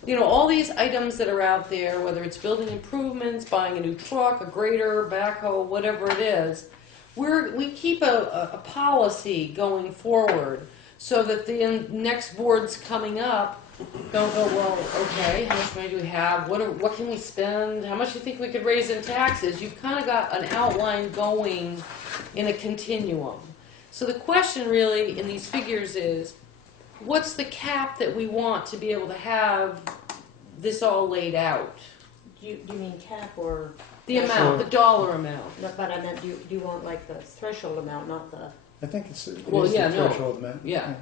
you know, all these items that are out there, whether it's building improvements, buying a new truck, a grader, backhoe, whatever it is, we keep a policy going forward so that the next boards coming up don't go, well, okay, how much money do we have? What can we spend? How much do you think we could raise in taxes? You've kind of got an outline going in a continuum. So the question really in these figures is, what's the cap that we want to be able to have this all laid out? Do you mean cap or? The amount, the dollar amount. No, but I meant, do you want like the threshold amount, not the? I think it's the No. threshold amount. Yeah.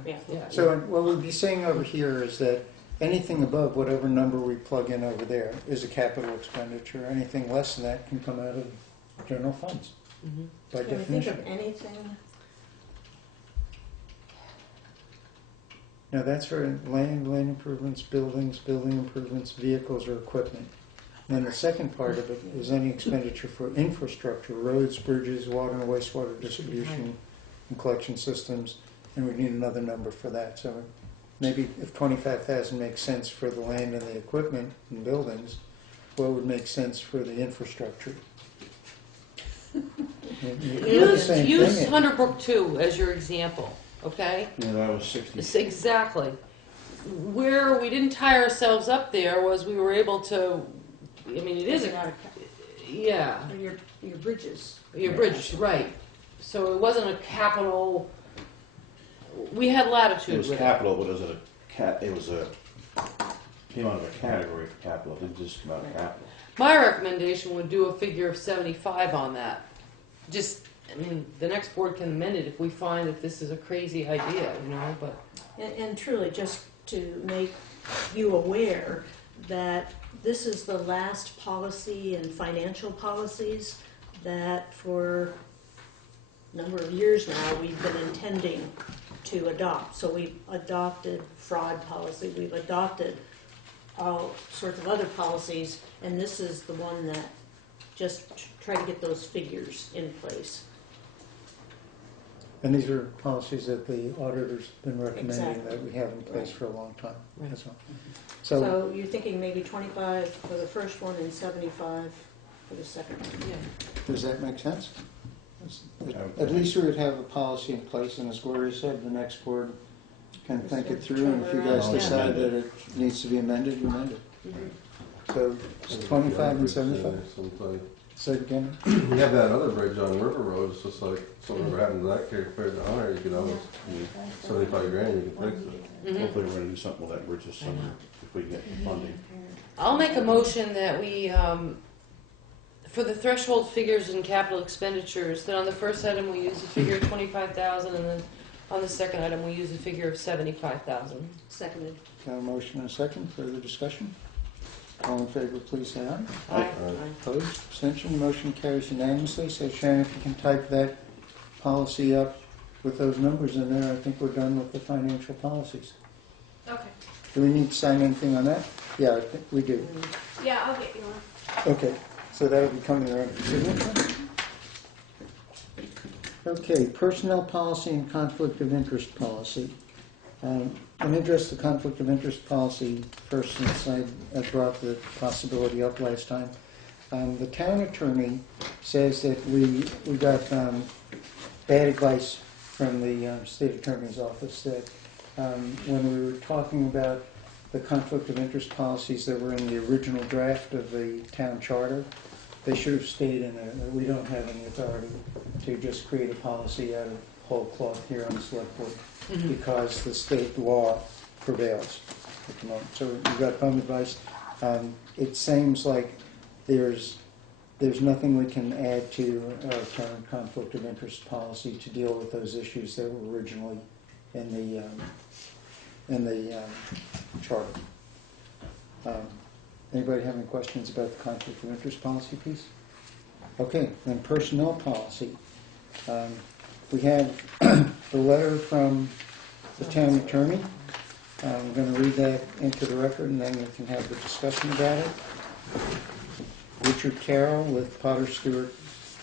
So what we'd be saying over here is that anything above whatever number we plug in over there is a capital expenditure. Anything less than that can come out of general funds, by Can we think definition. of anything? Now that's for land improvements, buildings, building improvements, vehicles or equipment. And then the second part of it is any expenditure for infrastructure, roads, bridges, water and wastewater distribution and collection systems, and we need another number for that. So maybe if 25,000 makes sense for the land and the equipment and buildings, what would make sense for the infrastructure? Use Hunter Brook 2 as your example, okay? Yeah, that was 60. Exactly. Where we didn't tie ourselves up there was we were able to, I mean, it is a, yeah. Your bridges. Your bridge, right. So it wasn't a capital, we had latitude It was with capital, but it was a came out of a category for capital. It didn't just come out of capital. My recommendation would do a figure of 75 on that. Just, I mean, the next board can amend it if we find that this is a crazy idea, you know, but. And truly, just to make you aware that this is the last policy and financial policies that for number of years now, we've been intending to adopt. So we've adopted fraud policy, we've adopted all sorts of other policies, and this is the one that just try to get those figures in place. And these are policies that the auditor's been recommending Exactly. that we have in place Right. for a long time. Right. That's all. So you're thinking maybe 25 for the first one and 75 for the second one? Yeah. Does that make sense? Okay. At least we would have a policy in place, and as Gloria said, the next board can think it through, and if you guys Yeah. decide that it needs to be amended, you amend it. So it's 25 and 75? Sometime. Say it again? We have that other bridge on River Road, it's just like, something ever happened to that compared to ours, you could almost, 75 grand, you could fix it. Hopefully we're gonna do something with that bridge this summer, if we get funding. I'll make a motion that we, for the threshold figures and capital expenditures, that on the first item we use the figure of 25,000, and then on the second item we use the figure of 75,000. Seconded. Got a motion and a second, further discussion? All in favor, please say aye. Aye. Opposed, abstention, motion carries unanimously. So Sharon, if you can type that policy up with those numbers in there, I think we're done with the financial policies. Okay. Do we need to sign anything on that? Yeah, I think we do. Yeah, I'll get you one. Okay, so that'll be coming around for signature. Okay, personnel policy and conflict of interest policy. I'm interested in the conflict of interest policy first, since I brought the possibility up last time. The town attorney says that we got bad advice from the state attorney's office that when we were talking about the conflict of interest policies that were in the original draft of the town charter, they should have stayed in there. That we don't have any authority to just create a policy out of whole cloth here on the select board, because the state law prevails at the moment. So we got bum advice. It seems like there's nothing we can add to our current conflict of interest policy to deal with those issues that were originally in the charter. Anybody have any questions about the conflict of interest policy piece? Okay, then personnel policy. We have the letter from the town attorney. I'm going to read that into the record, and then we can have the discussion about it. Richard Carroll with Potter Stewart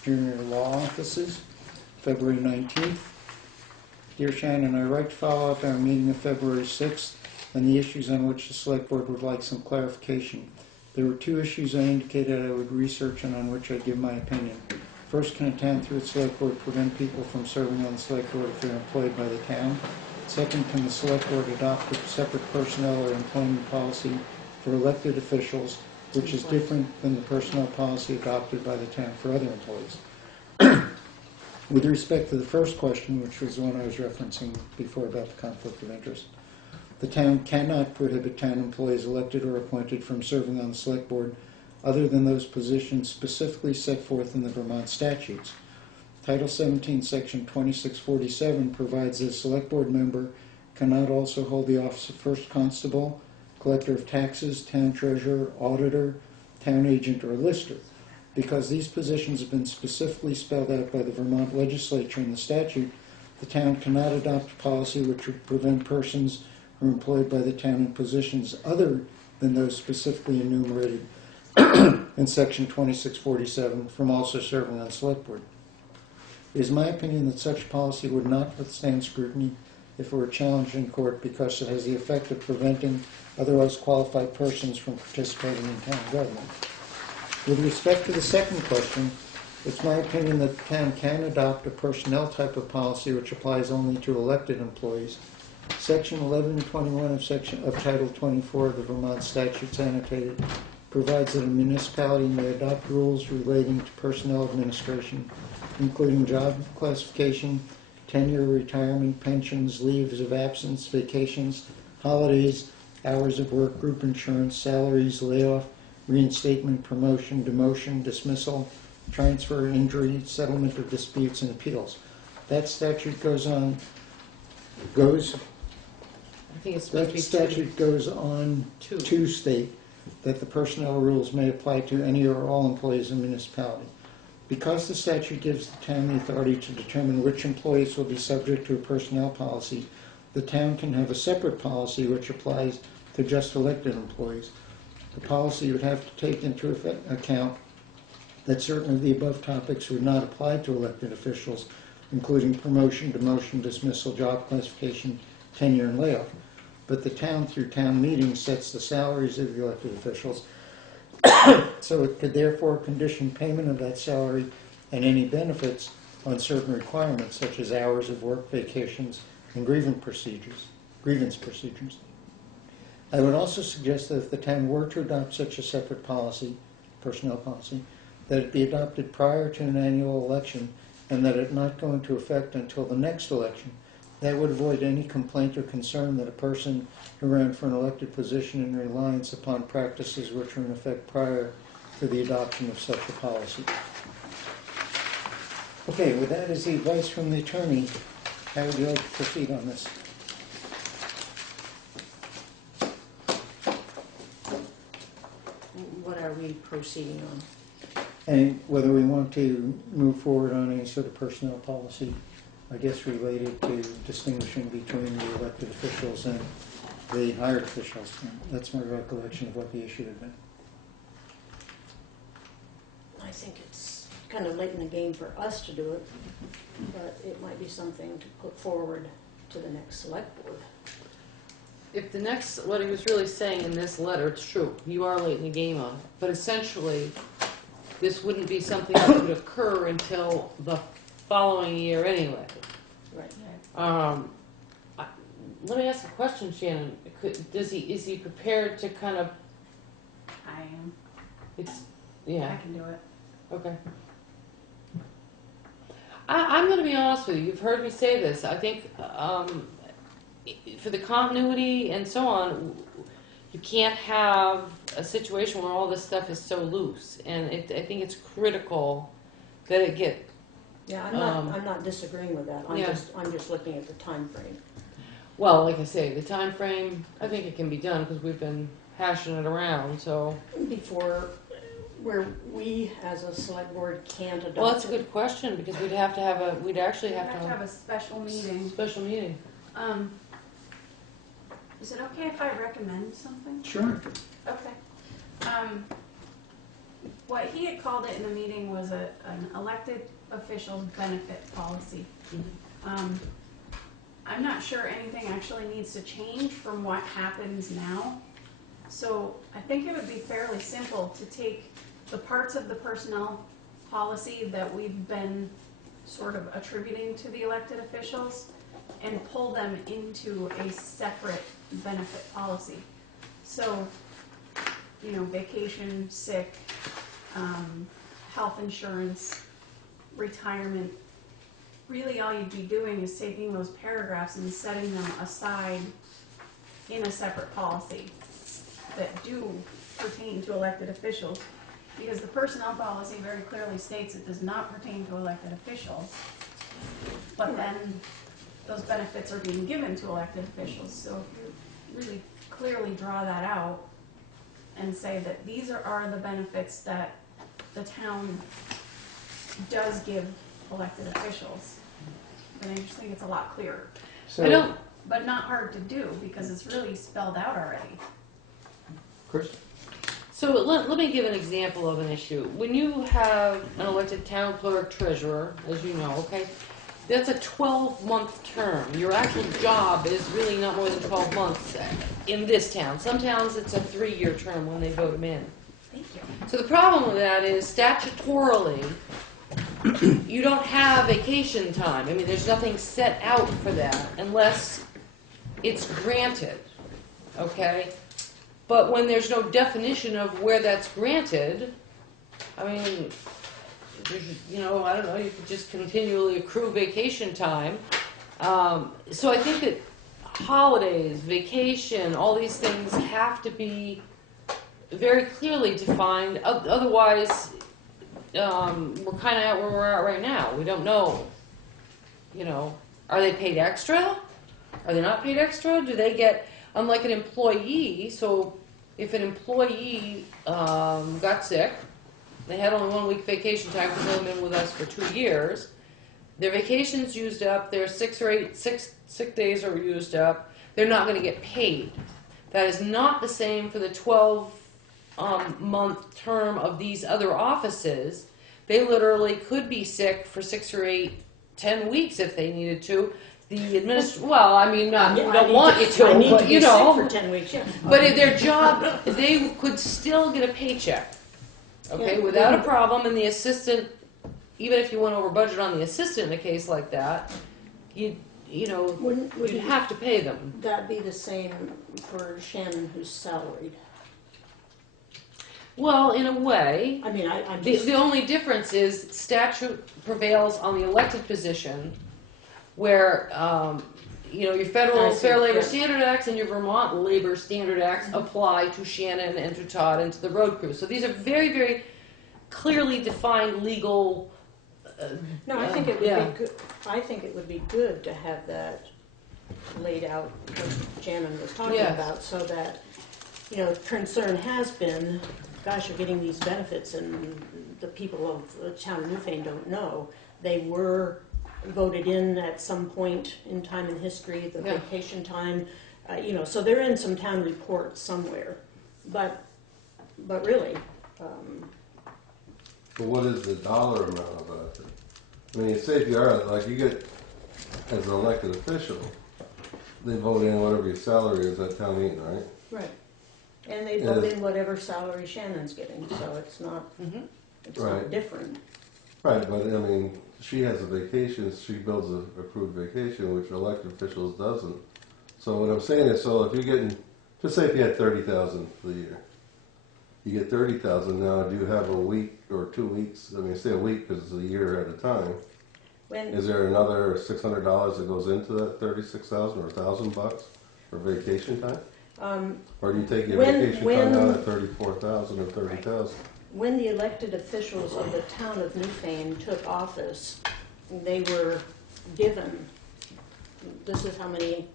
Junior Law Offices, February 19th. Dear Shannon, I write to follow up our meeting of February 6th and the issues on which the Select Board would like some clarification. There were two issues I indicated I would research and on which I'd give my opinion. First, can a town through its Select Board prevent people from serving on the Select Board if they're employed by the town? Second, can the Select Board adopt a separate personnel or employment policy for elected officials, which is different than the personnel policy adopted by the town for other employees? With respect to the first question, which was the one I was referencing before about the conflict of interest, the town cannot prohibit town employees elected or appointed from serving on the Select Board other than those positions specifically set forth in the Vermont statutes. Title 17, Section 2647 provides that a Select Board member cannot also hold the office of First Constable, Collector of Taxes, Town Treasurer, Auditor, Town Agent, or Lister. Because these positions have been specifically spelled out by the Vermont legislature in the statute, the town cannot adopt a policy which would prevent persons who are employed by the town in positions other than those specifically enumerated in Section 2647 from also serving on the Select Board. It is my opinion that such policy would not withstand scrutiny if it were challenged in court, because it has the effect of preventing otherwise qualified persons from participating in town government. With respect to the second question, it's my opinion that the town can adopt a personnel type of policy which applies only to elected employees. Section 1121 of Title 24 of the Vermont Statutes Annotated provides that a municipality may adopt rules relating to personnel administration, including job classification, tenure, retirement, pensions, leaves of absence, vacations, holidays, hours of work, group insurance, salaries, layoff, reinstatement, promotion, demotion, dismissal, transfer, injury, settlement of disputes, and appeals. That statute goes on to state that the personnel rules may apply to any or all employees in the municipality. Because the statute gives the town the authority to determine which employees will be subject to a personnel policy, the town can have a separate policy which applies to just elected employees. The policy would have to take into account that certain of the above topics would not apply to elected officials, including promotion, demotion, dismissal, job classification, tenure, and layoff. But the town, through town meetings, sets the salaries of the elected officials, so it could therefore condition payment of that salary and any benefits on certain requirements, such as hours of work, vacations, and grievance procedures. I would also suggest that if the town were to adopt such a separate policy, personnel policy, that it be adopted prior to an annual election and that it not go into effect until the next election. That would avoid any complaint or concern that a person who ran for an elected position in reliance upon practices which were in effect prior to the adoption of such a policy. Okay, with that as the advice from the attorney, how would you like to proceed on this? What are we proceeding on? And whether we want to move forward on any sort of personnel policy, I guess related to distinguishing between the elected officials and the hired officials. That's my recollection of what the issue had been. I think it's kind of late in the game for us to do it, but it might be something to put forward to the next select board. If the next, what he was really saying in this letter, it's true, you are late in the game on it, but essentially, this wouldn't be something that would occur until the following year anyway. Right. Let me ask a question, Shannon. Is he prepared to kind of, I am. it's, I yeah, can do it. okay. I'm going to be honest with you. You've heard me say this. I think for the continuity and so on, you can't have a situation where all this stuff is so loose. And I think it's critical that it get. Yeah, I'm not disagreeing with that. I'm just looking at the time frame. Well, like I say, the time frame, I think it can be done because we've been hashing it around. So Before, where we as a select board can't adopt well, that's a it. good question because we'd actually have to have a special meeting. special meeting. Is it okay if I recommend something? Sure. Okay. What he had called it in the meeting was an elected officials benefit policy. I'm not sure anything actually needs to change from what happens now. So I think it would be fairly simple to take the parts of the personnel policy that we've been sort of attributing to the elected officials and pull them into a separate benefit policy. So, you know, vacation, sick, health insurance, retirement. Really all you'd be doing is taking those paragraphs and setting them aside in a separate policy that do pertain to elected officials. Because the personnel policy very clearly states it does not pertain to elected officials. But then those benefits are being given to elected officials. So if you really clearly draw that out and say that these are the benefits that the town does give elected officials, then I just think it's a lot clearer. So, But not hard to do because it's really spelled out already. Chris? So let me give an example of an issue. When you have an elected town clerk treasurer, as you know, okay, that's a 12-month term. Your actual job is really not more than 12 months in this town. Some towns it's a 3-year term when they vote them in. Thank you. So the problem with that is statutorily, you don't have vacation time. I mean, there's nothing set out for that unless it's granted, okay? But when there's no definition of where that's granted, I mean, you know, I don't know, you could just continually accrue vacation time. So I think that holidays, vacation, all these things have to be very clearly defined. Otherwise, we're kind of at where we're at right now. We don't know, you know, are they paid extra? Are they not paid extra? Do they get, unlike an employee, so if an employee got sick They had only 1 week vacation time because they've only been with us for 2 years. Their vacation's used up, their 6 or 8 sick days are used up. They're not going to get paid. That is not the same for the 12-month term of these other offices. They literally could be sick for 6 or 8, 10 weeks if they needed to. The well, I mean, not, we don't want you to, I need but to be you know. sick for 10 weeks, yeah. But in their job, they could still get a paycheck, okay, Yeah. without a problem. And the assistant, even if you went over budget on the assistant in a case like that, you'd Wouldn't have to pay them. that be the same for Shannon, who's salaried? Well, in a way, I mean, I'm the just, only difference is statute prevails on the elected position, where your federal I see, Fair Labor yeah. Standard Acts and your Vermont Labor Standard Acts apply to Shannon and to Todd and to the road crew. So these are very, very clearly defined legal. no, I think it would yeah. be good, I think it would be good to have that laid out, what Shannon was talking Yes. about, so that, concern has been, gosh, you're getting these benefits and the people of the town of Newfane don't know. They were voted in at some point in time in history, the Yeah. vacation time, so they're in some town reports somewhere. But really, But what is the dollar amount of that? I mean, say if you are, like you get, as an elected official, they vote in whatever your salary is at town meeting, right? right. And they vote in whatever salary Shannon's getting, so it's not, it's not Right. different. Right, but I mean, she has a vacation, she builds a accrued vacation, which elected officials doesn't. So what I'm saying is, so if you're getting, just say if you had 30,000 for the year, you get 30,000 now. Do you have a week or 2 weeks? I mean, say a week because it's a year at a time. When, Is there another $600 that goes into that 36,000 or $1,000 for vacation time? Or do you take your vacation time down at 34,000 or 30,000? when the elected officials of the town of Newfane took office, they were given, this is how many,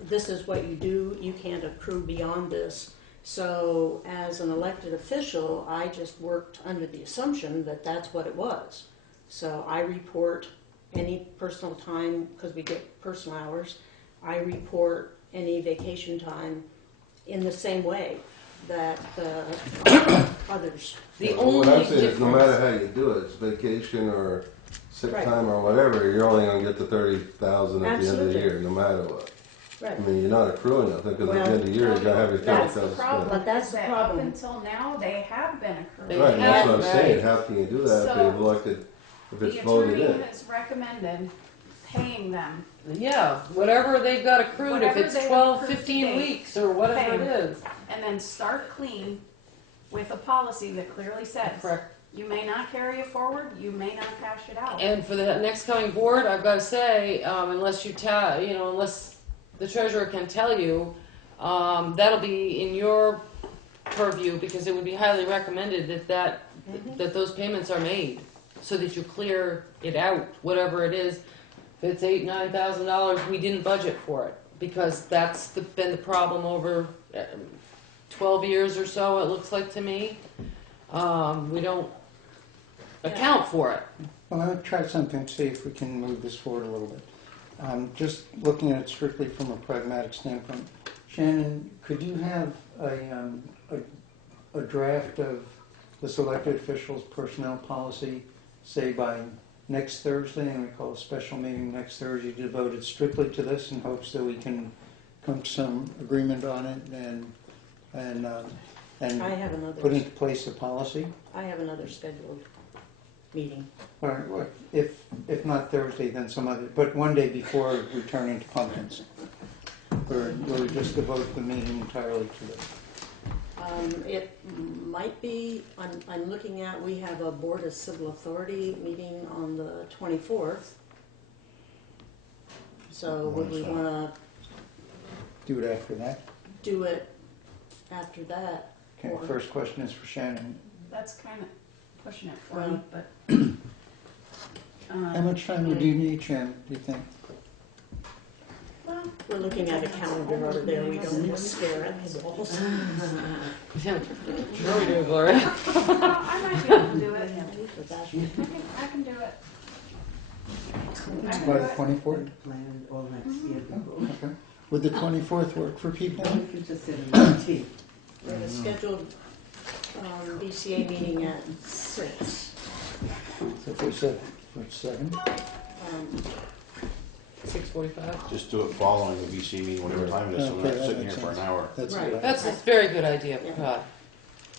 this is what you do, you can't accrue beyond this. So as an elected official, I just worked under the assumption that that's what it was. So I report any personal time, because we get personal hours, I report any vacation time in the same way that others. The Well, only what I'm saying is, no difference- matter how you do it, it's vacation or sick Right. time or whatever, you're only going to get the 30,000 at the end of the Absolutely. year, no matter what. Right. I mean, you're not accruing nothing because at Well, the end of the year, you're going to have your That's the 30,000 problem. spent. But that's is the that problem. Up until now, they have been accrued. They Right, and that's what I'm Right. saying. How can you do that if So, they've elected, if it's The voted attorney in? has recommended paying them, Yeah, whatever they've got accrued, if Whatever it's they've 12, accrued 15 to date, weeks or whatever it pay. is. and then start clean with a policy that clearly says, Correct. you may not carry it forward, you may not cash it out. And for the next coming board, I've got to say, unless unless the treasurer can tell you, that'll be in your purview, because it would be highly recommended that those payments are made, so that you clear it out, whatever it is. If it's $8,000, $9,000, we didn't budget for it, because that's been the problem over 12 years or so. It looks like to me, we don't account for it. Well, I'll try something to see if we can move this forward a little bit. Just looking at it strictly from a pragmatic standpoint, Shannon, could you have a draft of this elected officials' personnel policy, say by next Thursday, and we call a special meeting next Thursday devoted strictly to this, in hopes that we can come to some agreement on it and I have another. put into place a policy? I have another scheduled meeting. Or if not Thursday, then some other, but one day before we turn into pumpkins. Where we just devote the meeting entirely to this. It might be, I'm looking at, we have a Board of Civil Authority meeting on the 24th. So would we want to Do it after that. do it after that? Okay, Or- first question is for Shannon. That's kind of pushing it for Well- me, but. How much time would you need, Shannon, do you think? Well, We're looking at a calendar over there, we don't want to stare at the walls. Sure we do, Gloria. I might be able to do it. I can do it. It's by the 24th. Planned all next year before. Okay. Would the 24th work for people? We could just sit in the tea. We have a scheduled BCA meeting at 6. So if we said for 7? 6:45. Just do it following the VC meeting, whatever time it is, so we're Okay, not that sitting here makes for an sense. hour. That's a Right. good That's a idea. very good idea, Yeah. God.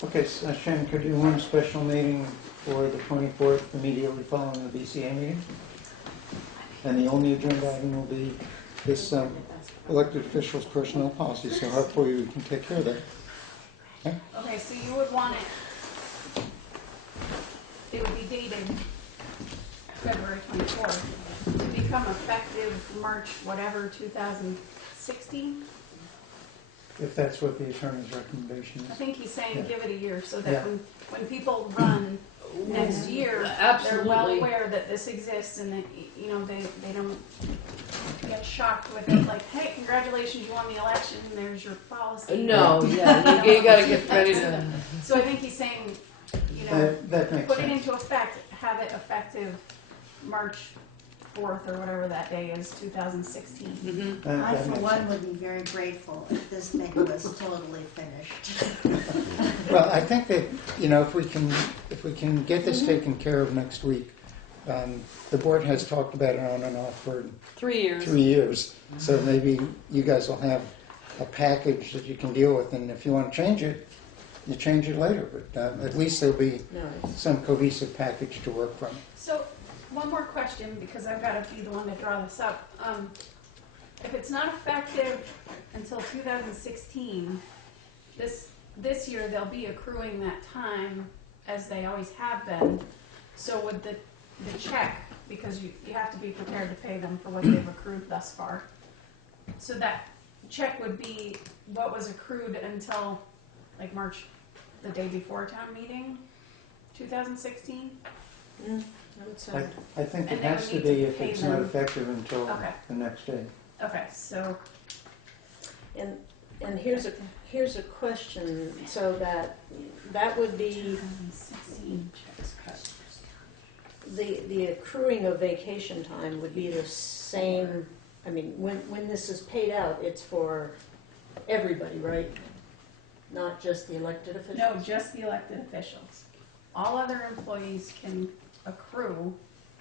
Okay, so Shannon, could you do one special meeting for the 24th immediately following the BCA meeting? And the only agenda item will be this elected officials personnel policy, so hopefully we can take care of that. Okay, so you would want it would be dated February 24th, to become effective March whatever 2016. If that's what the attorney's recommendation I is. think he's saying Yeah. give it a year, so Yeah. that when people run next year, they're well Absolutely. aware that this exists and that, you know, they don't get shocked with it, like, hey, congratulations, you won the election, there's your policy. No, yeah, you gotta get ready to. So I think he's saying, you know, That makes put it sense. into effect, have it effective March 4th or whatever that day is, 2016. Mhm. I, That for makes one, sense. would be very grateful if this thing was totally finished. Well, I think that, you know, if we can get this taken care of next week, the board has talked about it on and off for 3 years. 3 years, so maybe you guys will have a package that you can deal with, and if you want to change it, you change it later, but at least there'll be No, some cohesive package to work from. So, one more question, because I've got to be the one to draw this up. If it's not effective until 2016, this year they'll be accruing that time as they always have been. So would the check, because you have to be prepared to pay them for what they've accrued thus far. So that check would be what was accrued until like March, the day before town meeting, 2016? I would say. I think it And they has to would need be to if pay it's not them. effective until Okay. the next day. Okay, so And here's a question, so that would be 2016 checks cut. the accruing of vacation time would be the same. I mean, when this is paid out, it's for everybody, right? Not just the elected officials? No, just the elected officials. All other employees can accrue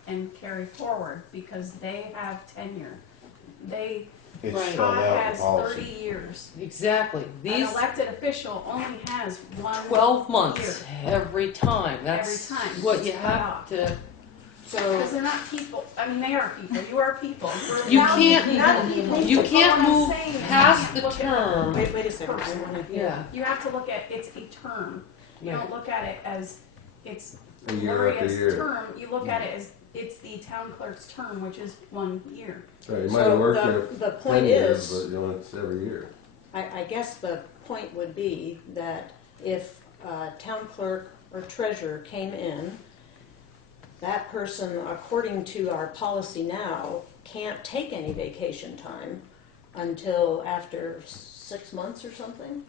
and carry forward because they have tenure. It's Right. spelled Todd out in has the 30 policy. years. Exactly. An These elected official only has 12 1 months year. every time. That's Every time. what you It's have off. to. So, Because they're not people. I mean, they are people. You are people. We're You valued people. can't. You can't What I'm move saying is past you the look at term. wait a second, I want to hear. Yeah. You have to look at it's a term. You Right. don't look at it as it's A year after Gloria's year. term. You look at it as it's the town clerk's term, which is 1 year. Right, you might So have worked the there point 10 years, is- but you know, it's every year. I guess the point would be that if town clerk or treasurer came in, that person, according to our policy now, can't take any vacation time until after 6 months or something?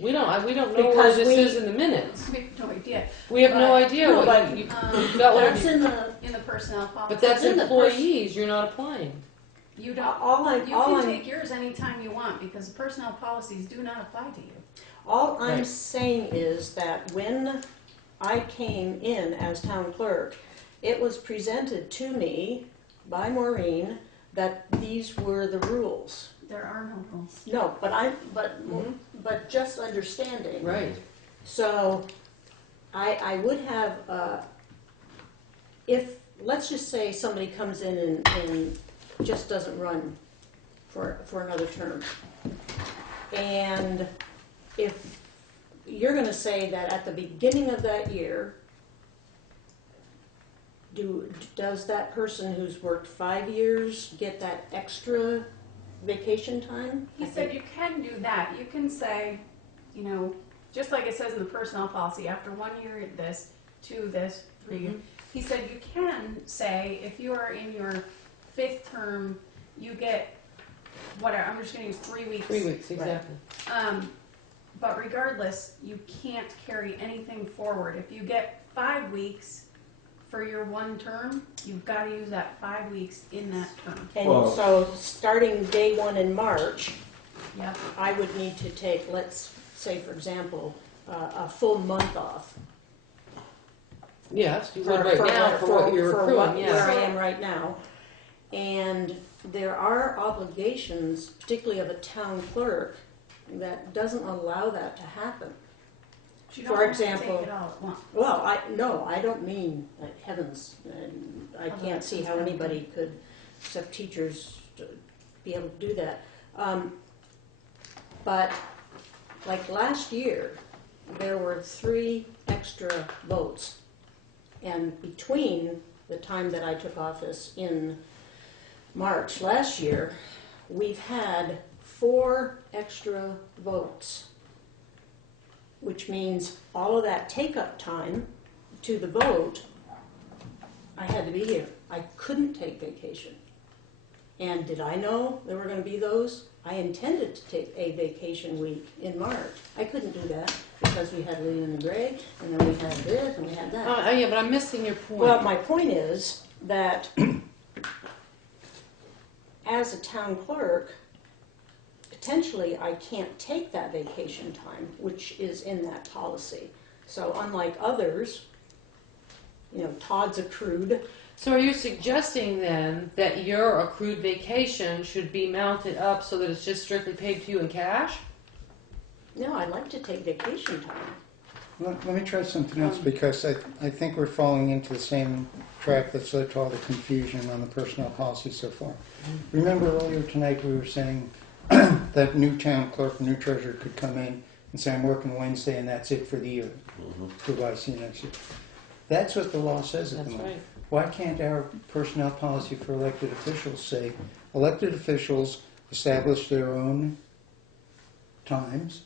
We don't know Because where this we- is in the minutes. We have no idea. We have no But- idea No, what but, you Um, got. Whatever. That's in the, in the personnel policy. But that's in the employees. You're not applying. You don't. all You can I'm, take yours anytime you want because personnel policies do not apply to you. all I'm Right. saying is that when I came in as town clerk, it was presented to me by Maureen that these were the rules. There are no rules. No, but just understanding. Right. So I would have, if, let's just say somebody comes in and just doesn't run for another term. And if you're gonna say that at the beginning of that year, does that person who's worked 5 years get that extra vacation time? He said you can do that. You can say, you know, just like it says in the personnel policy, after 1 year this, 2 this, 3. Mhm. He said you can say if you are in your 5th term, you get whatever, I'm just gonna use 3 weeks. 3 weeks, exactly. But regardless, you can't carry anything forward. If you get 5 weeks for your one term, you've gotta use that 5 weeks in that term. And Well- so, starting day one in March, Yep. I would need to take, let's say, for example, a full month off. Yes, you would right now for what you're accruing, Where yeah. I am right now. And there are obligations, particularly of a town clerk, that doesn't allow that to happen. You don't For have to example, take it all at once. Well, I don't mean, heavens, I can't see how anybody could, except teachers, to be able to do that. But, like last year, there were 3 extra votes. And between the time that I took office in March last year, we've had 4 extra votes, which means all of that take-up time to the vote, I had to be here. I couldn't take vacation. And did I know there were going to be those? I intended to take a vacation week in March. I couldn't do that because we had Lee and the Gray, and then we had this, and we had that. Yeah, but I'm missing your point. Well, my point is that as a town clerk, potentially I can't take that vacation time, which is in that policy. So unlike others, Todd's accrued. So are you suggesting then that your accrued vacation should be mounted up so that it's just strictly paid to you in cash? No, I'd like to take vacation time. Let me try something else, because I think we're falling into the same track that's led to all the confusion on the personnel policy so far. Remember earlier tonight we were saying that new town clerk, new treasurer could come in and say, I'm working Wednesday and that's it for the year. Goodbye, see you next year. That's what the law says at the That's moment. right. Why can't our personnel policy for elected officials say, elected officials establish their own times,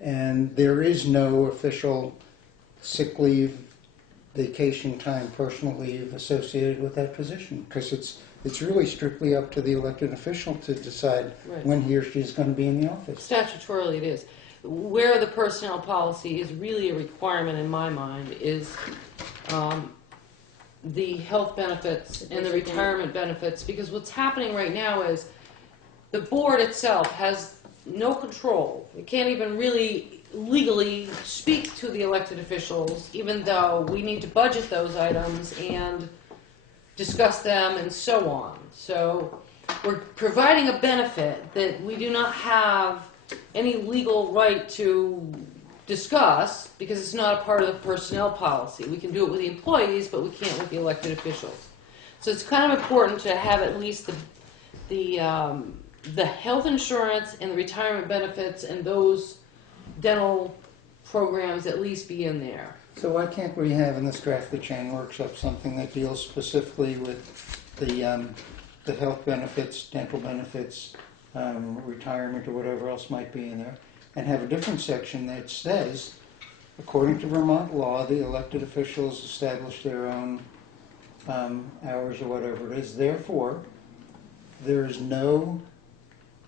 and there is no official sick leave, vacation time, personal leave associated with that position, because it's really strictly up to the elected official to decide Right. when he or she is going to be in the office. Statutorily it is. Where the personnel policy is really a requirement in my mind is the health benefits and the retirement benefits, because what's happening right now is the board itself has no control. It can't even really legally speak to the elected officials, even though we need to budget those items and discuss them and so on. So we're providing a benefit that we do not have any legal right to discuss because it's not a part of the personnel policy. We can do it with the employees, but we can't with the elected officials. So it's kind of important to have at least the health insurance and the retirement benefits and those dental programs at least be in there. So why can't we have in this draft the Chan workshop something that deals specifically with the health benefits, dental benefits, retirement, or whatever else might be in there, and have a different section that says, according to Vermont law, the elected officials establish their own hours or whatever it is. Therefore, there is no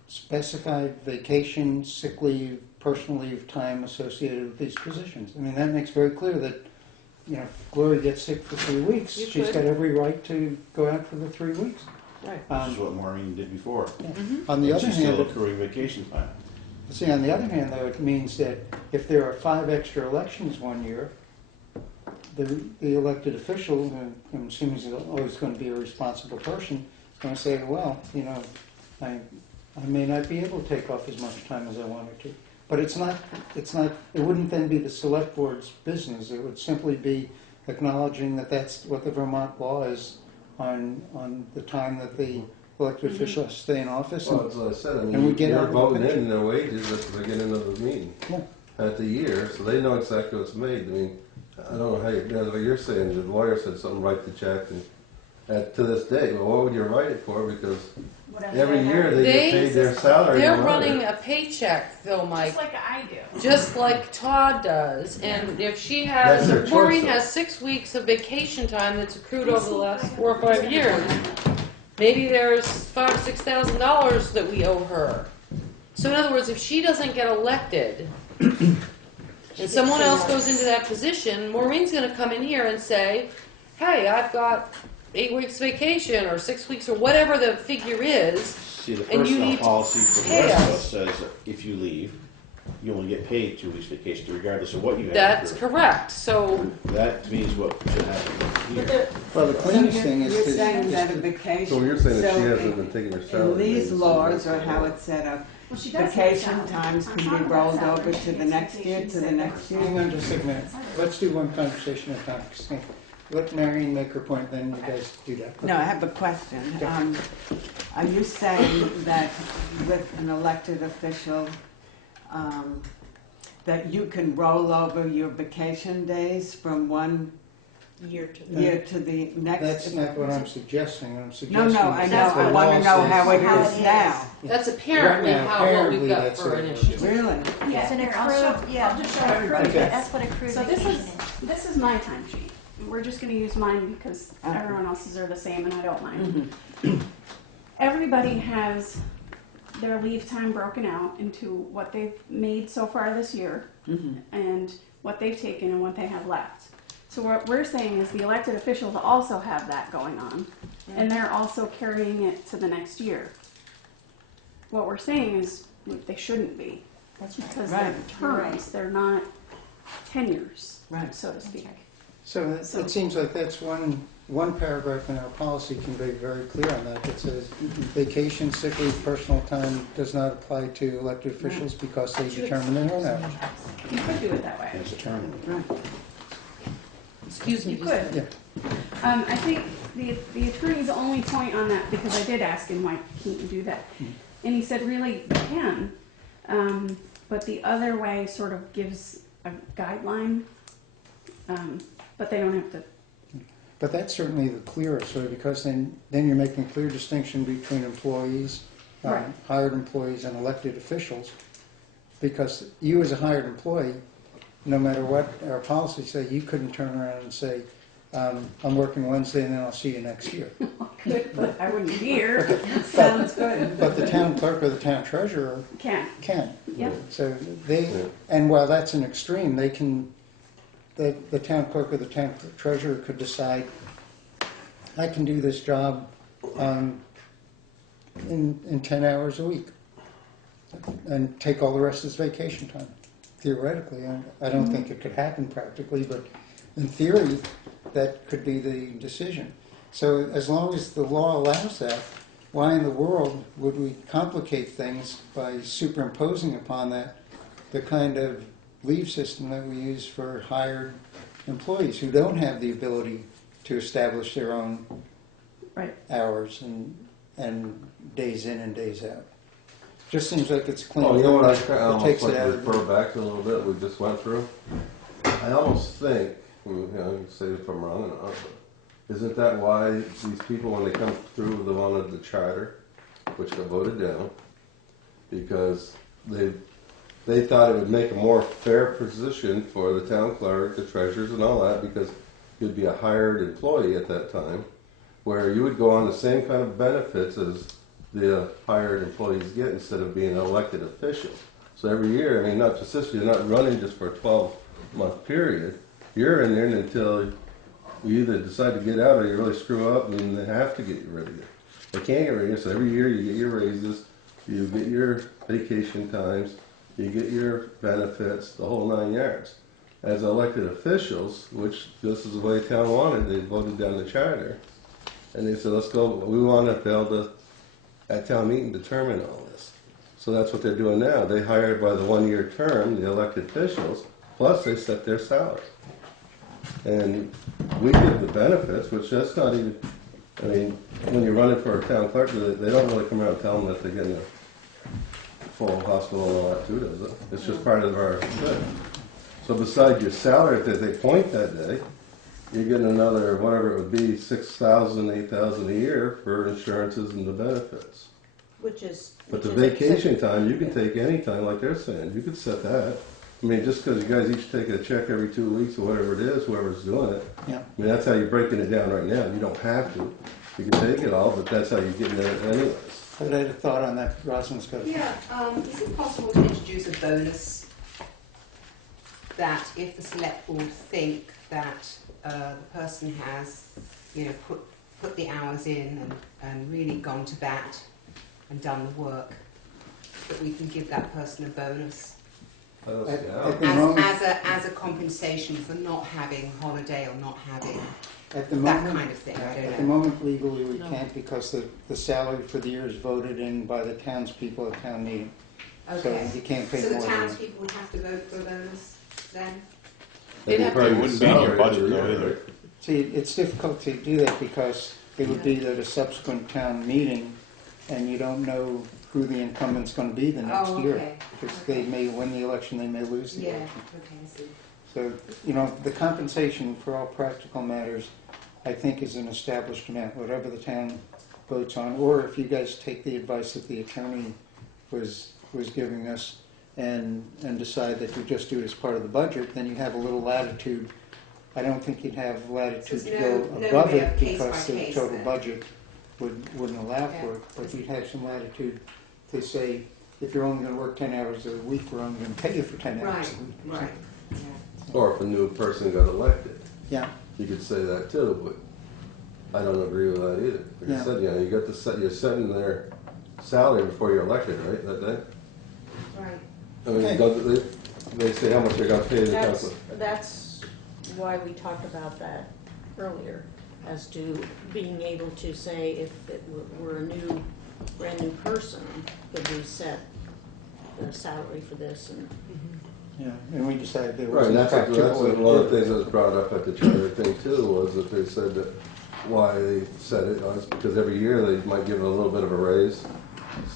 specified vacation, sick leave, personal leave time associated with these positions. I mean, that makes very clear that, if Gloria gets sick for 3 weeks, You she's could. got every right to go out for the 3 weeks. Right. Which is what Maureen did before. On the And other she's still hand, accruing vacation time. see, on the other hand, though, it means that if there are 5 extra elections one year, the elected official, and I'm assuming he's always going to be a responsible person, is going to say, well, I may not be able to take off as much time as I wanted to. But it wouldn't then be the select board's business. It would simply be acknowledging that that's what the Vermont law is on the time that the elected official has to stay in office. Well, that's what I said. I and we mean, get you're out of the voting picture. in their wages at the beginning of the meeting. Yeah. At the year, so they know exactly what's made. I mean, I don't know how what you're saying. The lawyer said something, write the check, and to this day, well, what would you write it for? Because every year they get paid their salary. They're no running matter. a paycheck, though, Mike. Just like I do. Just like Todd does, and if she That's has, her if Maureen choice, though. has 6 weeks of vacation time that's accrued over the last 4 or 5 years, maybe there's $5,000 or $6,000 that we owe her. So in other words, if she doesn't get elected, and someone else goes into that position, Maureen's gonna come in here and say, hey, I've got 8 weeks vacation, or 6 weeks, or whatever the figure is. See, the And you personnel need to policy for the pay rest of us. us says that if you leave, you only get paid 2 weeks vacation regardless of what you have. That's accrued. correct, so, That to me is what should happen here. Well, the cleanest thing is You're to, saying that a is vacation. So you're saying that she so hasn't been taking her salary. in these days, laws, so or that's how what- it's set up, Well, she does have vacation salary. times On can top be of that rolled salary, over she to the gets next year, vacation to the sick next days. hang year. on just a minute. Let's do one conversation at a time. Christine. Let Marion make her point, then you guys do that. No, I have a question. Yeah. Are you saying that with an elected official, that you can roll over your vacation days from one year to year to the next? That's not what I'm suggesting. I'm No, suggesting. no, I know, that's what I the want law to know says. how it How is it is. now. that's apparently Right now, how, what apparently we've got that's for what an it issue. is. Really? It's an Yeah, I'll show- accrued, yeah, I'll just show everybody. Okay. that's what accrued So vacation this is. this is my timesheet. We're just gonna use mine because Okay. everyone else's are the same and I don't mind. Mhm. Everybody has their leave time broken out into what they've made so far this year Mhm. and what they've taken and what they have left. So what we're saying is the elected officials also have that going on, and they're also carrying it to the next year. What we're saying is they shouldn't be, That's right. because Right. they're You're terms, they're not tenures, Right. so to speak. So it seems like that's one paragraph in our policy can be very clear on that. That says vacation, sick leave, personal time does not apply to elected officials because they determine their own hours. You could do it that way. And it's a term. Right. Excuse me. You could. Yeah. I think the attorney's only point on that, because I did ask him why can't you do that, and he said really you can, but the other way sort of gives a guideline, but they don't have to. But that's certainly the clearest way, because then you're making a clear distinction between employees, Right. hired employees and elected officials. Because you as a hired employee, no matter what our policies say, you couldn't turn around and say, I'm working Wednesday and then I'll see you next year. Good, but I wouldn't be here. Sounds good. But the town clerk or the town treasurer Can. can. Yep. So and while that's an extreme, they can, the town clerk or the town treasurer could decide, I can do this job in 10 hours a week and take all the rest as vacation time, theoretically. I don't think it could happen practically, but in theory, that could be the decision. So as long as the law allows that, why in the world would we complicate things by superimposing upon that the kind of leave system that we use for hired employees who don't have the ability to establish their own Right. hours and days in and days out? Just seems like it's clean. Oh, you know what I It almost takes like it to out of refer the, back to a little bit we just went through? I almost think, you know, say if I'm wrong or not, but isn't that why these people, when they come through the one of the charter, which got voted down, because they thought it would make a more fair position for the town clerk, the treasurers and all that, because you'd be a hired employee at that time, where you would go on the same kind of benefits as the hired employees get instead of being an elected official. So every year, I mean, not just this, you're not running just for a 12-month period. You're in there until you either decide to get out or you really screw up and they have to get you rid of you. They can't get rid of you, so every year you get your raises, you get your vacation times, you get your benefits, the whole 9 yards. As elected officials, which this is the way town wanted, they voted down the charter. And they said, let's go, we want to be able to, at town meeting, determine all this. So that's what they're doing now. They hired by the 1-year term, the elected officials, plus they set their salary. And we give the benefits, which that's not even, I mean, when you're running for a town clerk, they don't really come around and tell them that they're getting a full hospital and all that too, does it? It's just part of our thing. So besides your salary that they point that day, you're getting another, whatever it would be, $6,000, $8,000 a year for insurances and the benefits. Which is. But the which is vacation time, you can take any time, like they're saying. You could set that. I mean, just because you guys each take a check every 2 weeks or whatever it is, whoever's doing it. Yeah. I mean, that's how you're breaking it down right now. You don't have to. You can take it all, but that's how you get it anyways. But I had a thought on that. Rosalind's got a Yeah, is it possible to introduce a bonus that if the select board think that the person has, you know, put the hours in and really gone to bat and done the work, that we can give that person a bonus At the moment, as a compensation for not having holiday or not having at the that moment, kind of thing. I don't at the know. moment legally we No. can't because the salary for the year is voted in by the townspeople at town meeting. Okay. So you can't pay So the more than that. townspeople would have to vote for a bonus then? They'd have to- It wouldn't be in your budget though either. See, it's difficult to do that because it would be at a subsequent town meeting and you don't know who the incumbent's going to be the next Oh, year. okay. Because they may win the election, they may lose the Yeah, election. okay, I see. So, you know, the compensation for all practical matters, I think is an established amount, whatever the town votes on. Or if you guys take the advice that the attorney was giving us and decide that you just do it as part of the budget, then you have a little latitude. I don't think you'd have latitude So to there's go no above way it of case by because the case total then. budget wouldn't allow for it. But you'd have some latitude to say, if you're only going to work 10 hours a week, we're only going to pay you for 10 hours Right, a week. right. Yeah. Or if a new person got elected, Yeah. you could say that too, but I don't agree with that either. Like Yeah. I said, you know, you got to set, you're setting their salary before you're elected, right, that day? Right. I mean, Okay. they say how much they're gonna pay the council. That's why we talked about that earlier, as to being able to say if it were a new, brand new person, could we set the salary for this and. Yeah, and we decided there Right, was and a that's practical way to one of do the it. things that was brought up at the charter thing too, was that they said that why they said it, was because every year they might give it a little bit of a raise,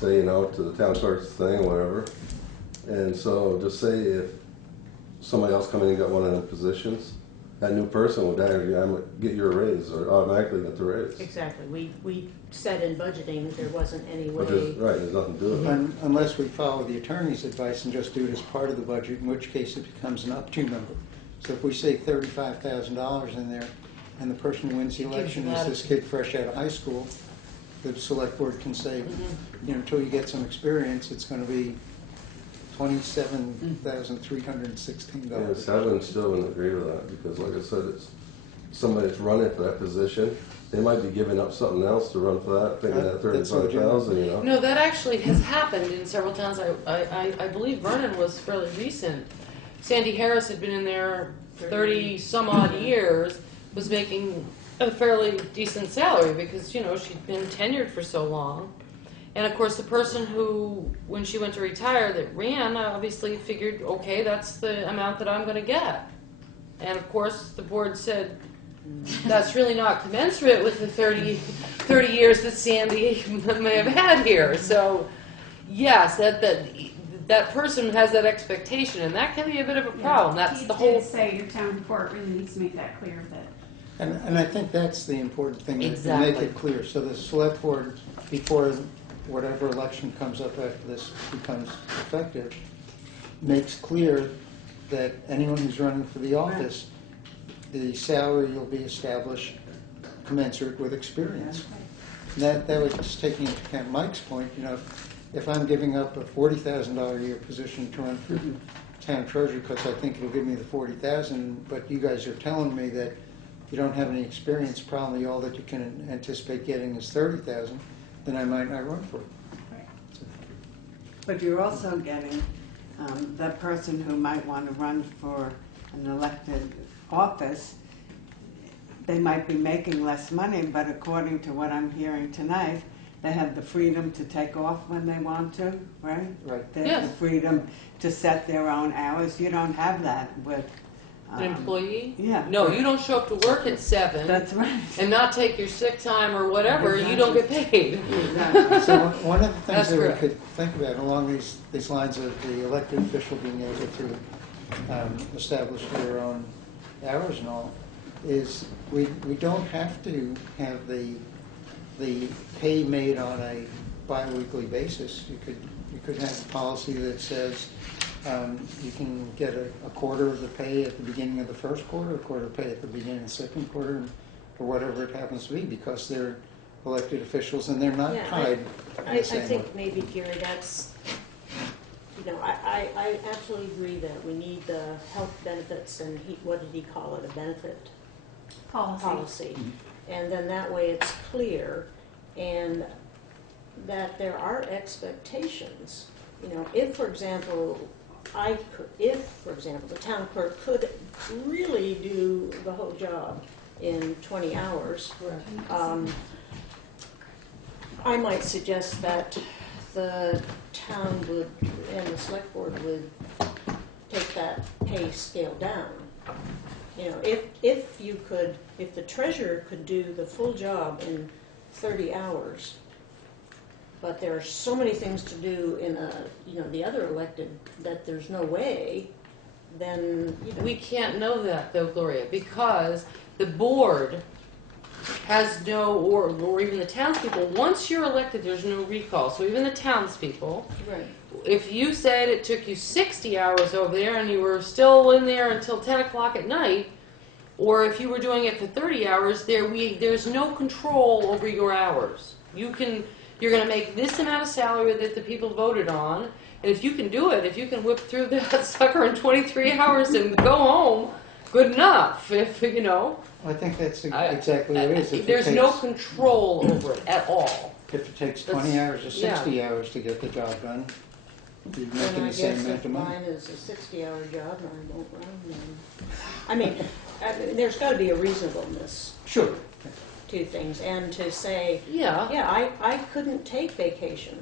say, you know, to the town clerk's thing, or whatever. And so just say if somebody else coming in and got one of the positions, that new person would actually get your raise, or automatically get the raise. Exactly, we said in budgeting that there wasn't any But way. right, there's nothing to do with it. Unless we follow the attorney's advice and just do it as part of the budget, in which case it becomes an up-to number. So if we say $35,000 in there, and the person who wins the election is this kid fresh out of high school, the select board can say, you know, until you get some experience, it's going to be $27,316. Yeah, Seven still wouldn't agree with that, because like I said, it's somebody that's running for that position, they might be giving up something else to run for that, thinking that That's what 35,000, you know? No, that actually has happened in several towns. I believe Vernon was fairly recent. Sandy Harris had been in there 30 some odd years, was making a fairly decent salary because, you know, she'd been tenured for so long. And of course, the person who, when she went to retire, that ran, obviously figured, okay, that's the amount that I'm going to get. And of course, the board said, that's really not commensurate with the 30 years that Sandy may have had here. So, yes, that person has that expectation, and that can be a bit of a problem. That's the whole. He did say your town report really needs to make that clear that. And I think that's the important thing, to make Exactly. it clear. So the select board, before whatever election comes up after this becomes effective, makes clear that anyone who's running for the office, the salary will be established commensurate with experience. That was just taking into account Mike's point, you know, if I'm giving up a $40,000 a year position to run for town treasurer because I think it'll give me the $40,000, but you guys are telling me that you don't have any experience, probably all that you can anticipate getting is $30,000, then I might not run for it. But you're also getting that person who might want to run for an elected office, they might be making less money, but according to what I'm hearing tonight, they have the freedom to take off when they want to, right? Right. They have Yes. the freedom to set their own hours. You don't have that with An employee? yeah. No, you don't show up to work at 7 That's right. and not take your sick time or whatever, you don't get paid. Exactly. So one of the things That's that correct. we could think about along these lines of the elected official being able to establish their own hours and all, is we don't have to have the pay made on a bi-weekly basis. You could have a policy that says you can get a quarter of the pay at the beginning of the first quarter, a quarter of pay at the beginning of the second quarter, or whatever it happens to be, because they're elected officials, and they're not Yeah, tied I the same way. think maybe, Gary, that's, I absolutely agree that we need the health benefits and what did he call it, a benefit policy. And then that way it's clear and that there are expectations. If, for example, the town clerk could really do the whole job in 20 hours, I might suggest that the town would, and the select board would take that pay scale down. If the treasurer could do the full job in 30 hours, but there are so many things to do in the other elected that there's no way, then, We can't know that though, Gloria, because the board has no, or even the townspeople, once you're elected, there's no recall. So even the townspeople, right. if you said it took you 60 hours over there and you were still in there until 10 o'clock at night, or if you were doing it for 30 hours, there's no control over your hours. You're going to make this amount of salary that the people voted on, and if you can do it, if you can whip through that sucker in 23 hours and go home, good enough. I think that's exactly what it is. If There's it no takes, control over it at all. if it takes 20 hours or 60 hours to get the job done, you're And making I the same guess amount if of money. mine is a 60-hour job and I don't run, then, there's got to be a reasonableness Sure. to things, and to say, Yeah. I couldn't take vacation.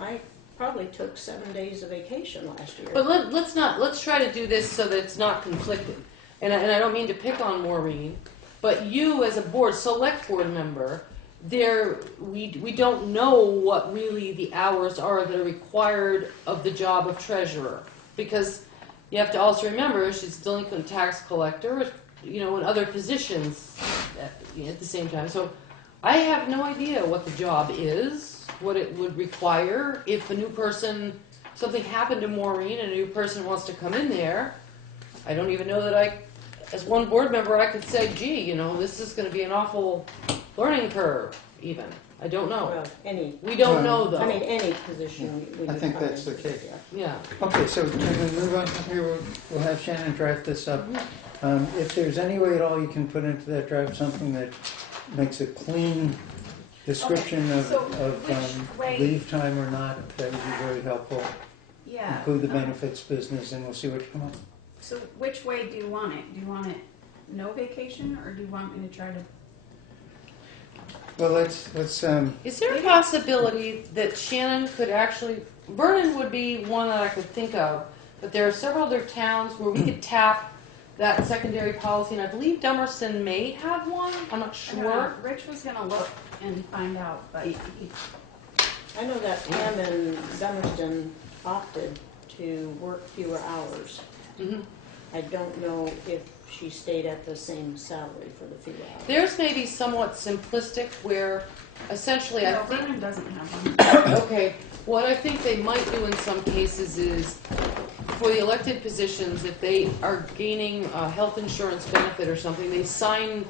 I probably took 7 days of vacation last year. But let's try to do this so that it's not conflicted. And I don't mean to pick on Maureen, but you as a select board member, we don't know what really the hours are that are required of the job of treasurer, because you have to also remember she's delinquent tax collector, in other positions at the same time. So I have no idea what the job is, what it would require if a new person, something happened to Maureen and a new person wants to come in there. I don't even know that as one board member, I could say, gee, this is going to be an awful learning curve, even. I don't know. Well, We don't know, though. any position. I think that's the case. Yeah. Okay, so can we move on from here? We'll have Shannon draft this up. If there's any way at all you can put into that draft something that makes a clean description Okay, so of which way- leave time or not, that would be very helpful. Yeah. Include the benefits business, and we'll see what you come up with. So which way do you want it? Do you want it no vacation, or do you want me to try to? Well, let's Is there a possibility that Shannon could actually, Vernon would be one that I could think of, but there are several other towns where we could tap that secondary policy, and I believe Dummerston may have one, I'm not sure. Rich was gonna look and find out, but I know that Pam and Dummerston opted to work fewer hours. Mhm. I don't know if she stayed at the same salary for the fewer hours. Theirs may be somewhat simplistic, where essentially I no, think, Vernon doesn't have one. okay, what I think they might do in some cases is, for the elected positions, if they are gaining a health insurance benefit or something, they sign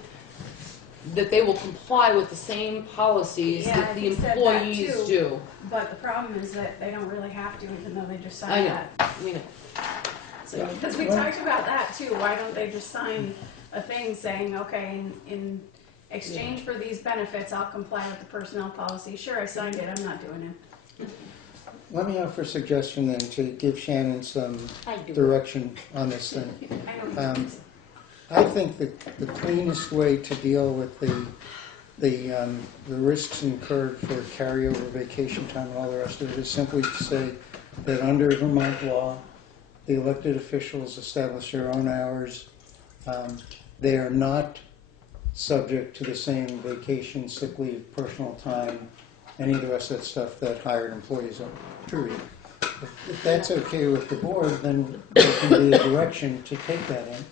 that they will comply with the same policies Yeah, that the he said that employees too. do. But the problem is that they don't really have to, even though they just I signed know, that. we know. Because we talked about that too. Why don't they just sign a thing saying, okay, in exchange for these benefits, I'll comply with the personnel policy. Sure, I signed it. I'm not doing it. let me offer a suggestion then to give Shannon some I do. direction on this thing. I don't. I think that the cleanest way to deal with the risks incurred for carryover vacation time and all the rest of it is simply to say that under Vermont law, the elected officials establish their own hours. They are not subject to the same vacation, sick leave, personal time, any of the rest of that stuff that hired employees are. Period. If that's okay with the board, then there can be a direction to take that in.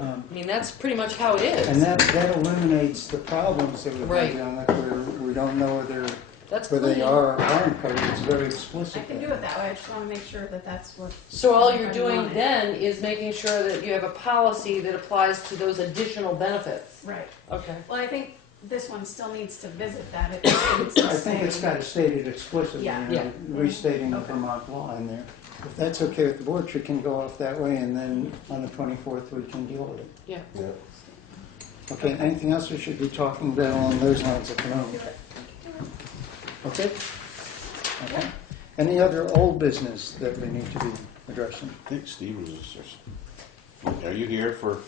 I mean, that's pretty much how it is. And that eliminates the problems that we've Right. had down there where we don't know whether That's they clean. are or aren't covered. It's very explicit. I can do it that way. I just want to make sure that that's what. So all you're I doing want it. then is making sure that you have a policy that applies to those additional benefits. Right. Okay. Well, I think this one still needs to visit that. It just needs to I think it's say- got to state it explicitly, Yeah. you know, restating the Okay. Vermont law in there. If that's okay with the board, you can go off that way, and then on the 24th, we can deal with it. Yeah. Okay, anything else we should be talking about along those lines at the moment? Okay? Okay. Any other old business that we need to be addressing? I think Steve was just, are you here for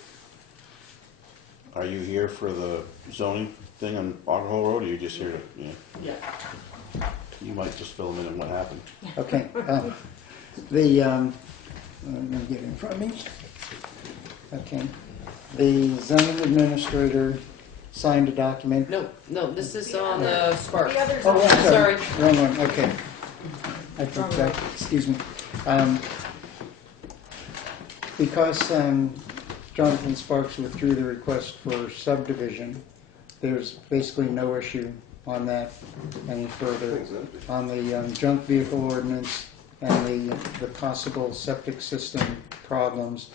the zoning thing on Bog Hole Road, or are you just here to, Yeah. you might just fill them in on what happened? Okay. Let me get it in front of me. Okay. The zoning administrator signed a document. No, this is on the Sparks. The other Oh, zone. I'm sorry. Sorry. Wrong one, okay. I took that, excuse me. Because Jonathan Sparks withdrew the request for subdivision, there's basically no issue on that any further. On the junk vehicle ordinance and the possible septic system problems,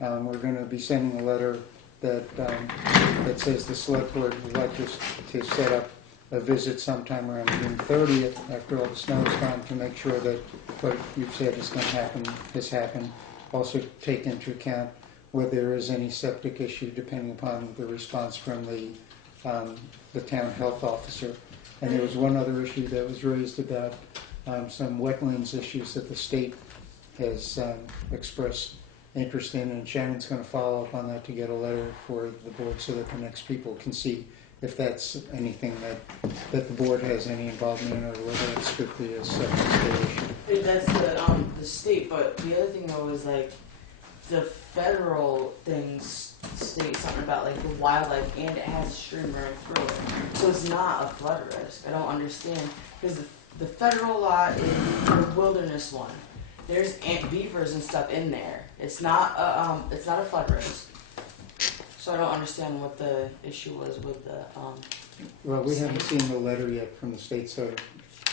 we're going to be sending a letter that says the select board would like us to set up a visit sometime around June 30th after all the snow is gone to make sure that what you've said is going to happen has happened. Also take into account whether there is any septic issue depending upon the response from the town health officer. And there was one other issue that was raised about some wetlands issues that the state has expressed interest in, and Shannon's going to follow up on that to get a letter for the board so that the next people can see if that's anything that the board has any involvement in, or whether it's strictly a separate state issue. That's the state, but the other thing though is like the federal things state something about like the wildlife, and it has a stream running through it, so it's not a flood risk. I don't understand, because the federal law is the wilderness one. There's beavers and stuff in there. It's not a flood risk. So I don't understand what the issue was with the. Well, we haven't seen the letter yet from the state, so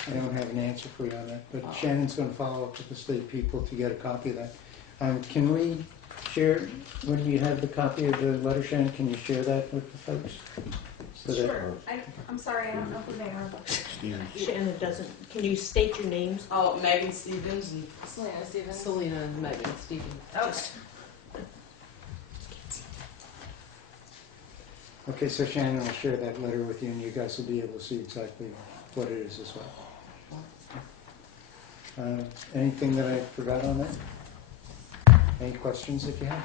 I don't have an answer for you on that. But Shannon's going to follow up with the state people to get a copy of that. Can we share, when you have the copy of the letter, Shannon, can you share that with the folks? So that- Sure. I'm sorry, I don't know who they are. Shannon doesn't, can you state your names? Oh, Megan Stevens and Selena Stevens. Selena and Megan, Stephen. Okay, so Shannon will share that letter with you, and you guys will be able to see exactly what it is as well. Anything that I forgot on that? Any questions if you have?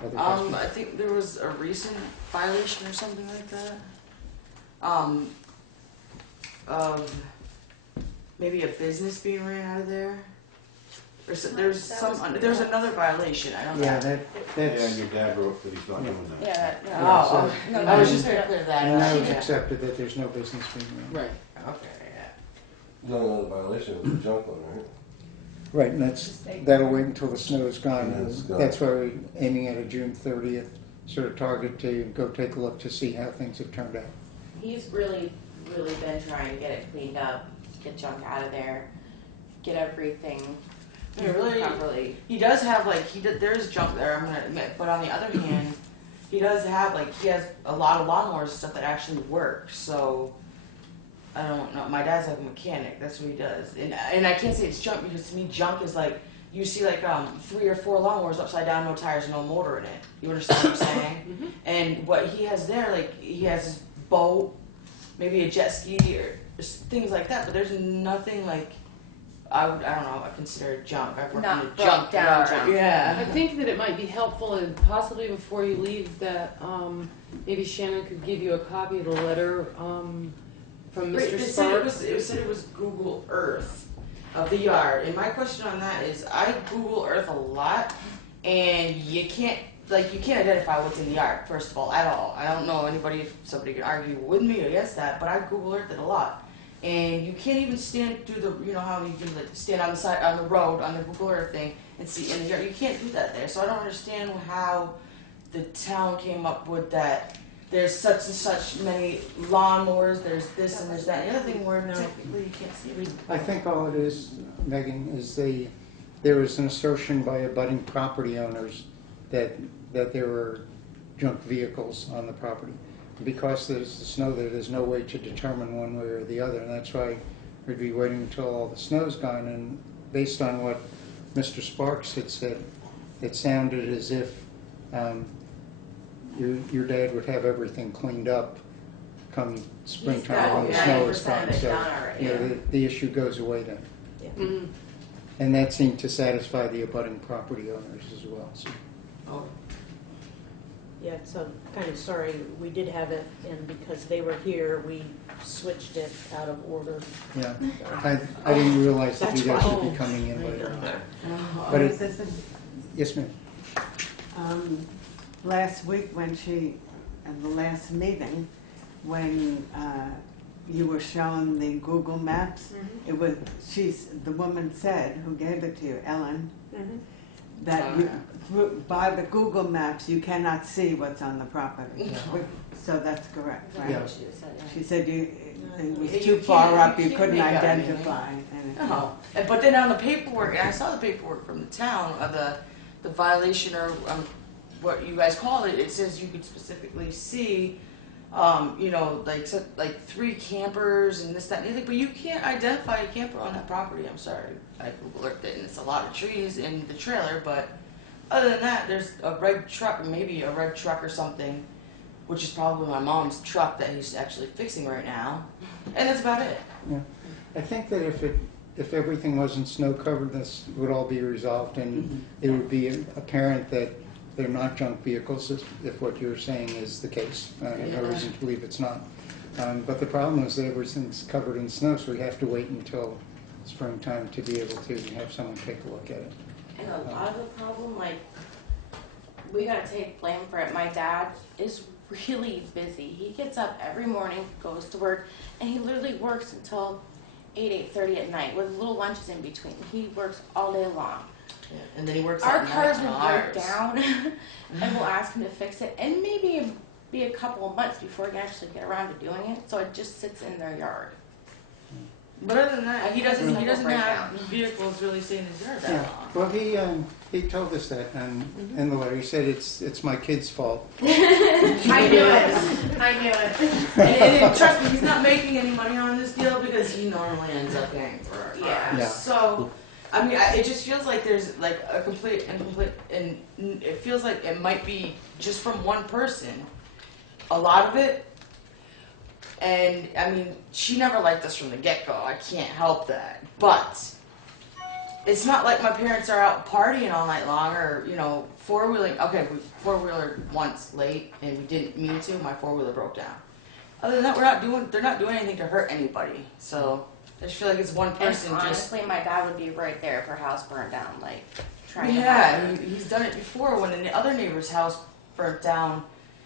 Other questions? I think there was a recent violation or something like that. Of maybe a business being ran out of there. Or so, there's another violation. I don't know. Yeah, Yeah, that's, and your dad wrote that he's not doing that. Yeah. No, Yeah, so- no, I was just gonna clear that and that up. was Yeah. accepted that there's no business being run. Right. Okay. Yeah. The only other violation was the junk one, right? Right, and that'll wait until the snow is gone. Yeah, it's gone. That's why we're aiming at a June 30th sort of target to go take a look to see how things have turned out. He's really been trying to get it cleaned up, get junk out of there, get everything properly. He does have there's junk there, I'm gonna admit, but on the other hand, he has a lot of lawnmowers and stuff that actually work, so I don't know. My dad's like a mechanic, that's what he does. And I can't say it's junk, because to me junk is like, you see 3 or 4 lawnmowers upside down, no tires, no motor in it. You understand what I'm saying? And what he has there, he has his boat, maybe a jet ski or things like that, but there's nothing I don't know, I consider it junk. I've worked in a junk yard. Yeah. I think that it might be helpful, and possibly before you leave, that maybe Shannon could give you a copy of the letter from Mr. Sparks. It said it was Google Earth of the yard, and my question on that is, I Google Earth a lot, and you can't identify what's in the yard, first of all, at all. I don't know if somebody can argue with me or against that, but I Google Earth it a lot. And you can't even stand through how you can stand on the side, on the road, on the Google Earth thing, and see in the yard. You can't do that there. So I don't understand how the town came up with that. There's such and such many lawnmowers, there's this and there's that. The other thing where technically you can't see it. I think all it is, Megan, is there was an assertion by abutting property owners that there were junk vehicles on the property. because there's the snow there, there's no way to determine one way or the other, and that's why we'd be waiting until all the snow's gone. And based on what Mr. Sparks had said, it sounded as if your dad would have everything cleaned up come springtime when the snow is gone. So, you know, the issue goes away then. Yeah. Mhm. And that seemed to satisfy the abutting property owners as well. So. Oh, Yeah, so kind of sorry, we did have it, and because they were here, we switched it out of order. Yeah, I didn't realize that you guys That's would why. be coming in I later. know. But yes, ma'am. Last week when at the last meeting, when you were showing the Google Maps, it was, the woman said, who gave it to you, Ellen, that by the Google Maps, you cannot see what's on the property. So that's correct, right? Yeah. She said it was You too can't- far up, you you can't couldn't make out identify. And Oh, but then on the paperwork, and I saw the paperwork from the town of the violation or what you guys call it. It says you could specifically see, you know, like 3 campers and this, that, and the other. But you can't identify a camper on that property. I'm sorry, I Googled it, and it's a lot of trees in the trailer. But other than that, there's a red truck, maybe a red truck or something, which is probably my mom's truck that he's actually fixing right now, and that's about it. Yeah. I think that if everything wasn't snow covered, this would all be resolved, and it would be apparent that they're not junk vehicles, if what you're saying is the case. I have no reason to believe it's not. But the problem is that everything's covered in snow, so we have to wait until springtime to be able to have someone take a look at it. And a lot of the problem, like, we gotta take blame for it. My dad is really busy. He gets up every morning, goes to work, and he literally works until 8:30 at night with little lunches in between. He works all day long. Yeah. And then he works Our at night cars on will ours. break down, and we'll ask him to fix it, and maybe be a couple of months before he can actually get around to doing it. So it just sits in their yard. But other than that, he doesn't Like a have breakdown. vehicles really staying in his yard that Yeah, long. well, he told us that in the letter. He said it's my kid's fault. I knew it. I knew it. And trust me, he's not making any money on this deal because he normally ends up paying for our cars. Yeah. So, I mean, it just feels like there's like a complete, and it feels like it might be just from one person, a lot of it. And I mean, she never liked us from the get-go. I can't help that. But it's not like my parents are out partying all night long or, you know, four-wheeling. Okay, we four-wheeler once late and we didn't mean to. My four-wheeler broke down. Other than that, they're not doing anything to hurt anybody. So I just feel like it's one And person honestly, my dad would be right there if her house burned down, like trying to help Yeah, her. he's done it before when the other neighbor's house burnt down.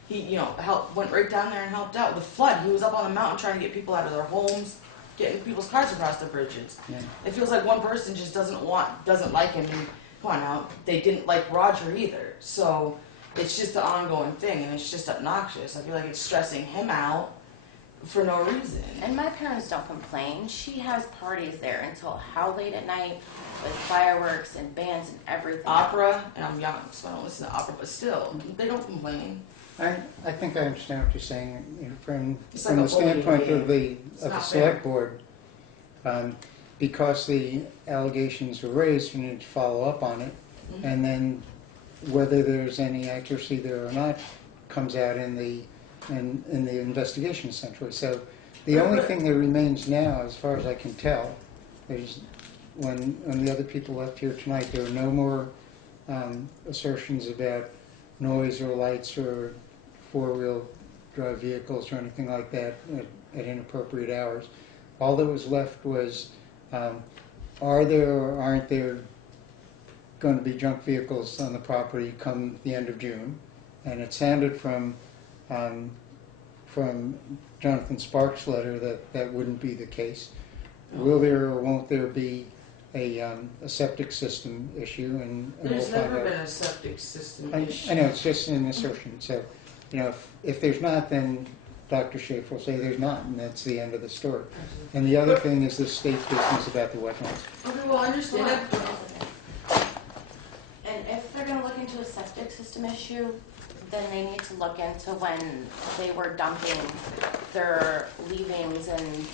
He, you know, went right down there and helped out with the flood. He was up on the mountain trying to get people out of their homes, getting people's cars across the bridges. Yeah. It feels like one person just doesn't like him. And come on now, they didn't like Roger either. So it's just an ongoing thing, and it's just obnoxious. I feel like it's stressing him out for no reason. And my parents don't complain. She has parties there until how late at night with fireworks and bands and everything. Opera, and I'm young, so I don't listen to opera, but still, they don't complain. I think I understand what you're saying. You know, from It's from like the a bullying standpoint of game. the not select board, because the allegations were raised, we need to follow up on it, and then whether there's any accuracy there or not comes out in the investigation essentially. So the only thing that remains now, as far as I can tell, is when the other people left here tonight, there were no more assertions about noise or lights or four-wheel drive vehicles or anything like that at inappropriate hours. All that was left was, are there or aren't there going to be junk vehicles on the property come the end of June? And it sounded from Jonathan Sparks' letter that wouldn't be the case. Will there or won't there be a septic system issue? And There's we'll find never out. been a septic system I issue. know, it's just an assertion. So, you know, if there's not, then Dr. Schaefer will say there's not, and that's the end of the story. And the other thing is the state business about the wetlands. Okay, well, I understand that. And if they're gonna look into a septic system issue, then they need to look into when they were dumping their leavings and,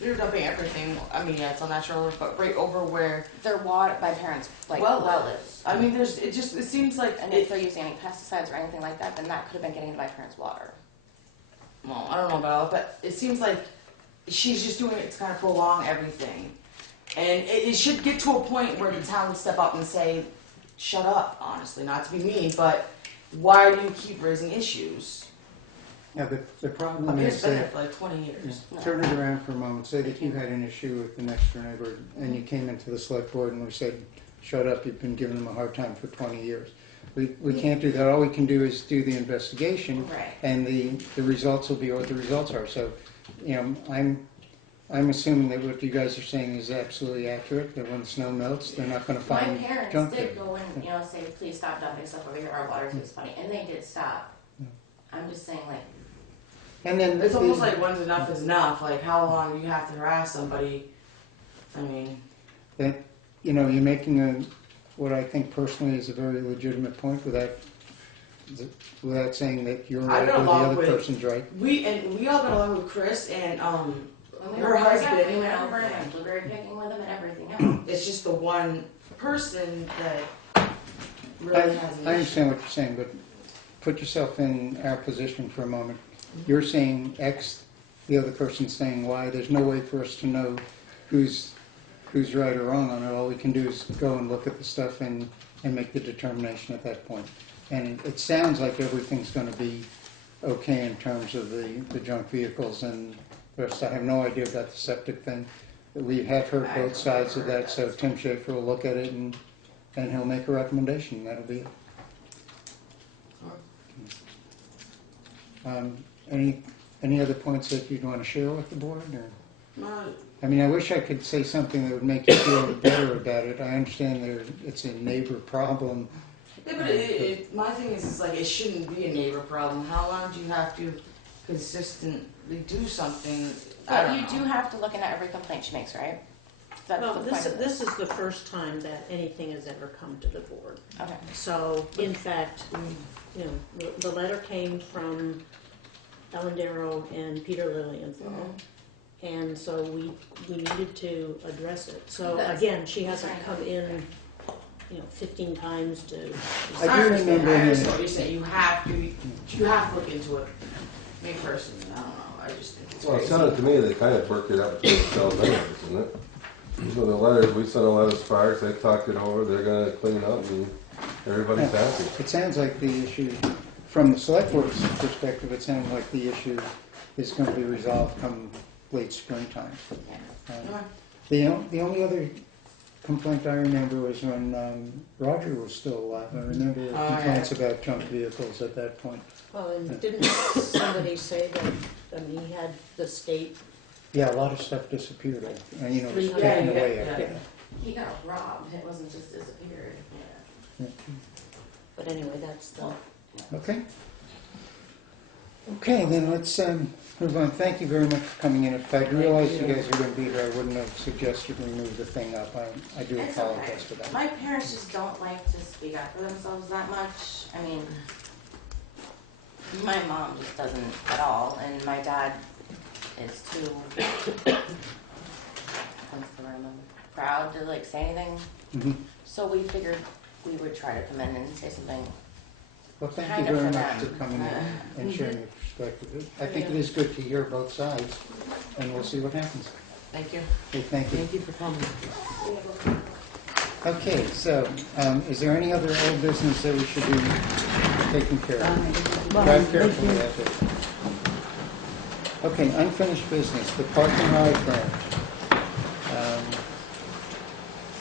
They're dumping everything. I mean, yeah, it's on natural, but right over where their water, my parents, like, well is. I mean, it seems like And if they're using any pesticides or anything like that, then that could have been getting into my parents' water. well, I don't know about it, but it seems like she's just doing it to kind of prolong everything. And it should get to a point where the town would step up and say, shut up, honestly, not to be mean, but why do you keep raising issues? Now, the problem I mean, is it's been there that, for like 20 years. turn it around for a moment, say that you had an issue with the next door neighbor, and you came into the select board and we said, shut up, you've been giving them a hard time for 20 years. We can't do that. All we can do is do the investigation, Right. and the results will be what the results are. So, you know, I'm assuming that what you guys are saying is absolutely accurate, that when the snow melts, they're not gonna My find parents junk did there. go and, say, please stop dumping stuff over here, our water tastes funny, and they did stop. I'm just saying, like, And then It's almost like when's enough is enough. Like, how long do you have to harass somebody? I mean, that, you know, you're making what I think personally is a very legitimate point without saying that you're I right got or the along other with- person's right. we all got along with Chris and when we her were growing up, husband. we went over and went blueberry picking with them and everything else. It's just the one person that really has an I issue. understand what you're saying, but put yourself in our position for a moment. You're saying X, the other person's saying Y. There's no way for us to know who's right or wrong on it. All we can do is go and look at the stuff and make the determination at that point. And it sounds like everything's going to be okay in terms of the junk vehicles and the rest. I have no idea about the septic thing. We have heard both sides of that, so Tim Schaefer will look at it and he'll make a recommendation. That'll be it. Any other points that you'd want to share with the board? Or? I mean, I wish I could say something that would make you feel better about it. I understand it's a neighbor problem. Yeah, but my thing is like it shouldn't be a neighbor problem. How long do you have to consistently do something? I But don't you know. do have to look into every complaint she makes, right? That's Well, the this, point of this is the first time that anything has ever come to the board. Okay. So, in fact, the letter came from Ellen Darrow and Peter Lilienthal. And so we needed to address it. So again, she hasn't come in, 15 times to. I do remember I when- understand what you're saying. You have to look into it. Me personally, I don't know. I just think it's Well, it crazy. sounded to me they kind of worked it out between themselves anyways, isn't it? So the letters, we sent a letter to Sparks, they talked it over, they're gonna clean up and everybody's happy. It sounds like the issue, from the select board's perspective, it sounds like the issue is going to be resolved come late springtime. The only other complaint I remember was when Roger was still alive. I remember complaints about junk vehicles at that point. Well, and didn't somebody say that, he had the state? Yeah, a lot of stuff disappeared, it was 300. taken away. Yeah. He got robbed, it wasn't just disappeared. But anyway, that's the. Okay. Okay, then let's move on. Thank you very much for coming in. If I'd realized you guys were going to be here, I wouldn't have suggested we move the thing up. I do It's apologize okay. for that. My parents just don't like to speak up for themselves that much. I mean, my mom just doesn't at all, and my dad is too, what's the word, proud to say anything. Mhm. So we figured we would try to come in and say something. Well, thank Kind you of very for much for them. coming in and sharing your perspective. I think it is good to hear both sides, and we'll see what happens. Thank you. Okay, thank you. Thank you for coming. Okay, so is there any other old business that we should be taking care of? Drive carefully out there. Okay, unfinished business, the park and ride grant.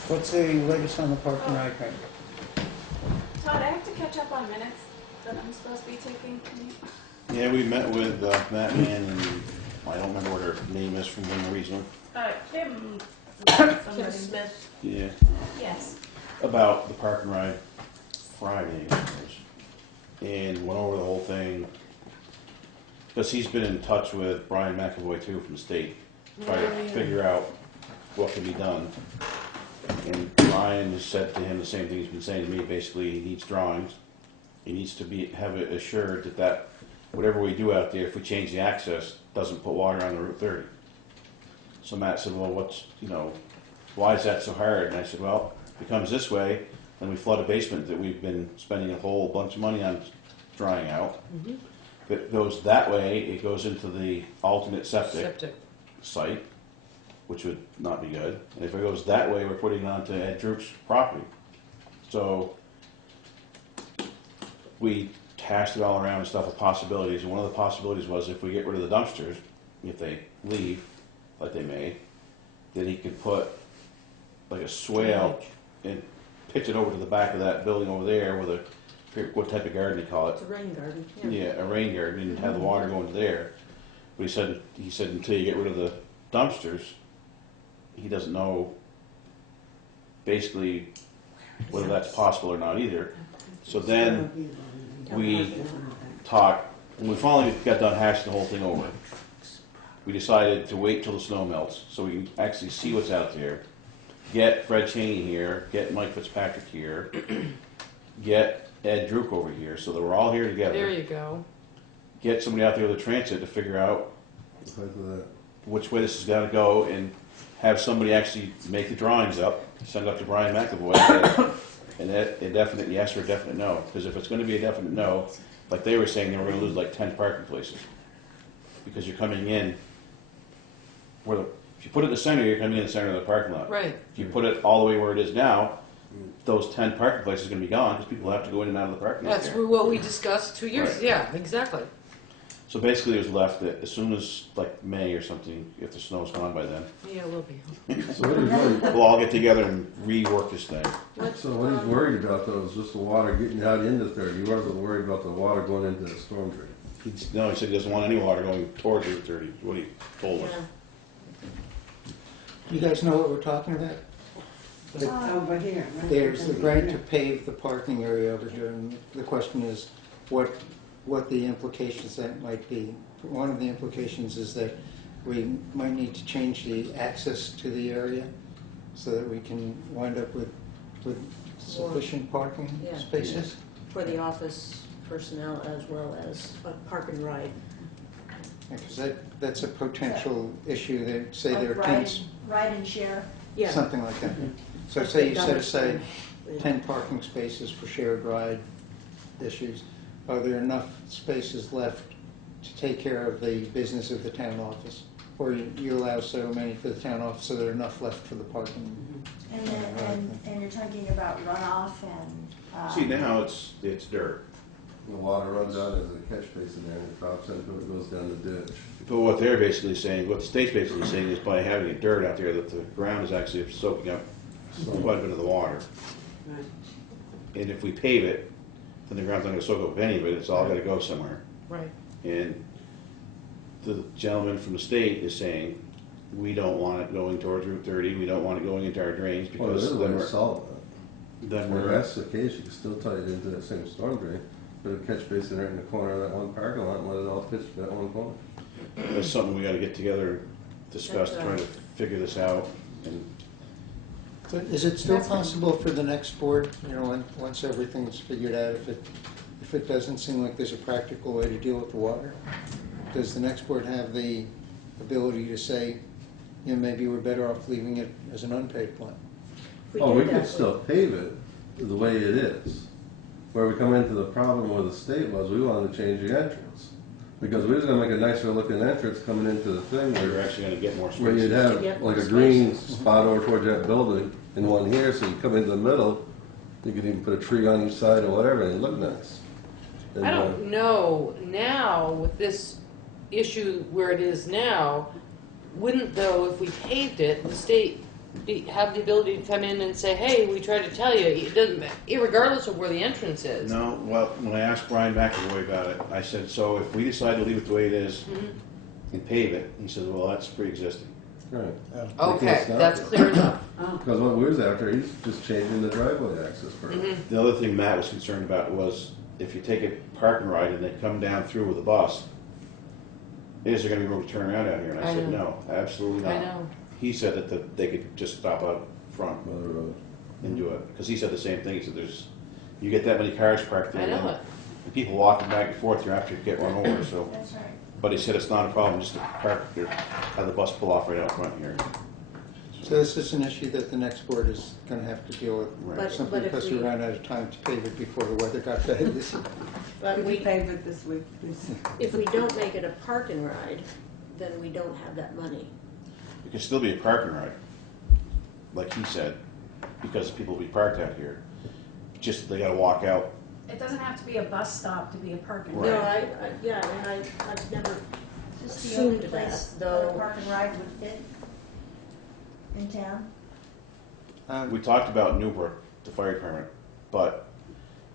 What's the latest on the park and ride grant? Todd, I have to catch up on minutes that I'm supposed to be taking. Can you? Yeah, we met with Matt Man and I don't remember what her name is from Winter Regional. Kim. Kim Smith. Yeah, Yes. about the park and ride Friday, I suppose. And went over the whole thing. Because he's been in touch with Brian McAvoy too from the state, trying to figure out what can be done. And Brian has said to him the same thing he's been saying to me, basically he needs drawings he needs to have it assured that whatever we do out there, if we change the access, doesn't put water on the Route 30. So Matt said, well, why is that so hard? And I said, well, if it comes this way, then we flood a basement that we've been spending a whole bunch of money on drying out. Mhm. If it goes that way, it goes into the alternate septic site, which would not be good. And if it goes that way, we're putting it onto Ed Droop's property. So we hashed it all around and stuff with possibilities, and one of the possibilities was if we get rid of the dumpsters, if they leave, like they may, then he could put like a swale and pitch it over to the back of that building over there with what type of garden they call it. It's a rain garden. Yeah, a rain garden, and have the water go into there. But he said until you get rid of the dumpsters, he doesn't know basically whether that's possible or not either. So then we talked, when we finally got done hashing the whole thing over, we decided to wait till the snow melts so we can actually see what's out there. Get Fred Cheney here, get Mike Fitzpatrick here, get Ed Droop over here, so that we're all here together. There you go. Get somebody out there with a transit to figure out which way this has got to go, and have somebody actually make the drawings up, send it up to Brian McAvoy, and a definite yes or a definite no. Because if it's going to be a definite no, like they were saying, they were going to lose like 10 parking places. Because you're coming in, if you put it in the center, you're coming in the center of the parking lot. Right. If you put it all the way where it is now, those 10 parking places are going to be gone because people have to go in and out of the parking lot. That's what we discussed 2 years. Right. Yeah, exactly. So basically, it was left that as soon as like May or something, if the snow's gone by then, Yeah, we'll be. So what he's worried, we'll all get together and rework this thing. so what he's worried about though is just the water getting out into 30. He wasn't worried about the water going into the storm drain. He said he doesn't want any water going towards Route 30. What he told us. You guys know what we're talking about? Over here. Right? There's the grant to pave the parking area over here, and the question is what the implications that might be. One of the implications is that we might need to change the access to the area so that we can wind up with sufficient parking spaces. For the office personnel as well as a park and ride. Because that's a potential issue. Say there are Like 10, ride and share. Yeah. something like that. So say you set aside 10 parking spaces for shared ride issues. Are there enough spaces left to take care of the business of the town office? Or you allow so many for the town office so there are enough left for the parking? And you're talking about runoff and. See, now it's dirt. The water runs out as a catch basin there and it drops into it, goes down the ditch. But what they're basically saying, what the state's basically saying is by having it dirt out there, that the ground is actually soaking up quite a bit of the water. Right. And if we pave it, then the ground's not going to soak up any of it. It's all got to go somewhere. Right. And the gentleman from the state is saying, we don't want it going towards Route 30. We don't want it going into our drains Well, there's because a way to solve that. then If we're that's the case, you can still tie it into that same storm drain, put a catch basin right in the corner of that one parking lot and let it all pitch to that one corner. that's something we got to get together, discuss, That's try to figure this out. And But is it still possible for the next board, once everything's figured out, if it doesn't seem like there's a practical way to deal with the water, does the next board have the ability to say, maybe we're better off leaving it as an unpaved plan? Oh, we can still pave it the way it is. Where we come into the problem where the state was, we wanted to change the entrance. Because we was gonna make a nicer looking entrance coming into the thing we're where, actually going to get more space. where you'd have get like a more green spaces. spot over towards that building and one here, so you come into the middle, you could even put a tree on each side or whatever and it'd look nice. And, I don't know now with this issue where it is now, wouldn't though if we paved it, the state have the ability to come in and say, hey, we tried to tell you, it doesn't, irregardless of where the entrance is. No, well, when I asked Brian McAvoy about it, I said, so if we decide to leave it the way it is and pave it, he said, well, that's pre-existing. Right. Okay, that's clear enough. Because what we was after, he's just changing the driveway access for it. The other thing Matt was concerned about was if you take a parking ride and they come down through with a bus, is there going to be room to turn around out here? And I said, no, absolutely not. I know. He said that they could just stop out front By the road. and do it. Because he said the same thing. He said, you get that many cars parked there. I know then it. And people walking back and forth, you're after you get run over, so. That's right. But he said it's not a problem, just to park here, have the bus pull off right out front here. So this is an issue that the next board is gonna have to deal with, Right. simply But if because we we- ran out of time to pave it before the weather got bad this year. But We we, paved it this week. if we don't make it a park and ride, then we don't have that money. It could still be a parking ride, like he said, because people will be parked out here. Just they gotta walk out. It doesn't have to be a bus stop to be a parking Right. No, yeah, and I've never Is this the only assumed place that, where a though. park and ride would fit in town? We talked about Newbrook, the fire department, but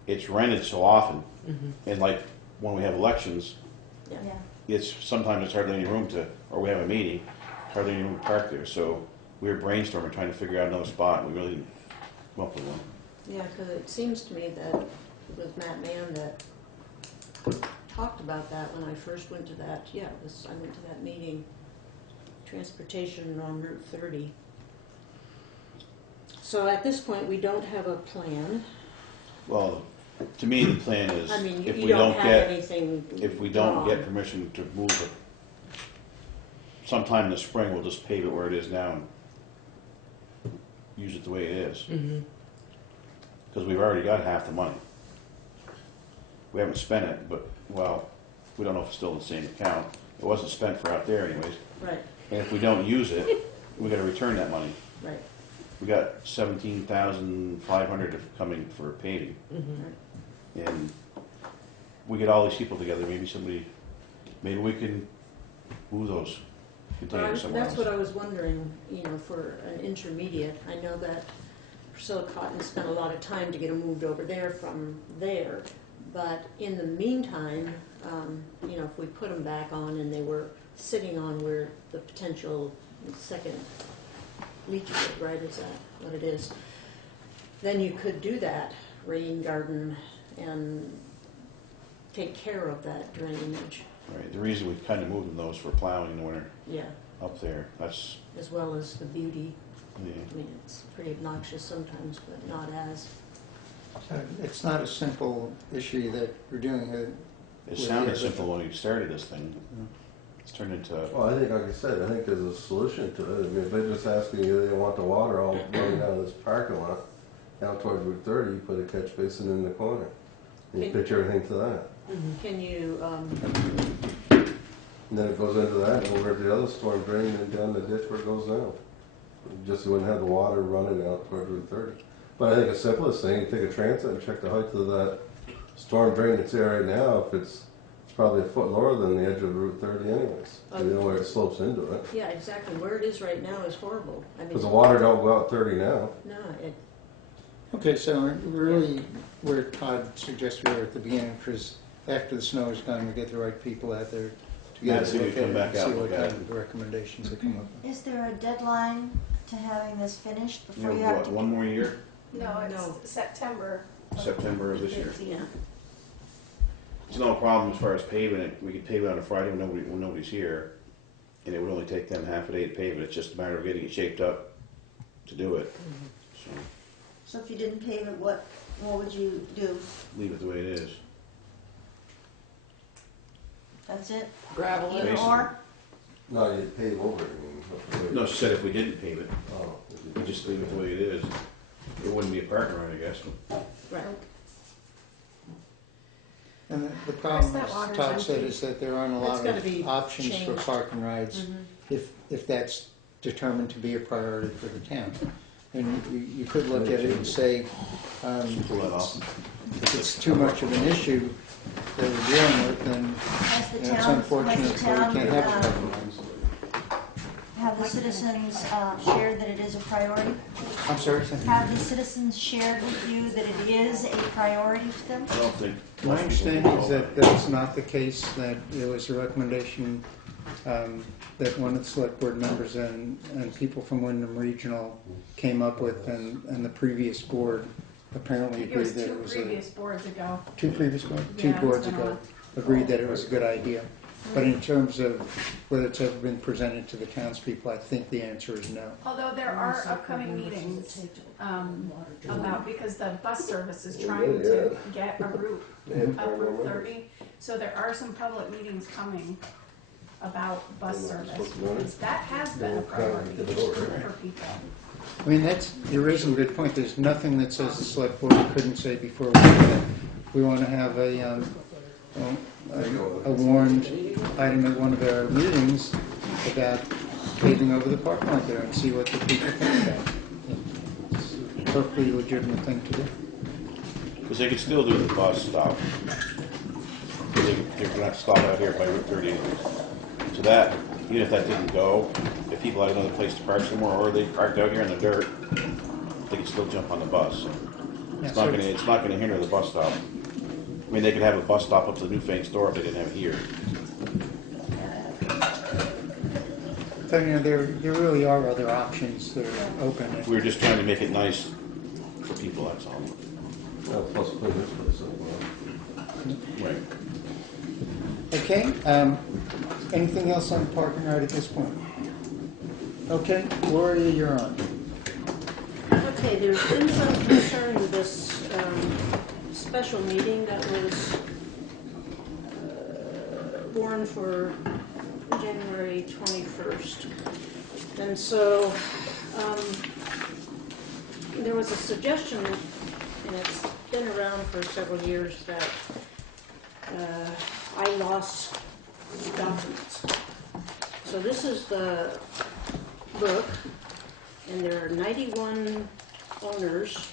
it's rented so often, and like when we have elections, Yeah. sometimes it's hardly any room to, or we have a meeting, hardly any room to park there. So we were brainstorming, trying to figure out another spot, and we really didn't come up with one. Yeah, because it seems to me that it was Matt Mann that talked about that when I first went to that, I went to that meeting, transportation on Route 30. So at this point, we don't have a plan. Well, to me, the plan is, I mean, if you we don't don't have get, anything if we don't get drawn. permission to move it, sometime in the spring, we'll just pave it where it is now and use it the way it is. Because we've already got half the money. We haven't spent it, but, well, we don't know if it's still in the same account. It wasn't spent for out there anyways. Right, And if we don't use it, we gotta return that money. right. We got 17,500 coming for paving. And we get all these people together, maybe we can move those containers somewhere That's else. what I was wondering, for an intermediate. I know that Priscilla Cotton spent a lot of time to get them moved over there from there. But in the meantime, if we put them back on and they were sitting on where the potential second leach field, right, is that what it is? Then you could do that rain garden and take care of that drainage, Right, the reason we kind of moved those for plowing in the winter yeah, up there, that's, as well as the beauty. yeah. I mean, it's pretty obnoxious sometimes, but not as. It's not a simple issue that we're doing. It with sounded the- simple when we started this thing. It's turned into, Well, I think, like I said, I think there's a solution to it. I mean, if they're just asking you, they want the water all running out of this parking lot, out towards Route 30, you put a catch basin in the corner. And you Okay. pitch everything to that. Can you, And then it goes into that, and over at the other storm drain, and down the ditch where it goes down. Just so we wouldn't have the water running out toward Route 30. But I think the simplest thing, you take a transit and check the height of that storm drain that's there right now. If it's probably a foot lower than the edge of Route 30 anyways. You know where it slopes into it. yeah, exactly, where it is right now is horrible. I mean, Because the water don't go out 30 now. no, it, Okay, so we're really where Todd suggested we were at the beginning, because after the snow is gone, we get the right people out there to get Matt a said look he'd at come it back and out see and what look at kind of recommendations they come up with. Is there a deadline to having this finished you before know, you have what, to? one more year, No, No. it's September. September of this year. yeah. It's no problem as far as paving it. We could pave it on a Friday when nobody's here, and it would only take them half a day to pave it. It's just a matter of getting it shaped up to do it. So So if you didn't pave it, what would you do? leave it the way it is. That's it? Gravel it. Either or? No, you pave over it. I mean. No, she said if we didn't pave it, Oh. we just leave it the way it is. It wouldn't be a parking lot, I guess. Right. And the problem, that as water's Todd said, empty. is that there aren't a It's lot gotta be of options for changed. park and rides if that's determined to be a priority for the town. And you could look at it and say, Pull that off. if it's too much of an issue that we're dealing with, then Has the it's town, unfortunate has the that we can't have town, park and rides. have the citizens shared that it is a priority? I'm sorry, Sam? Have the citizens shared with you that it is a priority to them? I don't think. My understanding is that that's not the case, that it was a recommendation that one of the select board members and people from Wyndham Regional came up with, and the previous board apparently It agreed was that two it was previous boards ago. two previous boards, two Yeah, it's boards been a ago while. agreed that it was a good idea. But in terms of whether it's ever been presented to the townspeople, I think the answer is no. Although there are upcoming meetings about, because the bus service is trying to get a route up Route 30. So there are some public meetings coming about bus service. Because that has been a priority for people. I mean, you're raising a good point. There's nothing that says the select board couldn't say before we do that. We want to have a warned item at one of our meetings about paving over the parking lot there and see what the people think about it. It's a perfectly legitimate thing to do. Because they could still do the bus stop. They're going to have to stop out here by Route 30. So that, even if that didn't go, if people had another place to park somewhere, or they parked out here in the dirt, they could still jump on the bus. So it's not going to hinder the bus stop. I mean, they could have a bus stop up to the Newfane store if they didn't have it here. But you know, there really are other options that are open. We were just trying to make it nice for people, that's all. Well, plus clean this place up, well. Right. Okay, anything else on parking right at this point? Okay, Gloria, you're on. Okay, there's been some concern with this special meeting that was warned for January 21st. And so there was a suggestion, and it's been around for several years, that I lost documents. So this is the book, and there are 91 owners.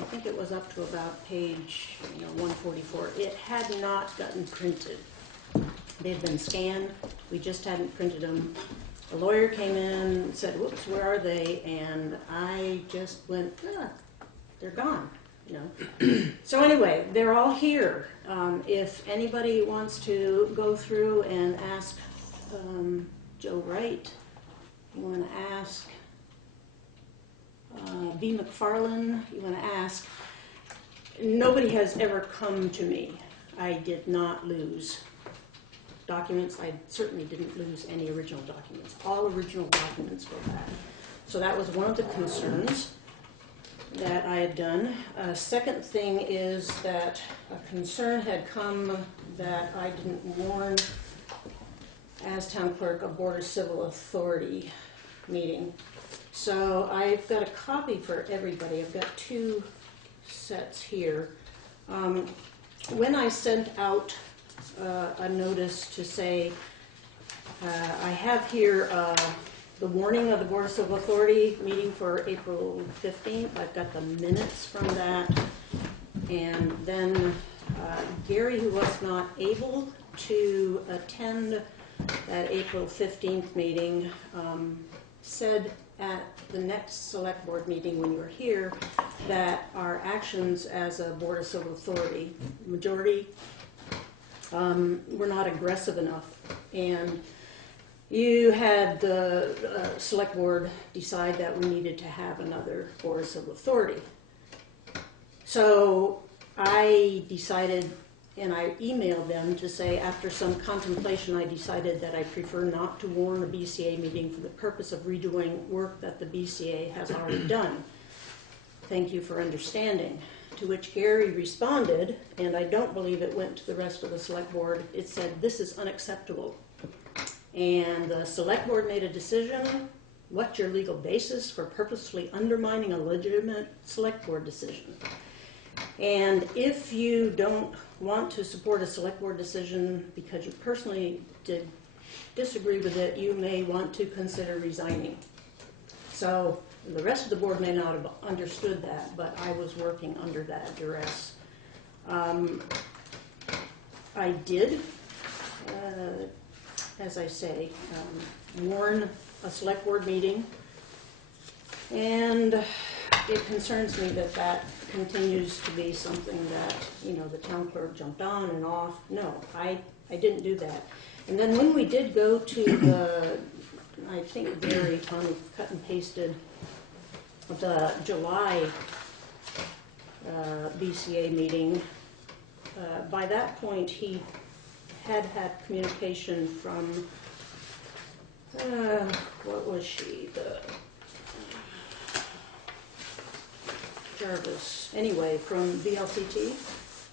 I think it was up to about page 144. It had not gotten printed. They'd been scanned. We just hadn't printed them. The lawyer came in and said, "Whoops, where are they?" And I just went, they're gone. So anyway, they're all here. If anybody wants to go through and ask Joe Wright, you want to ask B. McFarlane, you want to ask. Nobody has ever come to me. I did not lose documents. I certainly didn't lose any original documents. All original documents were back. So that was one of the concerns that I had done. Second thing is that a concern had come that I didn't warn, as town clerk, a Board of Civil Authority meeting. So I've got a copy for everybody. I've got two sets here. When I sent out a notice to say, I have here the warning of the Board of Civil Authority meeting for April 15th. I've got the minutes from that. And then Gary, who was not able to attend that April 15th meeting, said at the next select board meeting when you were here that our actions as a Board of Civil Authority, majority, were not aggressive enough. And you had the select board decide that we needed to have another Board of Civil Authority. So I decided, and I emailed them to say, after some contemplation, I decided that I prefer not to warn a BCA meeting for the purpose of redoing work that the BCA has already done. Thank you for understanding. To which Gary responded, and I don't believe it went to the rest of the select board, it said, "This is unacceptable." And the select board made a decision. What's your legal basis for purposefully undermining a legitimate select board decision? And if you don't want to support a select board decision because you personally disagree with it, you may want to consider resigning. So the rest of the board may not have understood that, but I was working under that duress. I did, as I say, warn a select board meeting, and it concerns me that that continues to be something that, the town clerk jumped on and off. No, I didn't do that. And then when we did go to the, I think Gary finally cut and pasted the July BCA meeting, by that point he had communication from, what was she, Jarvis, anyway, from VLCT,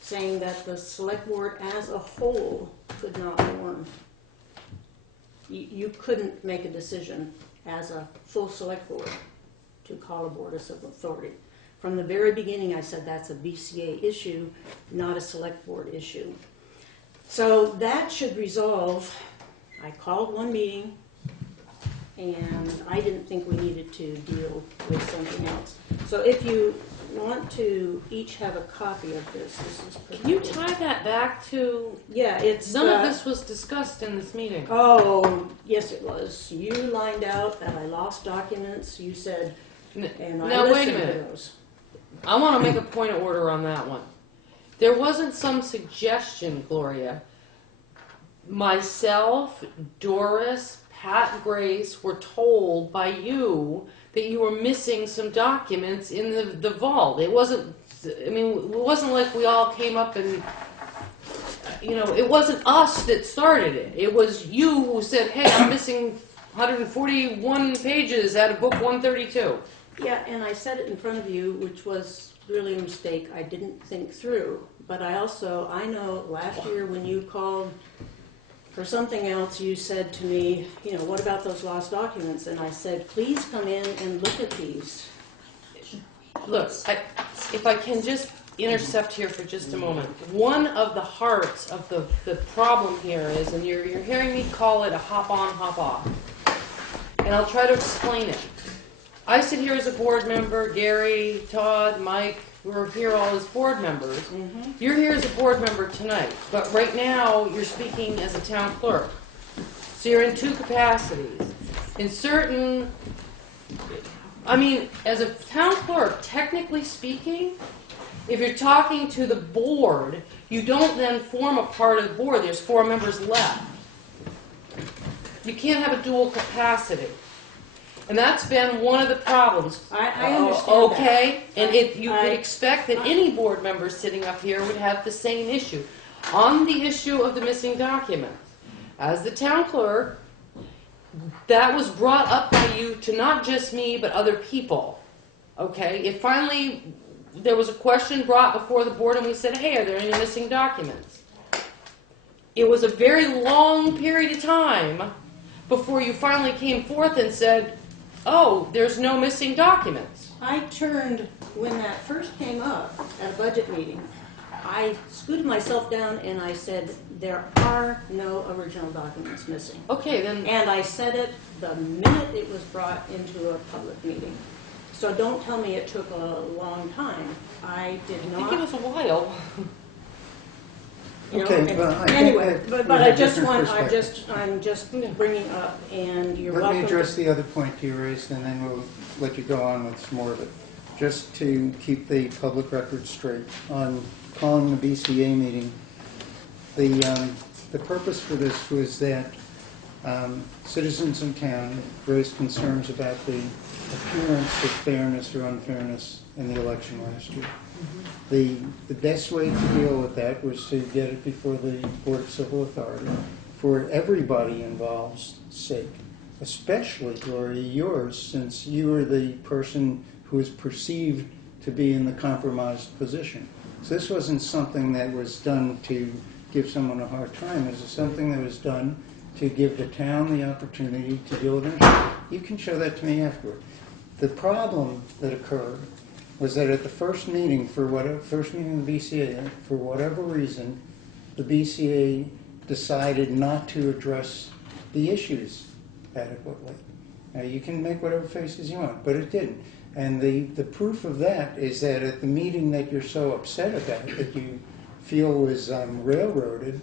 saying that the select board as a whole could not form. You couldn't make a decision as a full select board to call a board of civil authority. From the very beginning, I said that's a BCA issue, not a select board issue. So that should resolve. I called one meeting, and I didn't think we needed to deal with something else. So if you want to each have a copy of this is pretty Can you cool. tie that back to, Yeah, it's none of this was discussed in this meeting. Oh, yes, it was. You lined out that I lost documents. You said, and I Now, wait a listened to minute. those. I want to make a point of order on that one. There wasn't some suggestion, Gloria. Myself, Doris, Pat Grace were told by you that you were missing some documents in the vault. It wasn't, I mean, it wasn't like we all came up and, you know, it wasn't us that started it. It was you who said, hey, I'm missing 141 pages out of book 132. Yeah, and I said it in front of you, which was really a mistake I didn't think through. But I know last year when you called for something else, you said to me, you know, what about those lost documents? And I said, please come in and look at these. Look, if I can just intercept here for just a moment. One of the hearts of the problem here is, and you're hearing me call it a hop on, hop off. And I'll try to explain it. I sit here as a board member, Gary, Todd, Mike, we're here all as board members. Mm-hmm. You're here as a board member tonight, but right now you're speaking as a town clerk. So you're in two capacities. In certain, I mean, as a town clerk, technically speaking, if you're talking to the board, you don't then form a part of the board. There's 4 members left. You can't have a dual capacity. And that's been one of the problems. I understand okay? that. And you could expect that any board member sitting up here would have the same issue. On the issue of the missing documents, as the town clerk, that was brought up by you to not just me, but other people. Okay? It finally, there was a question brought before the board and we said, hey, are there any missing documents? It was a very long period of time before you finally came forth and said, oh, there's no missing documents. I turned, when that first came up at a budget meeting, I scooted myself down and I said, there are no original documents missing. Okay, then. And I said it the minute it was brought into a public meeting. So don't tell me it took a long time. I did not. I think it was a while. You know, Okay, well, I think anyway, that but we I have just different want, perspectives. I'm just bringing up, and you're welcome. Let me address the other point you raised, and then we'll let you go on with some more of it. Just to keep the public record straight, on calling the BCA meeting, the purpose for this was that citizens in town raised concerns about the appearance of fairness or unfairness in the election last year. The best way to deal with that was to get it before the Board of Civil Authority for everybody involved's sake, especially, Gloria, yours, since you were the person who was perceived to be in the compromised position. So this wasn't something that was done to give someone a hard time. It was something that was done to give the town the opportunity to deal with it. You can show that to me afterward. The problem that occurred was that at the first meeting of the BCA, for whatever reason, the BCA decided not to address the issues adequately. Now, you can make whatever faces you want, but it didn't. And the proof of that is that at the meeting that you're so upset about, that you feel was railroaded,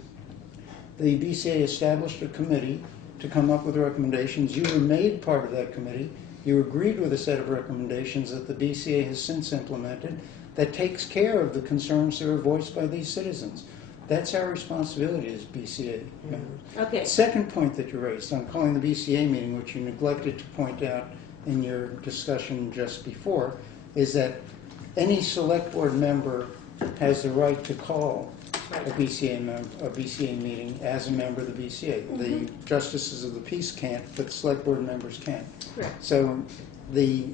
the BCA established a committee to come up with recommendations. You were made part of that committee. You agreed with a set of recommendations that the BCA has since implemented that takes care of the concerns that are voiced by these citizens. That's our responsibility as BCA members. Okay. Second point that you raised on calling the BCA meeting, which you neglected to point out in your discussion just before, is that any select board member has the right to call a BCA meeting as a member of the BCA. The justices of the peace can't, but the select board members can. Correct. So the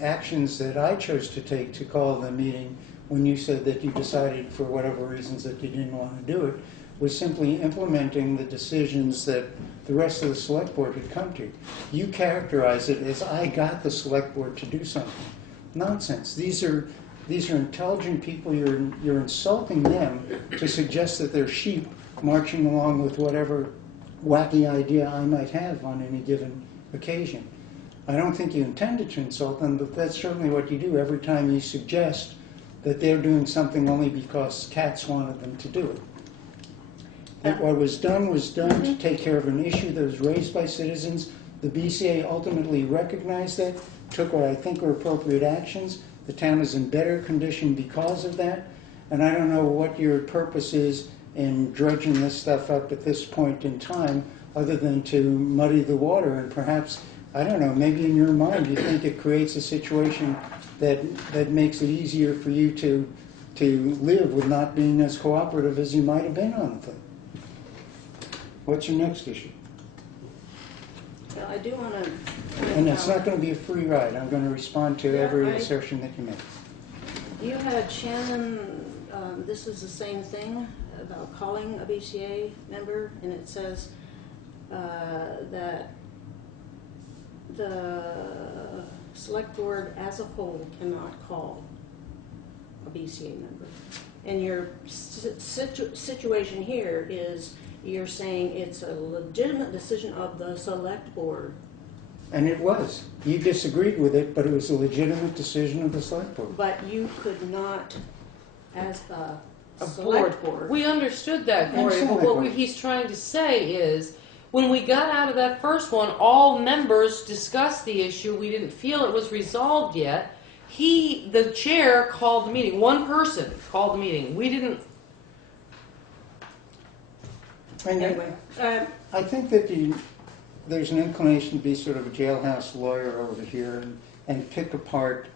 actions that I chose to take to call the meeting when you said that you decided for whatever reasons that you didn't want to do it was simply implementing the decisions that the rest of the select board had come to. You characterize it as I got the select board to do something. Nonsense. These are intelligent people. You're insulting them to suggest that they're sheep marching along with whatever wacky idea I might have on any given occasion. I don't think you intended to insult them, but that's certainly what you do every time you suggest that they're doing something only because cats wanted them to do it. And what was done to take care of an issue that was raised by citizens. The BCA ultimately recognized that, took what I think were appropriate actions. The town is in better condition because of that. And I don't know what your purpose is in dredging this stuff up at this point in time, other than to muddy the water. And perhaps, I don't know, maybe in your mind you think it creates a situation that makes it easier for you to live with not being as cooperative as you might have been on the thing. What's your next issue? Well, I do want to. And it's not going to be a free ride. I'm going to respond to every assertion that you make. You had Shannon, this is the same thing about calling a BCA member, and it says that the select board as a whole cannot call a BCA member. And your situation here is you're saying it's a legitimate decision of the select board. And it was. You disagreed with it, but it was a legitimate decision of the select board. But you could not, as a select board. We understood that, Gloria, but what he's trying to say is, when we got out of that first one, all members discussed the issue. We didn't feel it was resolved yet. The chair, called the meeting. One person called the meeting. We didn't. Anyway, I think that there's an inclination to be sort of a jailhouse lawyer over here and pick apart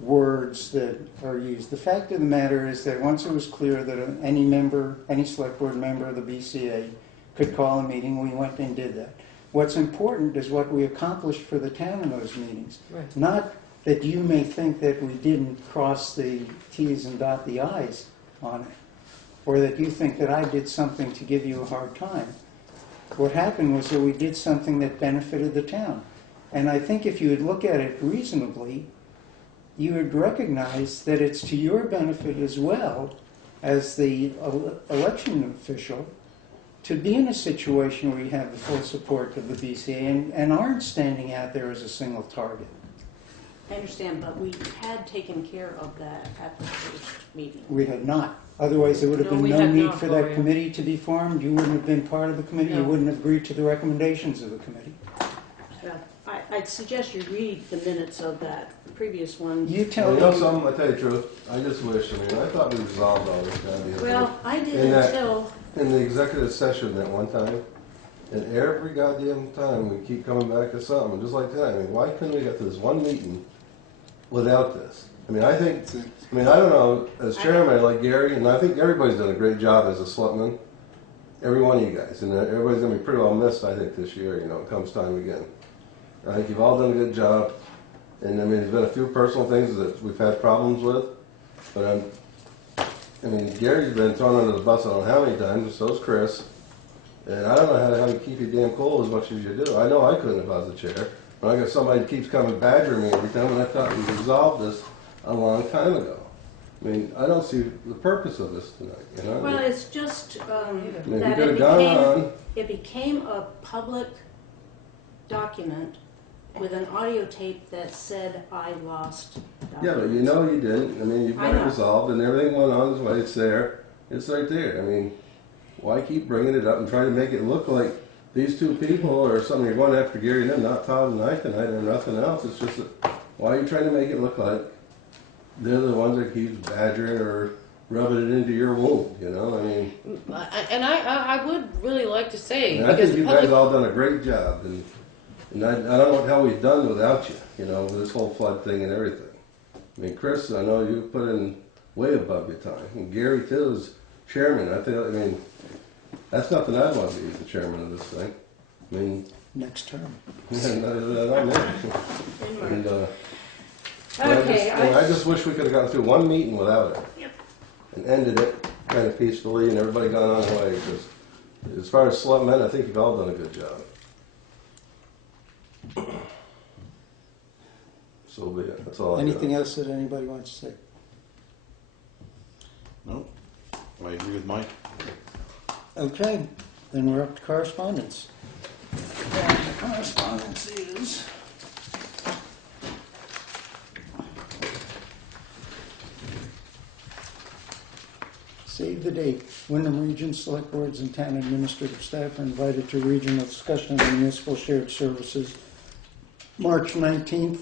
words that are used. The fact of the matter is that once it was clear that any select board member of the BCA could call a meeting, we went and did that. What's important is what we accomplished for the town in those meetings. Right. Not that you may think that we didn't cross the T's and dot the I's on it, or that you think that I did something to give you a hard time. What happened was that we did something that benefited the town. And I think if you would look at it reasonably, you would recognize that it's to your benefit as well as the election official to be in a situation where you have the full support of the BCA and aren't standing out there as a single target. I understand, but we had taken care of that at the first meeting. We had not. Otherwise, there would have been no need for that committee to be formed. You wouldn't have been part of the committee. You wouldn't have agreed to the recommendations of the committee. Well, I'd suggest you read the minutes of that previous one. You tell me. You know something? I tell you the truth. I just wish. I thought we resolved all this goddamn thing. Well, I did until in the executive session that one time, and every goddamn time we keep coming back to something, just like tonight. Why couldn't we get to this one meeting without this? I don't know, as chairman, like Gary, and I think everybody's done a great job as a selectman, every one of you guys, and everybody's going to be pretty well missed, I think, this year, it comes time again. I think you've all done a good job, and there's been a few personal things that we've had problems with, but Gary's been thrown under the bus I don't know how many times, and so's Chris, and I don't know how to keep you damn cool as much as you do. I know I couldn't if I was the chair, but I got somebody that keeps coming badgering me every time, and I thought we resolved this a long time ago. I don't see the purpose of this tonight, Well, it's just that it became a public document with an audio tape that said I lost documents. Yeah, but you didn't. You've got it resolved and everything went on its way. It's there. It's right there. Why keep bringing it up and trying to make it look like these two people or something? You're going after Gary and them, not Todd and I tonight or nothing else. It's just that, why are you trying to make it look like they're the ones that keep badgering or rubbing it into your wound, And I would really like to say, I think you guys all done a great job, and I don't know what the hell we've done without you, with this whole flood thing and everything. Chris, I know you put in way above your time, and Gary too chairman, I mean, that's nothing I'd want to be the chairman of this thing. I mean, Next term. and, Okay, I just wish we could have gotten through one meeting without it. Yep. And ended it kind of peacefully and everybody gone on their way. Because as far as selectmen, I think you've all done a good job. So be it. That's all I got. Anything else that anybody wants to say? Nope. I agree with Mike. Okay, then we're up to correspondence. And the correspondence is... Save the date. Wyndham Region Select Boards and Town Administrative Staff are invited to regional discussion of municipal shared services March 19th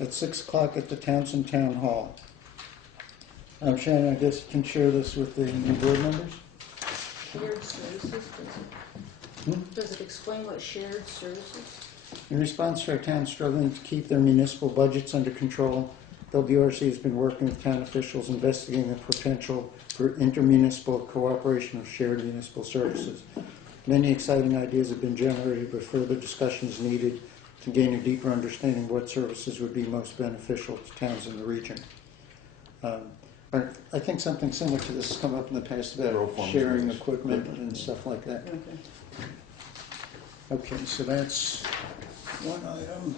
at 6 o'clock at the Townsend Town Hall. Shannon, I guess you can share this with the new board members? shared services, does it explain what shared services? In response to our town struggling to keep their municipal budgets under control, WRC has been working with town officials investigating the potential for intermunicipal cooperation of shared municipal services. Many exciting ideas have been generated, but further discussion is needed to gain a deeper understanding of what services would be most beneficial to towns in the region. I think something similar to this has come up in the past about sharing equipment and stuff like that. Okay, so that's one item.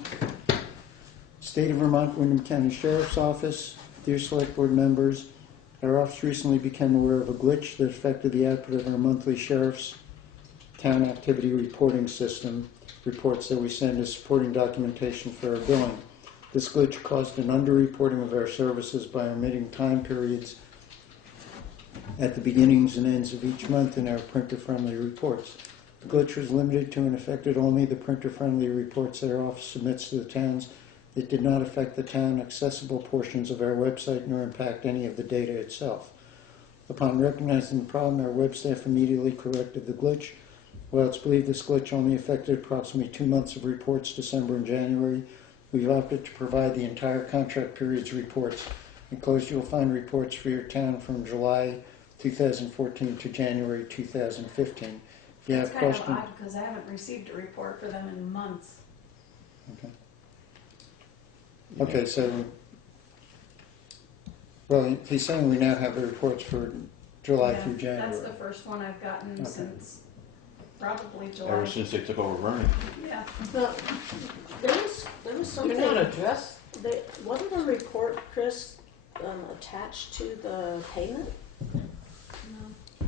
State of Vermont, Wyndham County Sheriff's Office. Dear Select Board members, our office recently became aware of a glitch that affected the output of our monthly Sheriff's Town Activity Reporting System reports that we send as supporting documentation for our billing. This glitch caused an underreporting of our services by omitting time periods at the beginnings and ends of each month in our printer-friendly reports. The glitch was limited to and affected only the printer-friendly reports that our office submits to the towns. It did not affect the town-accessible portions of our website nor impact any of the data itself. Upon recognizing the problem, our web staff immediately corrected the glitch. While it's believed this glitch only affected approximately 2 months of reports, December and January, we've opted to provide the entire contract period's reports. Enclosed, you'll find reports for your town from July 2014 to January 2015. If you have It's kind of questions... odd because I haven't received a report for them in months. Okay. Okay, so, well, he's saying we now have the reports for July Yeah, through January. That's the first one I've gotten since probably July. Ever since they took over Vernon. Yeah. There was something. You're not addressed. Wasn't a report, Chris, attached to the payment? No.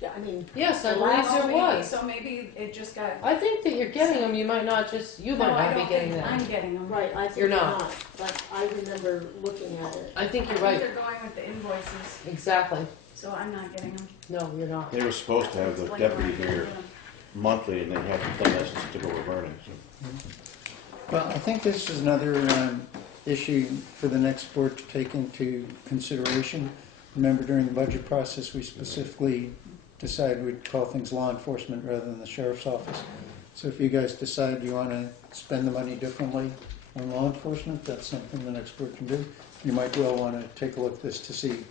Yeah, I mean. Yes, I the believe last- there maybe, was. so maybe it just got. I think that you're getting them. You might not just. You might No, I not be don't getting think them. I'm getting them. Right, I think You're you're not. not, but I remember looking at it. I think I you're think right. they're going with the invoices, Exactly. so I'm not getting them. No, you're not. They were supposed to have the It's like deputy when I here get 'em. monthly, and they haven't done that since they took over Vernon. So. Well, I think this is another issue for the next board to take into consideration. Remember, during the budget process, we specifically decided we'd call things law enforcement rather than the sheriff's office. So if you guys decide you want to spend the money differently on law enforcement, that's something the next board can do. You might well want to take a look at this to see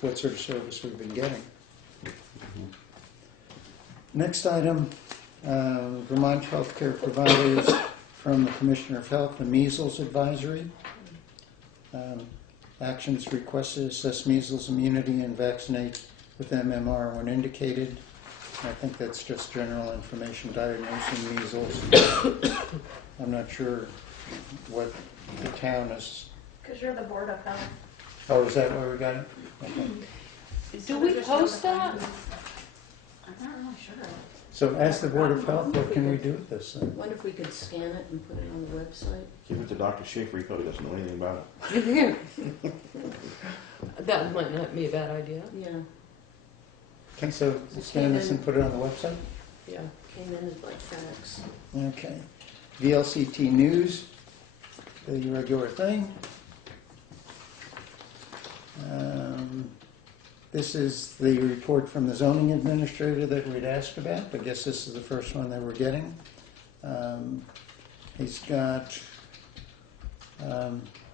what sort of service we've been getting. Next item, Vermont Healthcare Providers from the Commissioner of Health, the Measles Advisory. Actions requested: assess measles immunity and vaccinate with MMR when indicated. I think that's just general information diagnosing measles. I'm not sure what the town is. Because you're the Board of Health. Oh, is that where we got it? Okay. Do we post that? I'm not really sure. So as the Board of Health, what can we do with this? I wonder if we could scan it and put it on the website. Give it to Dr. Schaefer, he probably doesn't know anything about it. That might not be a bad idea. Yeah, Okay, so scan this and put it on the website? Yeah. came in as like fax. Okay. VLCT News, the regular thing. This is the report from the zoning administrator that we'd asked about. I guess this is the first one that we're getting. He's got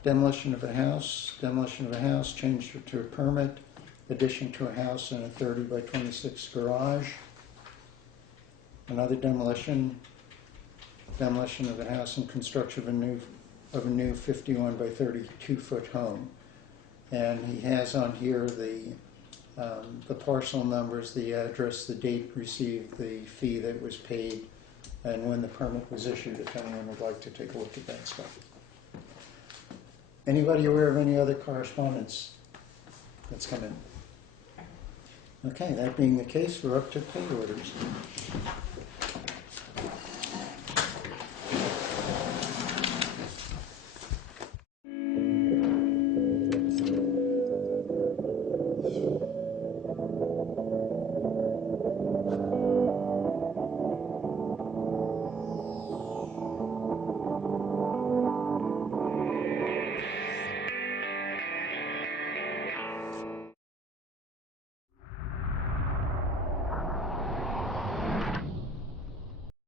demolition of a house, changed it to a permit, addition to a house and a 30 by 26 garage. Another demolition of the house and construction of a new 51 by 32 foot home. And he has on here the parcel numbers, the address, the date received, the fee that was paid, and when the permit was issued, if anyone would like to take a look at that stuff. Anybody aware of any other correspondence that's come in? Okay, that being the case, we're up to pay orders.